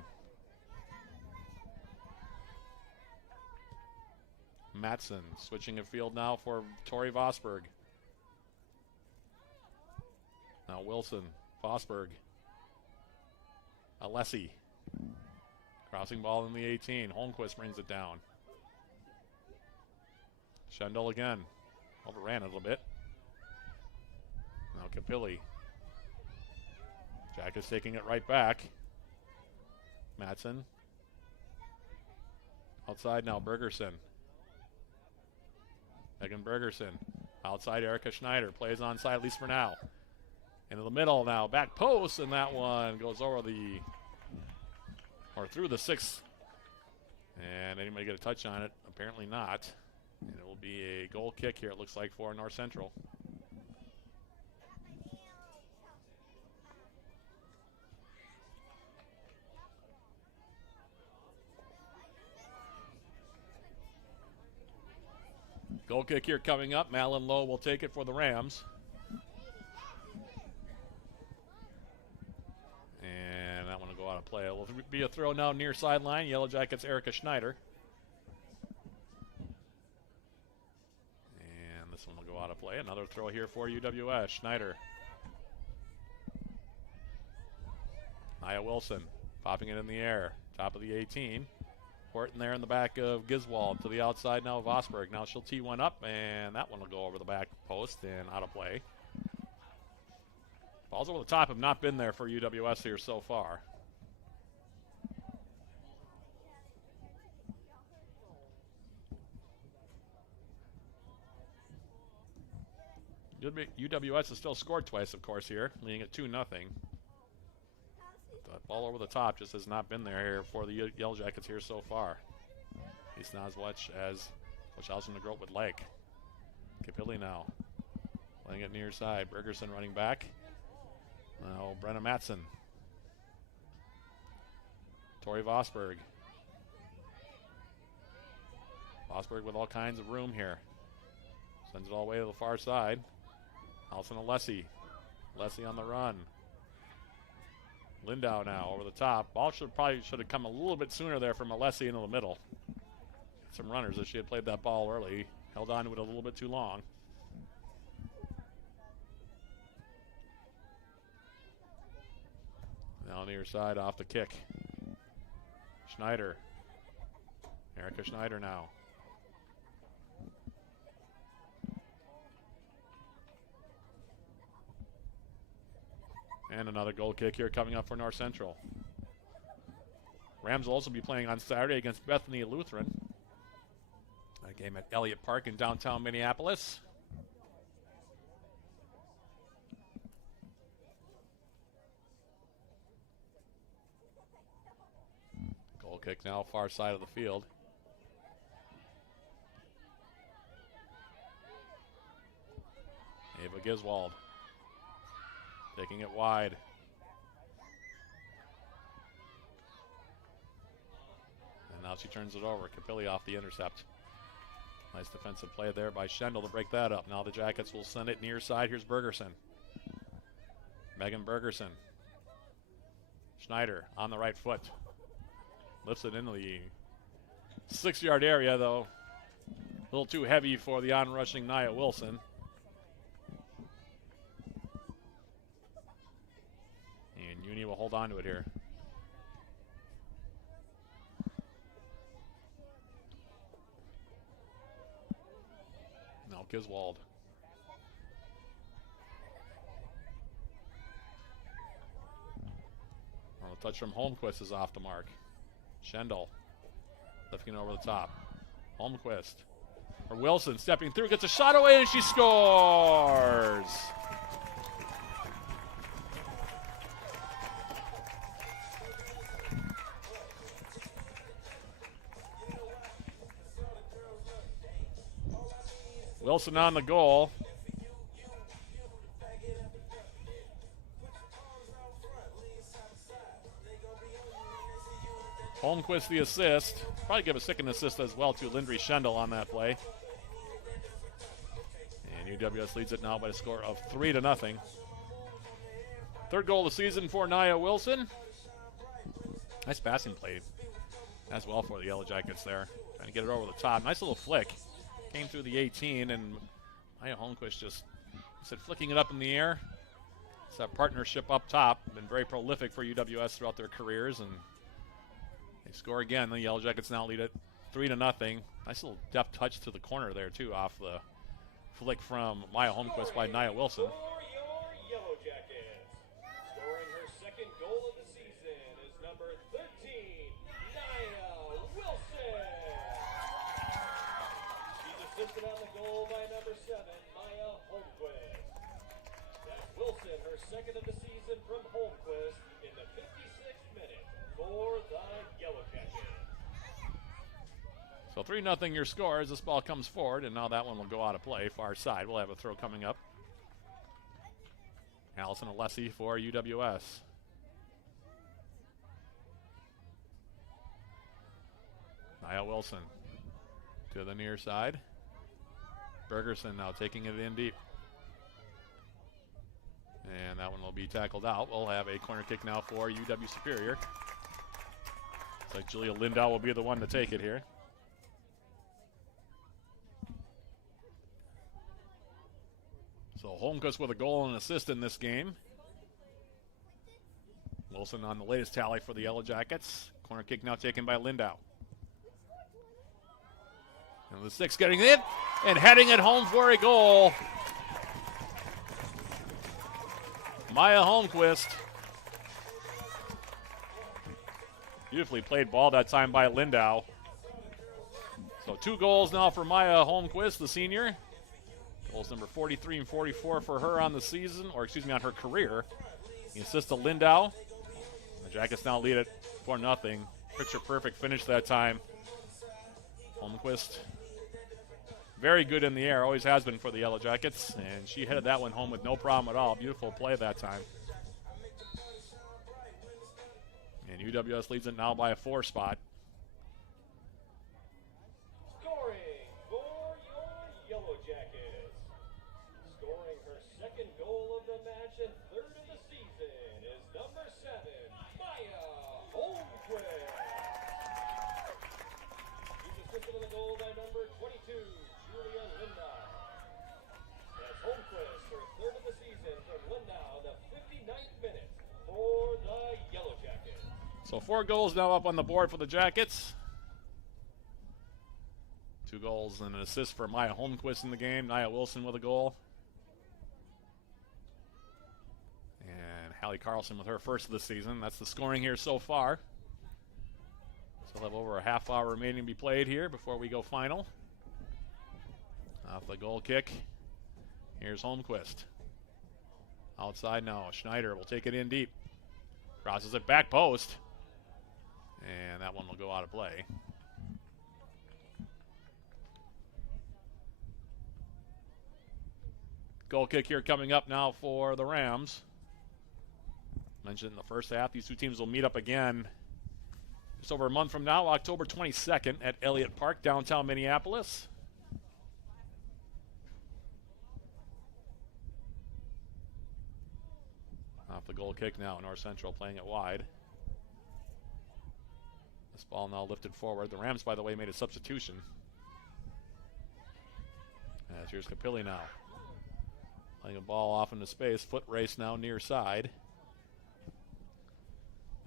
Matson switching a field now for Tori Vosberg. Now Wilson, Vosberg. Alessi. Crossing ball in the 18. Holmquist brings it down. Schendel again. Overran a little bit. Now Capilli. Jackets taking it right back. Madsen. Outside now, Bergerson. Megan Bergerson. Outside, Erica Schneider. Plays onside, at least for now. Into the middle now. Back post, and that one goes over the, or through the 6. And anybody get a touch on it? Apparently not. And it will be a goal kick here, it looks like, for North Central. Goal kick here coming up. Malin Lowe will take it for the Rams. And that one will go out of play. It will be a throw now near sideline. Yellow Jackets, Erica Schneider. And this one will go out of play. Another throw here for UWS. Schneider. Nia Wilson popping it in the air. Top of the 18. Horton there in the back of Giswald to the outside now of Vosberg. Now she'll tee one up, and that one will go over the back post and out of play. Balls over the top have not been there for UWS here so far. UWS has still scored twice, of course, here, leading at 2-0. The ball over the top just has not been there here for the Yellow Jackets here so far. East Naswatch as Wachausen de Groot would like. Capilli now playing it near side. Bergerson running back. Now Brenna Matson. Tori Vosberg. Vosberg with all kinds of room here. Sends it all the way to the far side. Allison Alessi. Alessi on the run. Lindau now over the top. Ball should have come a little bit sooner there from Alessi into the middle. Some runners, if she had played that ball early, held on to it a little bit too long. Now near side off the kick. Schneider. Erica Schneider now. And another goal kick here coming up for North Central. Rams will also be playing on Saturday against Bethany Lutheran. A game at Elliott Park in downtown Minneapolis. Goal kick now, far side of the field. Ava Giswald. Taking it wide. And now she turns it over. Capilli off the intercept. Nice defensive play there by Schendel to break that up. Now the Jackets will send it near side. Here's Bergerson. Megan Bergerson. Schneider on the right foot. Lifts it into the 6-yard area, though. A little too heavy for the on-rushing Nia Wilson. And Uni will hold on to it here. Now Giswald. Well, a touch from Holmquist is off the mark. Schendel lifting over the top. Holmquist. Or Wilson stepping through, gets a shot away, and she scores! Wilson on the goal. Holmquist the assist. Probably give a second assist as well to Lindry Schendel on that play. And UWS leads it now by a score of 3-0. Third goal of the season for Nia Wilson. Nice passing play as well for the Yellow Jackets there. Trying to get it over the top. Nice little flick. Came through the 18, and Nia Holmquist just said flicking it up in the air. It's that partnership up top. Been very prolific for UWS throughout their careers, and they score again. The Yellow Jackets now lead it 3-0. Nice little deft touch to the corner there, too, off the flick from Nia Holmquist by Nia Wilson. Yellow Jackets. Scoring her second goal of the season is number 13, assisted on the goal by number 7, Maya Holmquist. That's Wilson, her second of the season from Holmquist in the 56th minute for the Yellow Jackets. So 3-0 your score as this ball comes forward, and now that one will go out of play. Far side. We'll have a throw coming up. Allison Alessi for UWS. Nia Wilson to the near side. Bergerson now taking it in deep. And that one will be tackled out. We'll have a corner kick now for UW Superior. Looks like Julia Lindahl will be the one to take it here. So Holmquist with a goal and an assist in this game. Wilson on the latest tally for the Yellow Jackets. Corner kick now taken by Lindahl. And the 6 getting in and heading it home for a goal. Maya Holmquist. Beautifully played ball that time by Lindahl. So 2 goals now for Maya Holmquist, the senior. Goals number 43 and 44 for her on the season, or excuse me, on her career. The assist to Lindahl. The Jackets now lead it 4-0. Picture perfect finish that time. Holmquist, very good in the air, always has been for the Yellow Jackets, and she headed that one home with no problem at all. Beautiful play that time. And UWS leads it now by a 4 spot. Scoring for your Yellow Jackets. Scoring her second goal of the match and third of the season is number 7, Maya Holmquist. She's assisted on the goal by number 22, Julia Lindahl. That's Holmquist, her third of the season from Lindahl, the 59th minute for the Yellow Jackets. So 4 goals now up on the board for the Jackets. 2 goals and an assist for Maya Holmquist in the game. Nia Wilson with a goal. And Hallie Carlson with her first of the season. That's the scoring here so far. Still have over a half hour remaining to be played here before we go final. Off the goal kick. Here's Holmquist. Outside now. Schneider will take it in deep. Crosses it back post. And that one will go out of play. Goal kick here coming up now for the Rams. Mentioned in the first half, these 2 teams will meet up again just over a month from now, October 22nd at Elliott Park, downtown Minneapolis. Off the goal kick now, North Central playing it wide. This ball now lifted forward. The Rams, by the way, made a substitution. As here's Capilli now. Playing a ball off into space. Foot race now near side.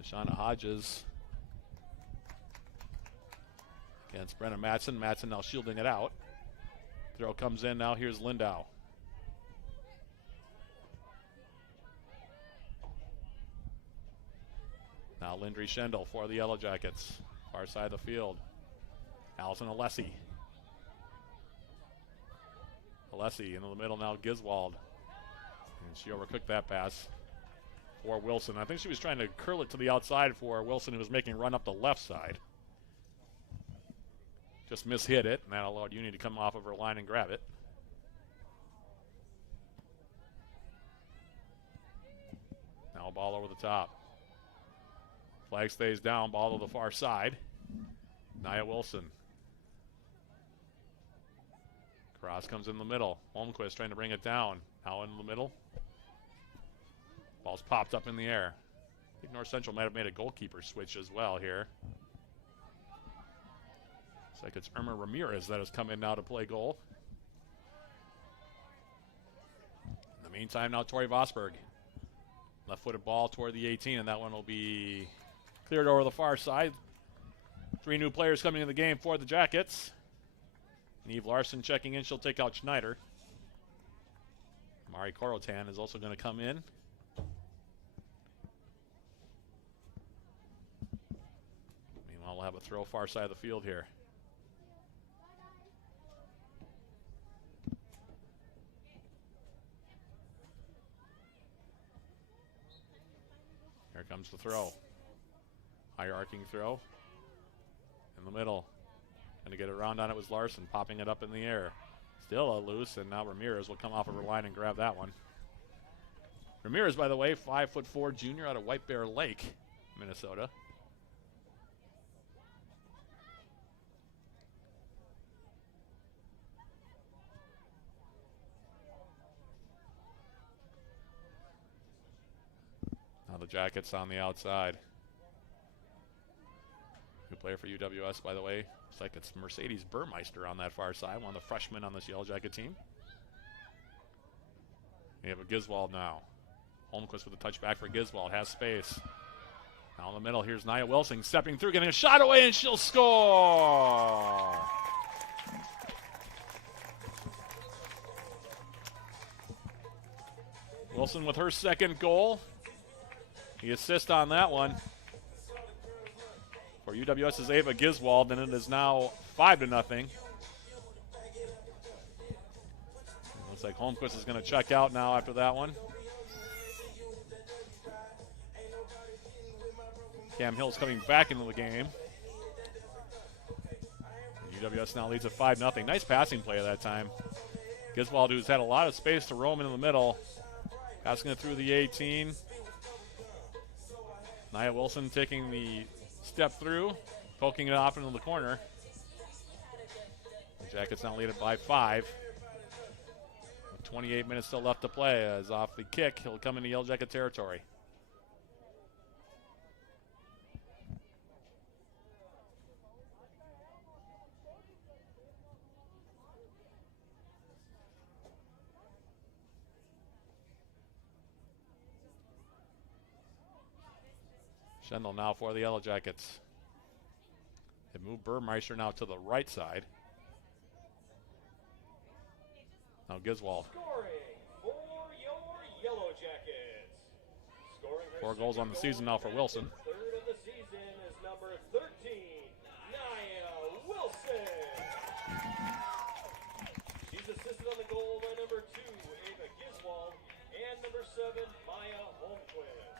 Shauna Hodges against Brenna Matson. Matson now shielding it out. Throw comes in now. Here's Lindahl. Now Lindry Schendel for the Yellow Jackets. Far side of the field. Allison Alessi. Alessi into the middle now, Giswald. And she overcooked that pass for Wilson. I think she was trying to curl it to the outside for Wilson, who was making a run up the left side. Just mishit it, and that allowed Uni to come off of her line and grab it. Now a ball over the top. Flag stays down, ball to the far side. Nia Wilson. Cross comes in the middle. Holmquist trying to bring it down. Now in the middle. Ball's popped up in the air. I think North Central might have made a goalkeeper switch as well here. Looks like it's Irma Ramirez that has come in now to play goal. In the meantime, now Tori Vosberg. Left-footed ball toward the 18, and that one will be cleared over the far side. 3 new players coming in the game for the Jackets. Neve Larson checking in. She'll take out Schneider. Mari Korotan is also going to come in. Meanwhile, we'll have a throw far side of the field here. comes the throw. High arcing throw. In the middle. Going to get around on it was Larson, popping it up in the air. Still a loose, and now Ramirez will come off of her line and grab that one. Ramirez, by the way, 5'4" junior out of White Bear Lake, Minnesota. Now the Jackets on the outside. Good player for UWS, by the way. Looks like it's Mercedes Burmeister on that far side, one of the freshmen on this Yellow Jacket team. We have a Giswald now. Holmquist with a touchback for Giswald, has space. Now in the middle, here's Nia Wilson stepping through, getting a shot away, and she'll score! Wilson with her second goal. The assist on that one for UWS's Ava Giswald, and it is now 5-0. Looks like Holmquist is going to check out now after that one. Cam Hill's coming back into the game. UWS now leads at 5-0. Nice passing play at that time. Giswald, who's had a lot of space to roam in the middle, passing it through the 18. Nia Wilson taking the step through, poking it off into the corner. The Jackets now lead it by 5. With 28 minutes still left to play, as off the kick, he'll come into Yellow Jacket territory. Schendel now for the Yellow Jackets. They move Burmeister now to the right side. Now Giswald. Scoring for your Yellow Jackets. Scoring 4 goals on the season now for Wilson. Third of the season is number 13, Nia Wilson. She's assisted on the goal by number 2, Ava Giswald, and number 7, Maya Holmquist.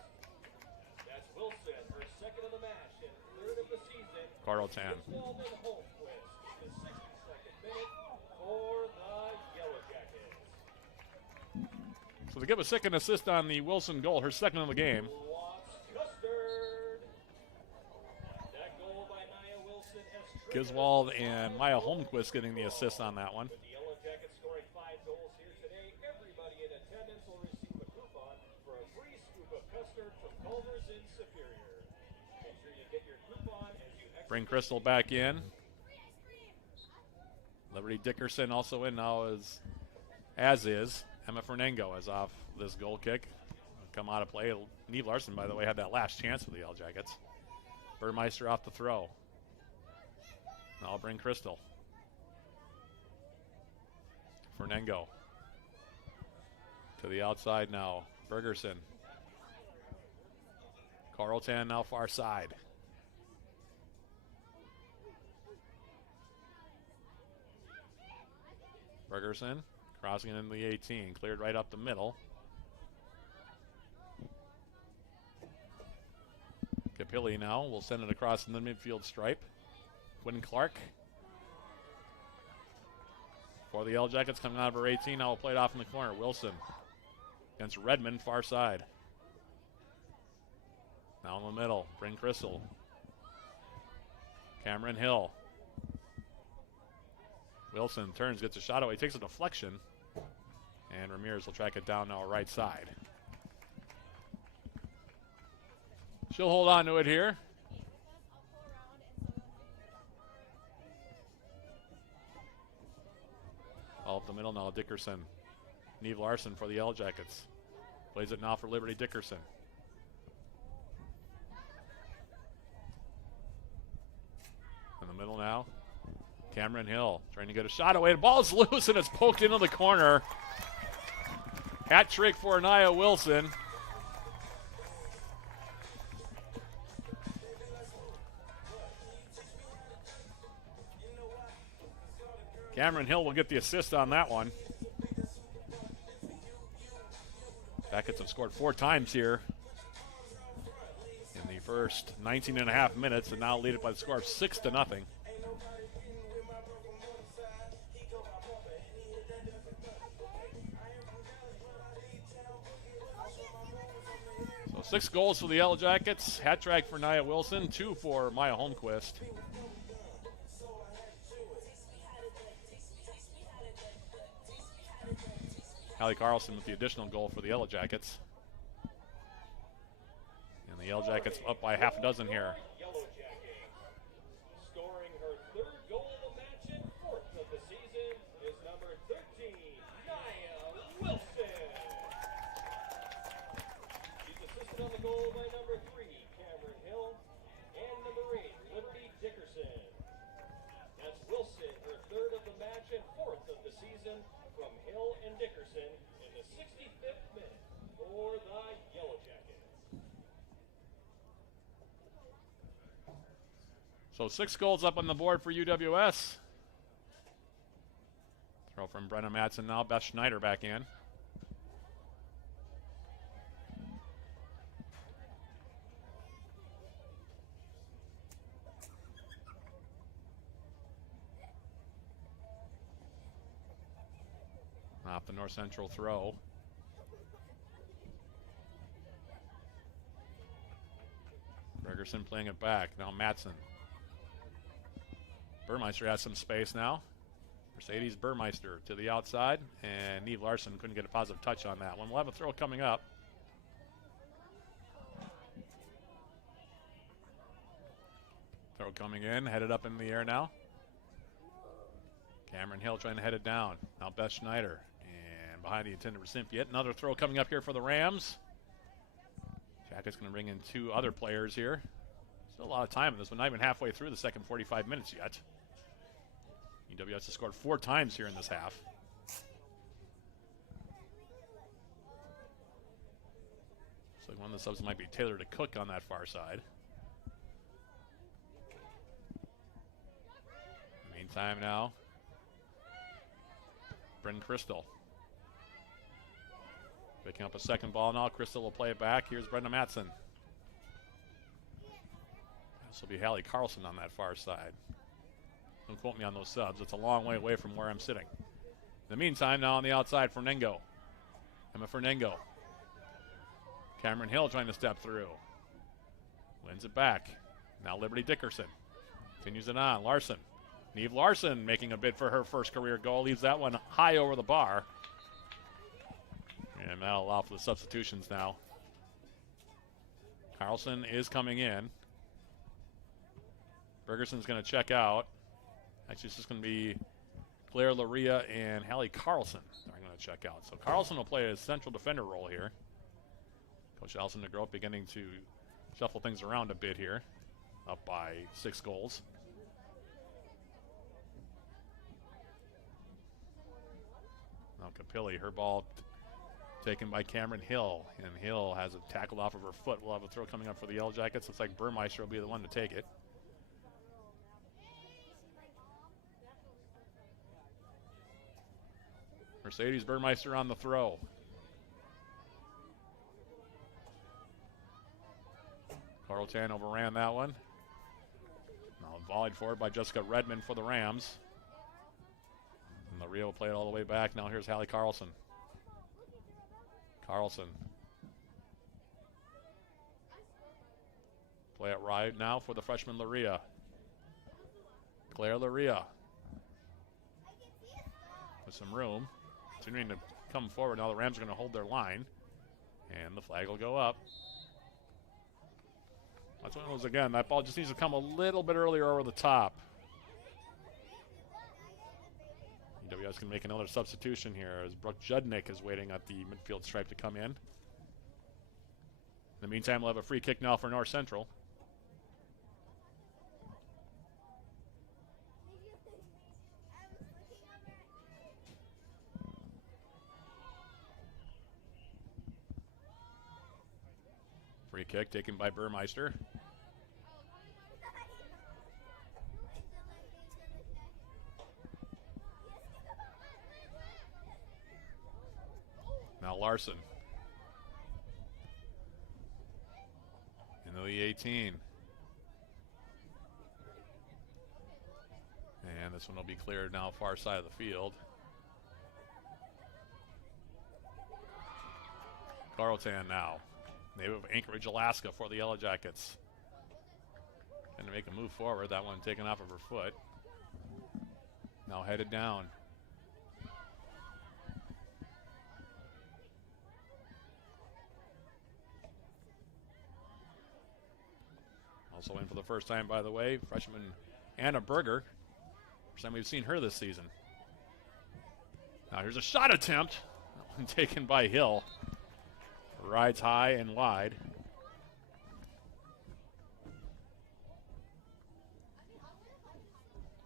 That's Wilson, her second of the match and third of the season. Carlton. Giswald and Holmquist, the 62nd minute for the Yellow Jackets. So they give a second assist on the Wilson goal, her second of the game. That goal by Nia Wilson has Giswald and Maya Holmquist getting the assist on that one. With the Yellow Jackets scoring 5 goals here today, everybody in attendance will receive a coupon for a free scoop of custard from Culver's in Superior. Make sure you get your coupon as you exit. Bring Crystal back in. Liberty Dickerson also in now as is. Emma Fernango is off this goal kick. Come out of play. Neve Larson, by the way, had that last chance for the Yellow Jackets. Burmeister off the throw. Now I'll bring Crystal. Fernango. To the outside now. Bergerson. Carlton now far side. Bergerson crossing it in the 18. Cleared right up the middle. Capilli now will send it across in the midfield stripe. Quinn Clark for the Yellow Jackets coming out of her 18. Now will play it off in the corner. Wilson against Redmond, far side. Now in the middle. Bring Crystal. Cameron Hill. Wilson turns, gets a shot away, takes a deflection, and Ramirez will track it down now right side. She'll hold on to it here. All up the middle now, Dickerson. Neve Larson for the Yellow Jackets. Plays it now for Liberty Dickerson. In the middle now. Cameron Hill trying to get a shot away. The ball's loose and it's poked into the corner. Hat trick for Nia Wilson. Cameron Hill will get the assist on that one. Jackets have scored 4 times here first 19 and a half minutes, and now lead it by the score of 6-0. So 6 goals for the Yellow Jackets. Hat trick for Nia Wilson, 2 for Maya Holmquist. Hallie Carlson with the additional goal for the Yellow Jackets. And the Yellow Jackets up by half a dozen here. Scoring her 3rd goal of the match and 4th of the season is number 13, Nia Wilson. She's assisted on the goal by number 3, Cameron Hill, and number 8, Liberty Dickerson. That's Wilson, her 3rd of the match and 4th of the season from Hill and Dickerson in the 65th minute for the Yellow Jackets. So 6 goals up on the board for UWS. Throw from Brenna Matson now. Beth Schneider back in. Off the North Central throw. Bergerson playing it back. Now Matson. Burmeister has some space now. Mercedes Burmeister to the outside, and Neve Larson couldn't get a positive touch on that one. We'll have a throw coming up. Throw coming in, headed up in the air now. Cameron Hill trying to head it down. Now Beth Schneider, and behind the intended recipient. Another throw coming up here for the Rams. Jacket's going to bring in 2 other players here. Still a lot of time in this one, not even halfway through the second 45 minutes yet. UWS has scored 4 times here in this half. So one of the subs might be Taylor to Cook on that far side. Meantime now, Bryn Crystal. Picking up a second ball now. Crystal will play it back. Here's Brenda Matson. This will be Hallie Carlson on that far side. Don't quote me on those subs. It's a long way away from where I'm sitting. In the meantime, now on the outside, Fernengo. Emma Fernengo. Cameron Hill trying to step through. Wins it back. Now Liberty Dickerson. Continues it on. Larson. Neve Larson making a bid for her first career goal. Leaves that one high over the bar. And that'll allow for the substitutions now. Carlson is coming in. Bergerson's going to check out. Actually, it's just going to be Claire Laria and Hallie Carlson are going to check out. So Carlson will play a central defender role here. Coach Allison DeGroat beginning to shuffle things around a bit here. Up by 6 goals. Now Capilli, her ball taken by Cameron Hill. And Hill has it tackled off of her foot. We'll have a throw coming up for the Yellow Jackets. Looks like Burmeister will be the one to take it. Mercedes Burmeister on the throw. Carlton overran that one. Now volleyed forward by Jessica Redmond for the Rams. And Laria will play it all the way back. Now here's Hallie Carlson. Carlson. Play it right now for the freshman Laria. Claire Laria. With some room. Continuing to come forward. Now the Rams are going to hold their line. And the flag will go up. That's what it was again. That ball just needs to come a little bit earlier over the top. UWS can make another substitution here as Brooke Judnick is waiting at the midfield stripe to come in. In the meantime, we'll have a free kick now for North Central. Free kick taken by Burmeister. Now Larson. into the 18. And this one will be cleared now, far side of the field. Carlton now, native of Anchorage, Alaska, for the Yellow Jackets. Going to make a move forward. That one taken off of her foot. Now headed down. Also in for the first time, by the way, freshman Anna Berger. First time we've seen her this season. Now here's a shot attempt. That one taken by Hill. Rides high and wide.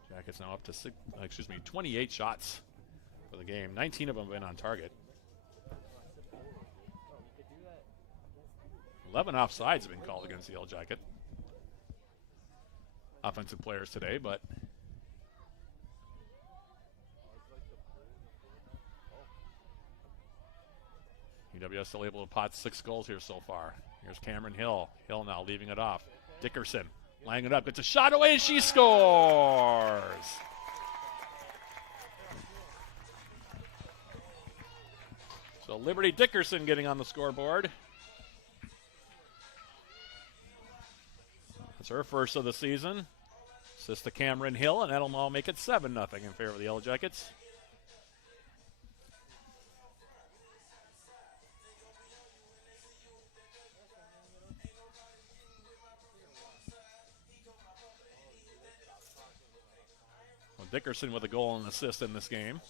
Jackets now up to 28 shots for the game. 19 of them have been on target. 11 offsides have been called against the Yellow Jacket offensive players today, but UWS still able to pot 6 goals here so far. Here's Cameron Hill. Hill now leaving it off. Dickerson laying it up. Gets a shot away and she scores. So Liberty Dickerson getting on the scoreboard. That's her first of the season. Assist to Cameron Hill, and that'll now make it 7-0 in favor of the Yellow Jackets. Well, Dickerson with a goal and assist in this game.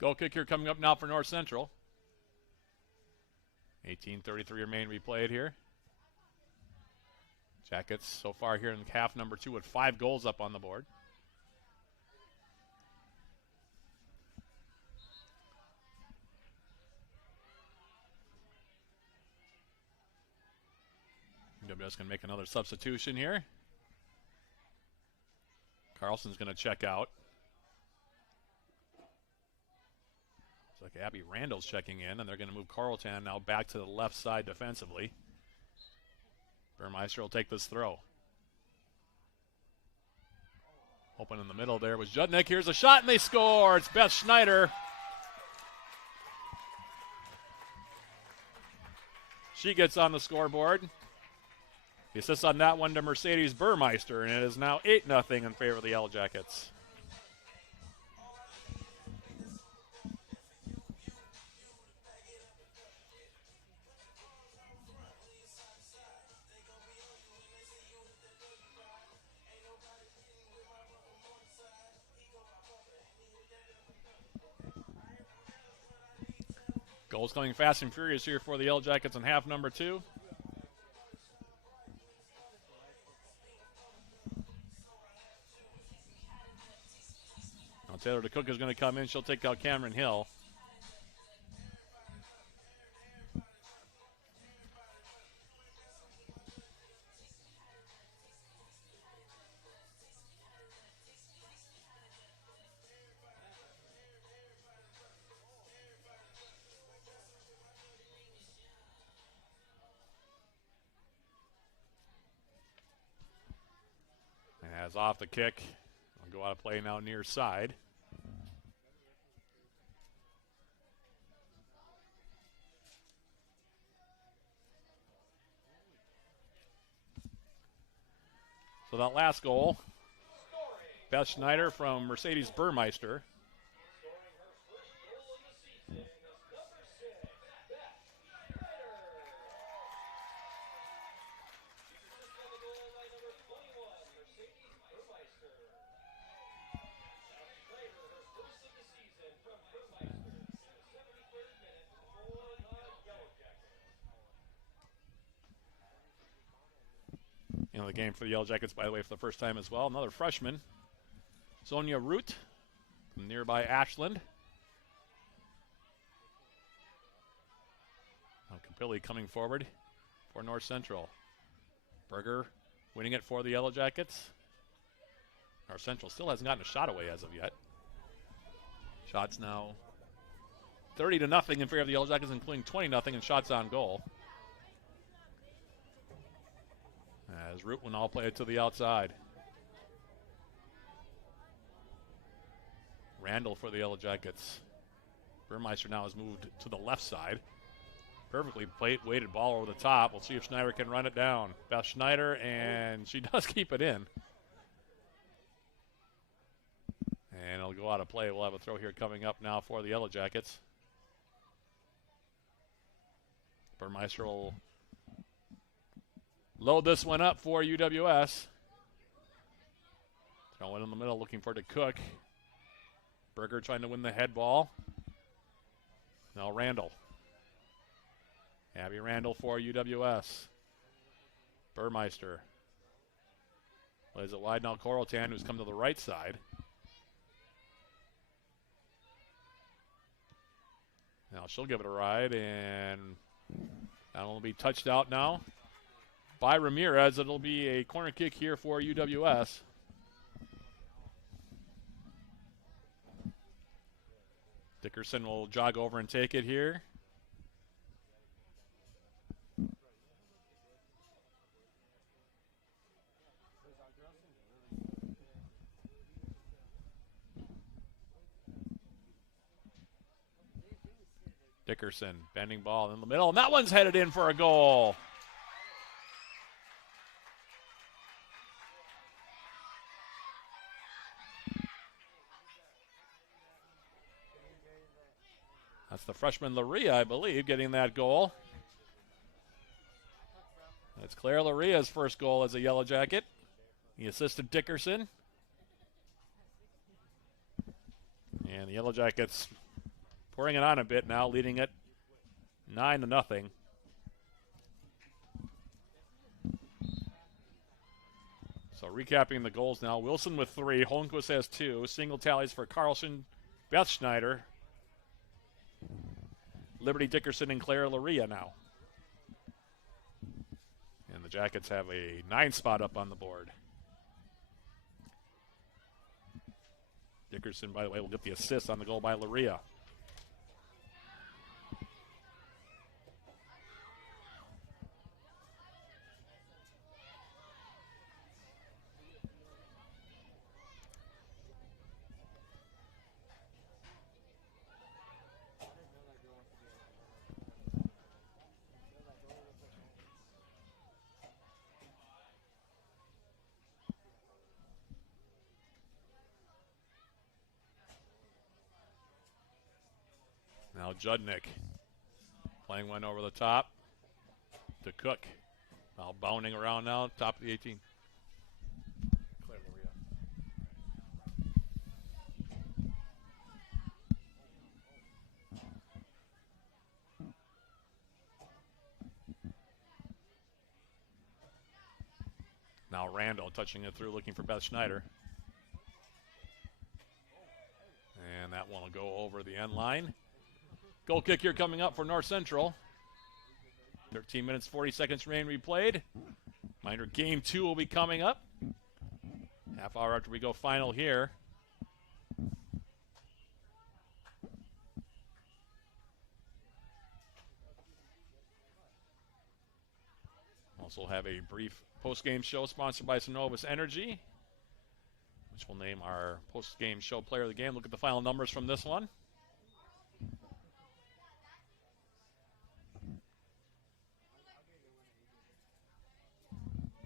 Goal kick here coming up now for North Central. 18:33 remain replayed here. Jackets so far here in half number 2 with 5 goals up on the board. UWS going to make another substitution here. Carlson's going to check out. Looks like Abby Randall's checking in, and they're going to move Carlton now back to the left side defensively. Burmeister will take this throw. Open in the middle there was Judnick. Here's a shot, and they score. It's Beth Schneider. She gets on the scoreboard. The assist on that one to Mercedes Burmeister, and it is now 8-0 in favor of the Yellow Jackets. Goals coming fast and furious here for the Yellow Jackets in half number 2. Now Taylor DeCook is going to come in. She'll take out Cameron Hill. As off the kick, we'll go out of play now near side. So that last goal Beth Schneider from Mercedes Burmeister. In the game for the Yellow Jackets, by the way, for the first time as well. Another freshman, Sonia Root from nearby Ashland. Now Capilli coming forward for North Central. Berger winning it for the Yellow Jackets. North Central still hasn't gotten a shot away as of yet. Shots now 30-0 in favor of the Yellow Jackets, including 20-0 in shots on goal. As Root will now play it to the outside. Randall for the Yellow Jackets. Burmeister now has moved to the left side. Perfectly weighted ball over the top. We'll see if Schneider can run it down. Beth Schneider, and she does keep it in. And it'll go out of play. We'll have a throw here coming up now for the Yellow Jackets. Burmeister will load this one up for UWS. Throw it in the middle, looking for it to Cook. Berger trying to win the head ball. Now Randall. Abby Randall for UWS. Burmeister plays it wide now. Coraltan, who's come to the right side. Now she'll give it a ride, and that'll be touched out now by Ramirez. It'll be a corner kick here for UWS. Dickerson will jog over and take it here. Dickerson, bending ball in the middle, and that one's headed in for a goal. That's the freshman Laria, I believe, getting that goal. That's Claire Laria's first goal as a Yellow Jacket. He assisted Dickerson. And the Yellow Jackets pouring it on a bit now, leading it 9-0. So recapping the goals now. Wilson with 3. Holmquist has 2. Single tallies for Carlson, Beth Schneider, Liberty Dickerson, and Claire Laria now. And the Jackets have a 9 spot up on the board. Dickerson, by the way, will get the assist on the goal by Laria. Now Judnick playing one over the top to Cook. Now bounding around now, top of the 18. Claire Laria. Now Randall touching it through, looking for Beth Schneider. And that one will go over the end line. Goal kick here coming up for North Central. 13 minutes, 40 seconds remain replayed. Reminder, game 2 will be coming up. Half hour after we go final here. Also have a brief post-game show sponsored by Synovus Energy, which will name our post-game show player of the game. Look at the final numbers from this one.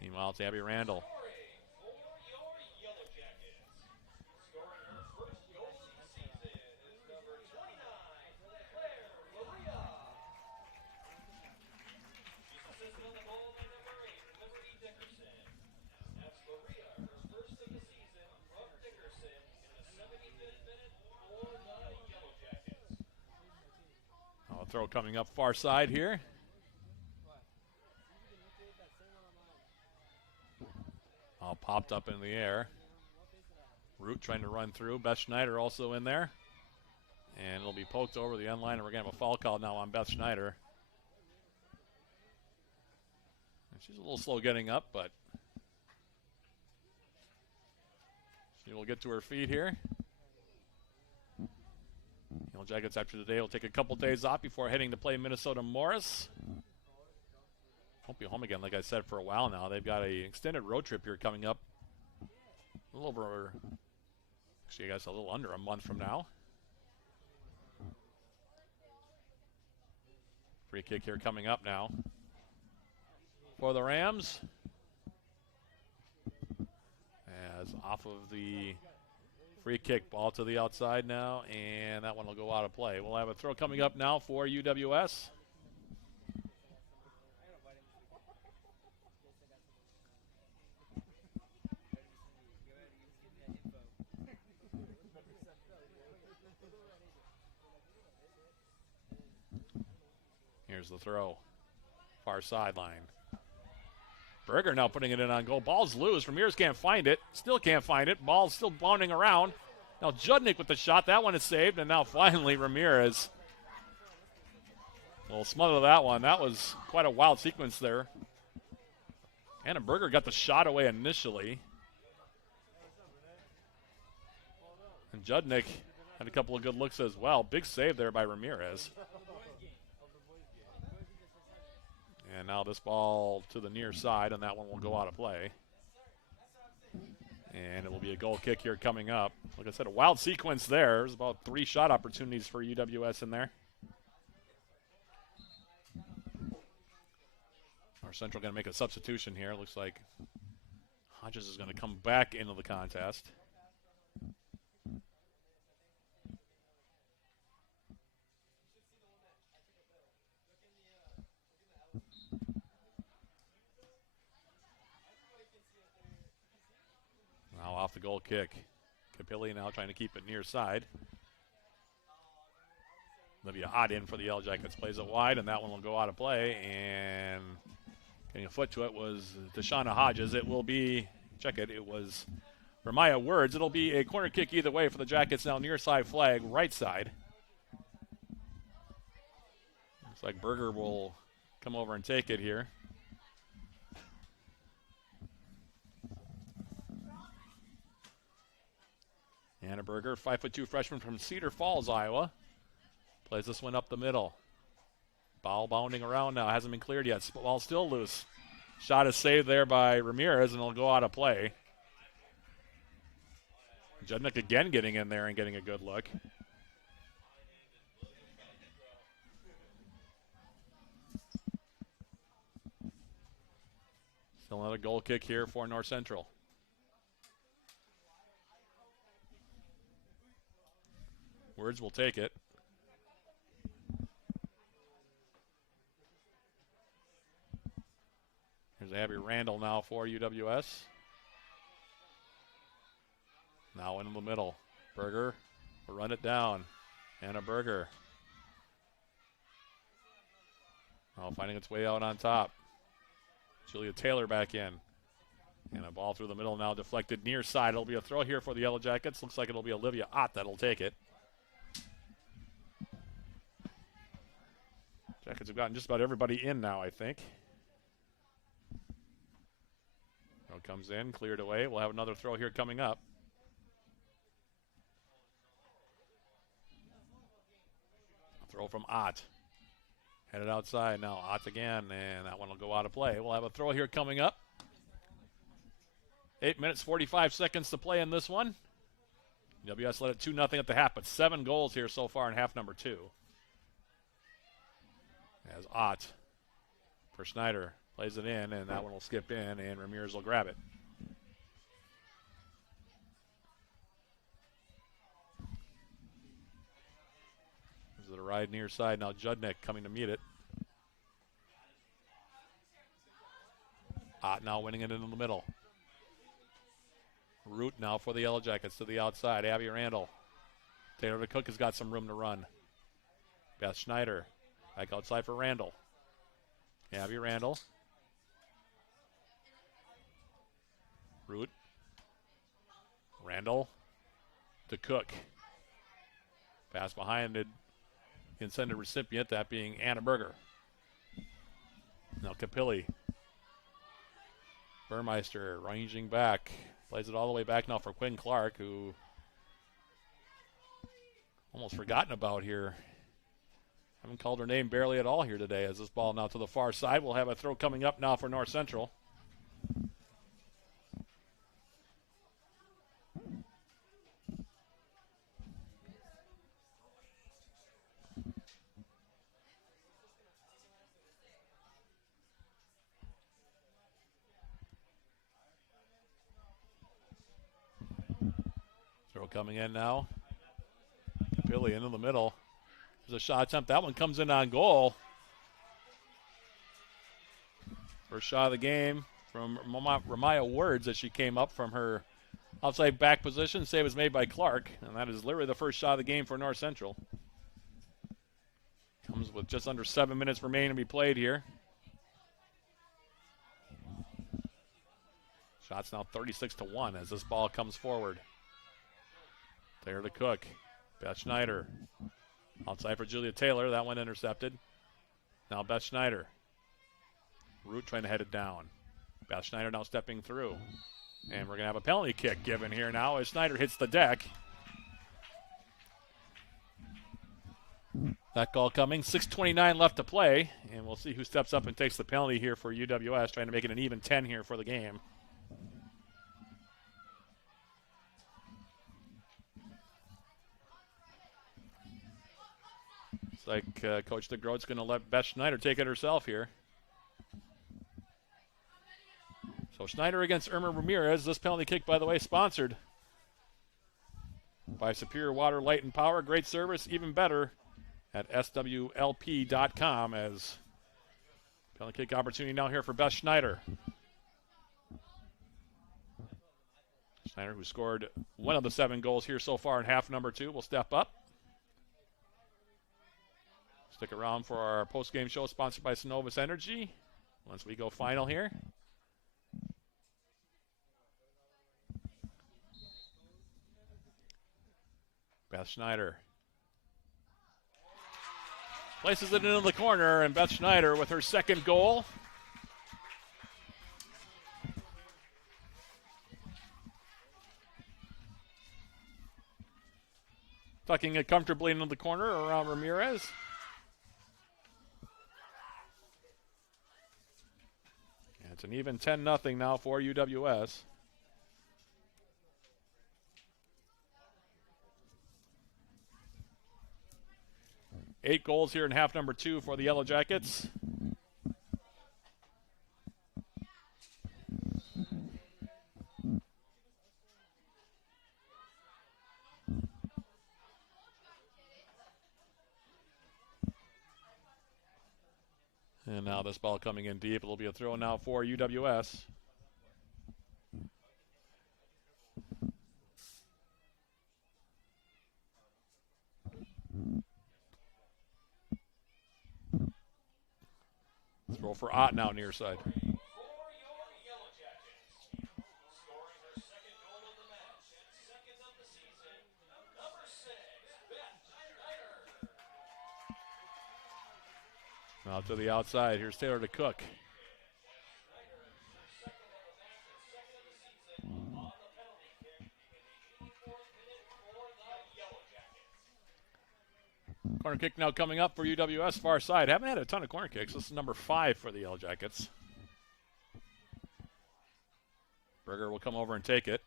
Meanwhile, it's Abby Randall. Now a throw coming up far side here. All popped up in the air. Root trying to run through. Beth Schneider also in there. And it'll be poked over the end line, and we're going to have a foul call now on Beth Schneider. And she's a little slow getting up, but she will get to her feet here. Yellow Jackets after today will take a couple days off before heading to play Minnesota Morris. Won't be home again, like I said, for a while now. They've got an extended road trip here coming up. A little over, actually, I guess a little under a month from now. Free kick here coming up now for the Rams. As off of the free kick, ball to the outside now, and that one will go out of play. We'll have a throw coming up now for UWS. Here's the throw. Far sideline. Berger now putting it in on goal. Ball's loose. Ramirez can't find it. Still can't find it. Ball's still bounding around. Now Judnick with the shot. That one is saved. And now finally Ramirez. We'll smother that one. That was quite a wild sequence there. Anna Berger got the shot away initially. And Judnick had a couple of good looks as well. Big save there by Ramirez. And now this ball to the near side, and that one will go out of play. And it will be a goal kick here coming up. Like I said, a wild sequence there. There's about 3 shot opportunities for UWS in there. Our Central going to make a substitution here. Looks like Hodges is going to come back into the contest. Now off the goal kick. Capilli now trying to keep it near side. Olivia Ott in for the Yellow Jackets. Plays it wide, and that one will go out of play. And getting a foot to it was Deshauna Hodges. It will be, check it, it was Ramaya Words. It'll be a corner kick either way for the Jackets now. Near side flag, right side. Looks like Berger will come over and take it here. Anna Berger, 5'2" freshman from Cedar Falls, Iowa. Plays this one up the middle. Ball bounding around now. Hasn't been cleared yet. Ball still loose. Shot is saved there by Ramirez, and it'll go out of play. Judnick again getting in there and getting a good look. Still another goal kick here for North Central. Words will take it. Here's Abby Randall now for UWS. Now in the middle. Berger will run it down. Anna Berger. Oh, finding its way out on top. Julia Taylor back in. And a ball through the middle now deflected near side. It'll be a throw here for the Yellow Jackets. Looks like it'll be Olivia Ott that'll take it. Jackets have gotten just about everybody in now, I think. Throw comes in, cleared away. We'll have another throw here coming up. Throw from Ott. Headed outside now. Ott again, and that one will go out of play. We'll have a throw here coming up. 8 minutes, 45 seconds to play in this one. WS led it 2-0 at the half, but 7 goals here so far in half number 2. As Ott for Schneider plays it in, and that one will skip in, and Ramirez will grab it. This is the ride near side. Now Judnick coming to meet it. Ott now winning it into the middle. Root now for the Yellow Jackets to the outside. Abby Randall. Taylor to Cook has got some room to run. Beth Schneider Back outside for Randall. Abby Randall. Root. Randall to Cook. Pass behind the intended recipient, that being Anna Berger. Now Capilli. Burmeister ranging back. Plays it all the way back now for Quinn Clark, who almost forgotten about here. Haven't called her name barely at all here today as this ball now to the far side. We'll have a throw coming up now for North Central. Throw coming in now. Billy into the middle. There's a shot attempt. That one comes in on goal. First shot of the game from Ramaya Words as she came up from her outside back position. Save was made by Clark, and that is literally the first shot of the game for North Central. Comes with just under 7 minutes remaining to be played here. Shots now 36-1 as this ball comes forward. There to Cook. Beth Schneider. Outside for Julia Taylor. That one intercepted. Now Beth Schneider. Root trying to head it down. Beth Schneider now stepping through. And we're going to have a penalty kick given here now as Schneider hits the deck. That goal coming. 6:29 left to play. And we'll see who steps up and takes the penalty here for UWS, trying to make it an even 10 here for the game. It's like Coach DeGroat's going to let Beth Schneider take it herself here. So Schneider against Irma Ramirez. This penalty kick, by the way, sponsored by Superior Water, Light, and Power. Great service, even better at swlp.com as penalty kick opportunity now here for Beth Schneider. Schneider, who scored one of the 7 goals here so far in half number 2, will step up. Stick around for our post-game show sponsored by Synovus Energy once we go final here. Beth Schneider places it into the corner, and Beth Schneider with her second goal. Tucking it comfortably into the corner around Ramirez. And it's an even 10-0 now for UWS. Eight goals here in half number 2 for the Yellow Jackets. And now this ball coming in deep. It'll be a throw now for UWS. Throw for Ott now near side. Now to the outside. Here's Taylor to Cook. Corner kick now coming up for UWS far side. Haven't had a ton of corner kicks. This is number 5 for the Yellow Jackets. Berger will come over and take it.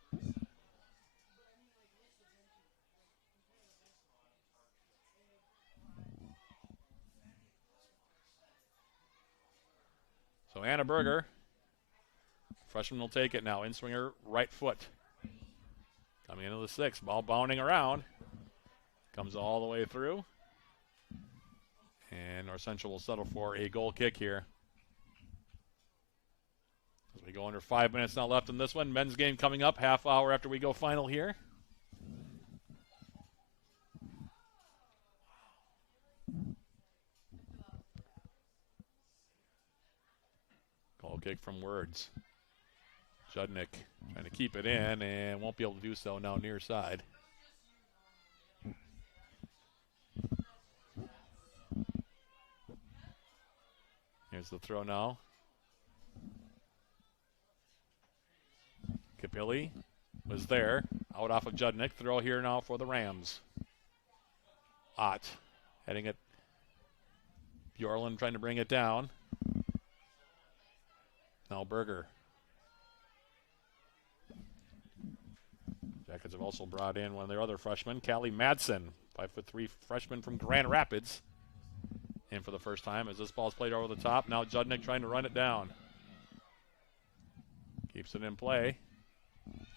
So Anna Berger, freshman, will take it now. In-swinger, right foot. Coming into the 6, ball bounding around. Comes all the way through. And North Central will settle for a goal kick here. As we go under 5 minutes now left in this one. Men's game coming up, half hour after we go final here. break from Words. Judnick trying to keep it in and won't be able to do so now near side. Here's the throw now. Capilli was there. Out off of Judnick. Throw here now for the Rams. Ott heading it. Bjorlund trying to bring it down. Now Berger. Jackets have also brought in one of their other freshmen, Callie Madsen, 5'3" freshman from Grand Rapids. In for the first time as this ball's played over the top. Now Judnick trying to run it down. Keeps it in play.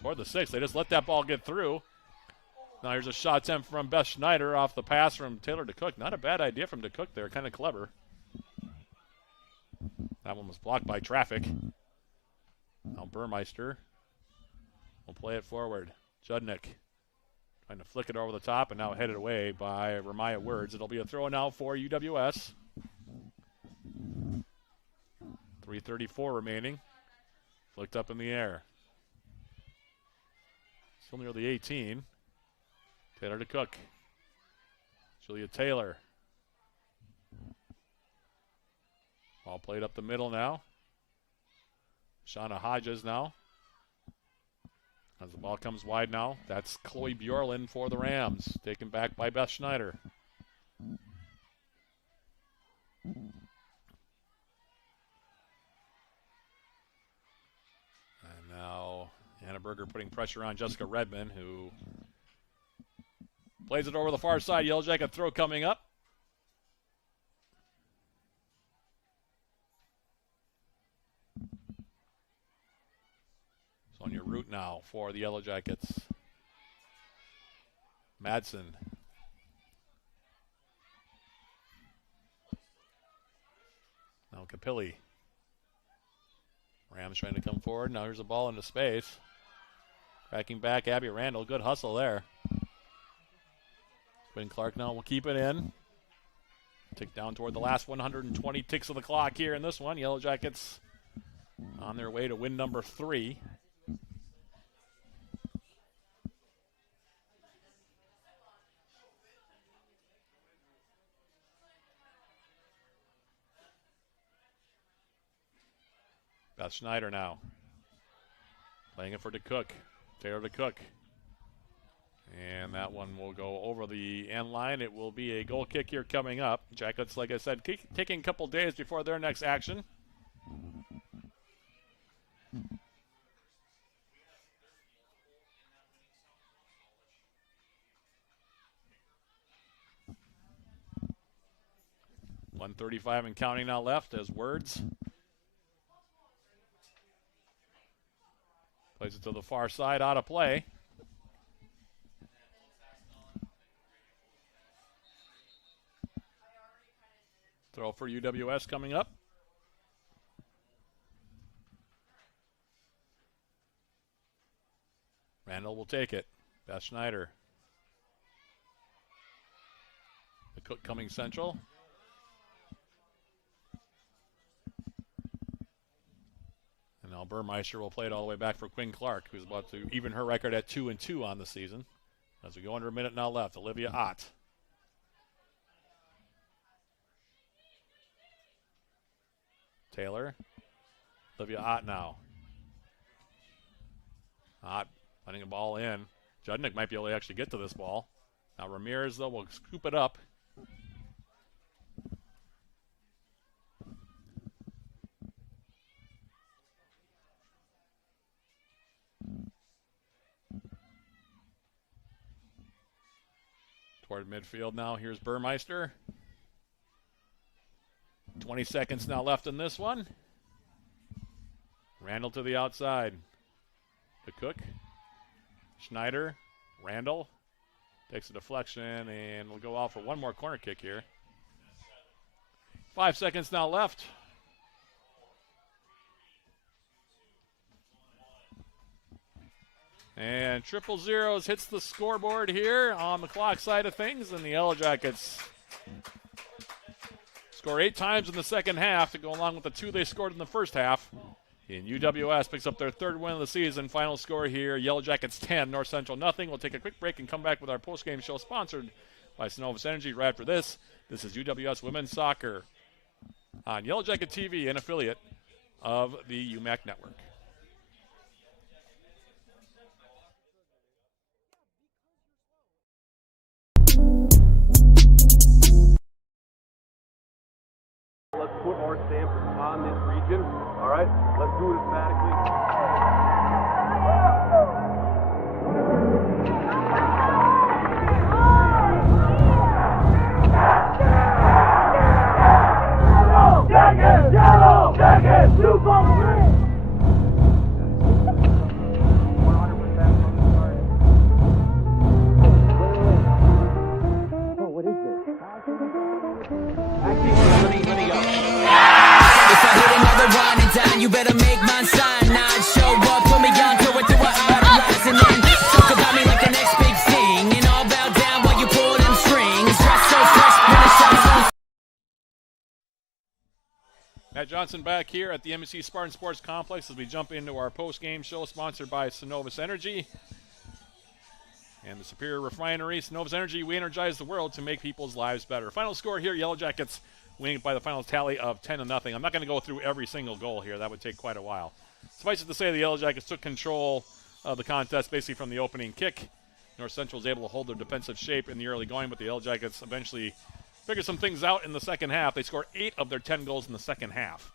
Toward the 6. They just let that ball get through. Now here's a shot attempt from Beth Schneider off the pass from Taylor DeCook. Not a bad idea from DeCook there. Kind of clever. That one was blocked by traffic. Now Burmeister will play it forward. Judnick trying to flick it over the top and now headed away by Ramaya Words. It'll be a throw now for UWS. 3:34 remaining. Flicked up in the air. Still near the 18. Taylor DeCook. Julia Taylor. Ball played up the middle now. Shauna Hodges now. As the ball comes wide now, that's Chloe Bjorlund for the Rams. Taken back by Beth Schneider. And now Anna Berger putting pressure on Jessica Redmond, who plays it over the far side. Yellow Jacket throw coming up. Sonia Root now for the Yellow Jackets. Madsen. Now Capilli. Rams trying to come forward. Now here's a ball into space. Cracking back, Abby Randall. Good hustle there. Quinn Clark now will keep it in. Tick down toward the last 120 ticks of the clock here in this one. Yellow Jackets on their way to win number 3. Beth Schneider now. Playing it for DeCook. Taylor DeCook. And that one will go over the end line. It will be a goal kick here coming up. Jackets, like I said, taking a couple days before their next action. .135 and counting now left as Words. Plays it to the far side, out of play. Throw for UWS coming up. Randall will take it. Beth Schneider. The Cook coming central. And now Burmeister will play it all the way back for Quinn Clark, who's about to even her record at 2-2 on the season. As we go under a minute now left, Olivia Ott. Taylor. Olivia Ott now. Ott letting a ball in. Judnick might be able to actually get to this ball. Now Ramirez, though, will scoop it up. Toward midfield now. Here's Burmeister. 20 seconds now left in this one. Randall to the outside. The Cook. Schneider. Randall. Takes a deflection and will go out for one more corner kick here. 5 seconds now left. And 000 hits the scoreboard here on the clock side of things, and the Yellow Jackets score 8 times in the second half to go along with the 2 they scored in the first half. in UWS picks up their third win of the season. Final score here, Yellow Jackets 10, North Central nothing. We'll take a quick break and come back with our post-game show sponsored by Synovus Energy. Right after this, this is UWS Women's Soccer on Yellow Jacket TV, an affiliate of the UMAC Network. Let's put our stamp on this region. All right, let's do it emphatically. Yellow Jackets, Super You better make mine sign. I'd show up, put me on, throw it through an rise, and then talk about me like the next big thing. And all bow down while you pull them strings. Dress so fresh when the shot's on. Matt Johnson back here at the MEC Spartan Sports Complex as we jump into our post-game show sponsored by Synovus Energy and the Superior Refinery. Synovus Energy, we energize the world to make people's lives better. Final score here, Yellow Jackets winning it by the final tally of 10-0. I'm not going to go through every single goal here. That would take quite a while. Suffice it to say, the Yellow Jackets took control of the contest basically from the opening kick. North Central was able to hold their defensive shape in the early going, but the Yellow Jackets eventually figured some things out in the second half. They scored 8 of their 10 goals in the second half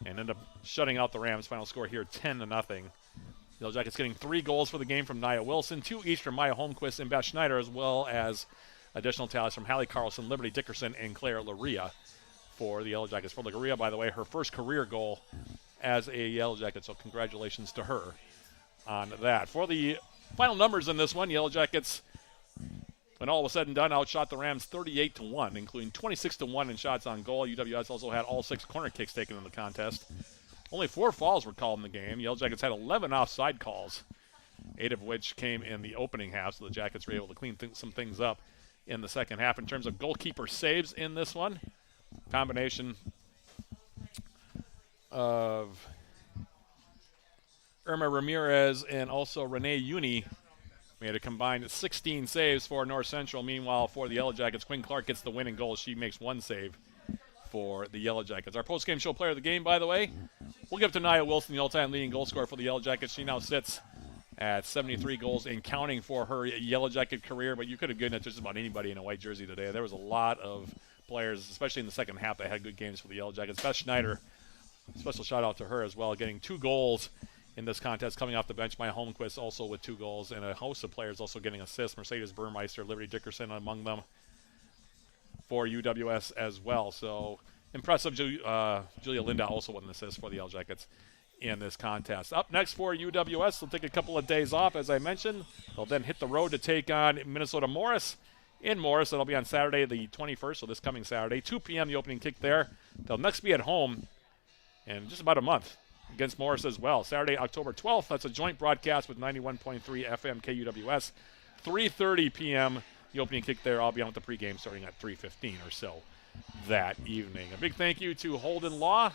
and ended up shutting out the Rams. Final score here, 10-0. Yellow Jackets getting 3 goals for the game from Nia Wilson, 2 each from Maya Holmquist and Beth Schneider, as well as additional tallies from Hallie Carlson, Liberty Dickerson, and Claire Laria for the Yellow Jackets. For Laria, by the way, her first career goal as a Yellow Jacket, so congratulations to her on that. For the final numbers in this one, Yellow Jackets, when all was said and done, outshot the Rams 38-1, including 26-1 in shots on goal. UWS also had all 6 corner kicks taken in the contest. Only 4 fouls were called in the game. Yellow Jackets had 11 offside calls, 8 of which came in the opening half, so the Jackets were able to clean some things up in the second half. In terms of goalkeeper saves in this one, combination of Irma Ramirez and also Renee Uni made a combined 16 saves for North Central. Meanwhile, for the Yellow Jackets, Quinn Clark gets the winning goal. She makes 1 save for the Yellow Jackets. Our post-game show player of the game, by the way, we'll give to Nia Wilson, the all-time leading goal scorer for the Yellow Jackets. She now sits at 73 goals and counting for her Yellow Jacket career, but you could have given it to just about anybody in a white jersey today. There was a lot of players, especially in the second half, that had good games for the Yellow Jackets. Beth Schneider, special shout out to her as well, getting 2 goals in this contest, coming off the bench. Maya Holmquist also with 2 goals, and a host of players also getting assists. Mercedes Burmeister, Liberty Dickerson among them for UWS as well. So impressive. Julia Linda also with an assist for the Yellow Jackets in this contest. Up next for UWS, they'll take a couple of days off, as I mentioned. They'll then hit the road to take on Minnesota Morris in Morris. That'll be on Saturday the 21st, so this coming Saturday. 2 p.m. the opening kick there. They'll next be at home in just about a month against Morris as well. Saturday, October 12th, that's a joint broadcast with 91.3 FM KUWS. 3:30 p.m. the opening kick there. I'll be on with the pregame starting at 3:15 or so that evening. A big thank you to Holden Law,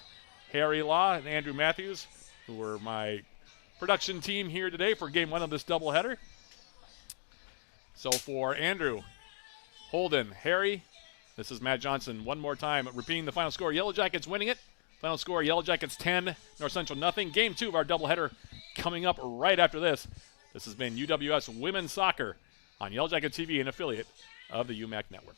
Harry Law, and Andrew Matthews, who were my production team here today for game 1 of this doubleheader. So for Andrew, Holden, Harry, this is Matt Johnson one more time, repeating the final score. Yellow Jackets winning it. Final score, Yellow Jackets 10, North Central nothing. Game 2 of our doubleheader coming up right after this. This has been UWS Women's Soccer on Yellow Jacket TV, an affiliate of the UMAC Network.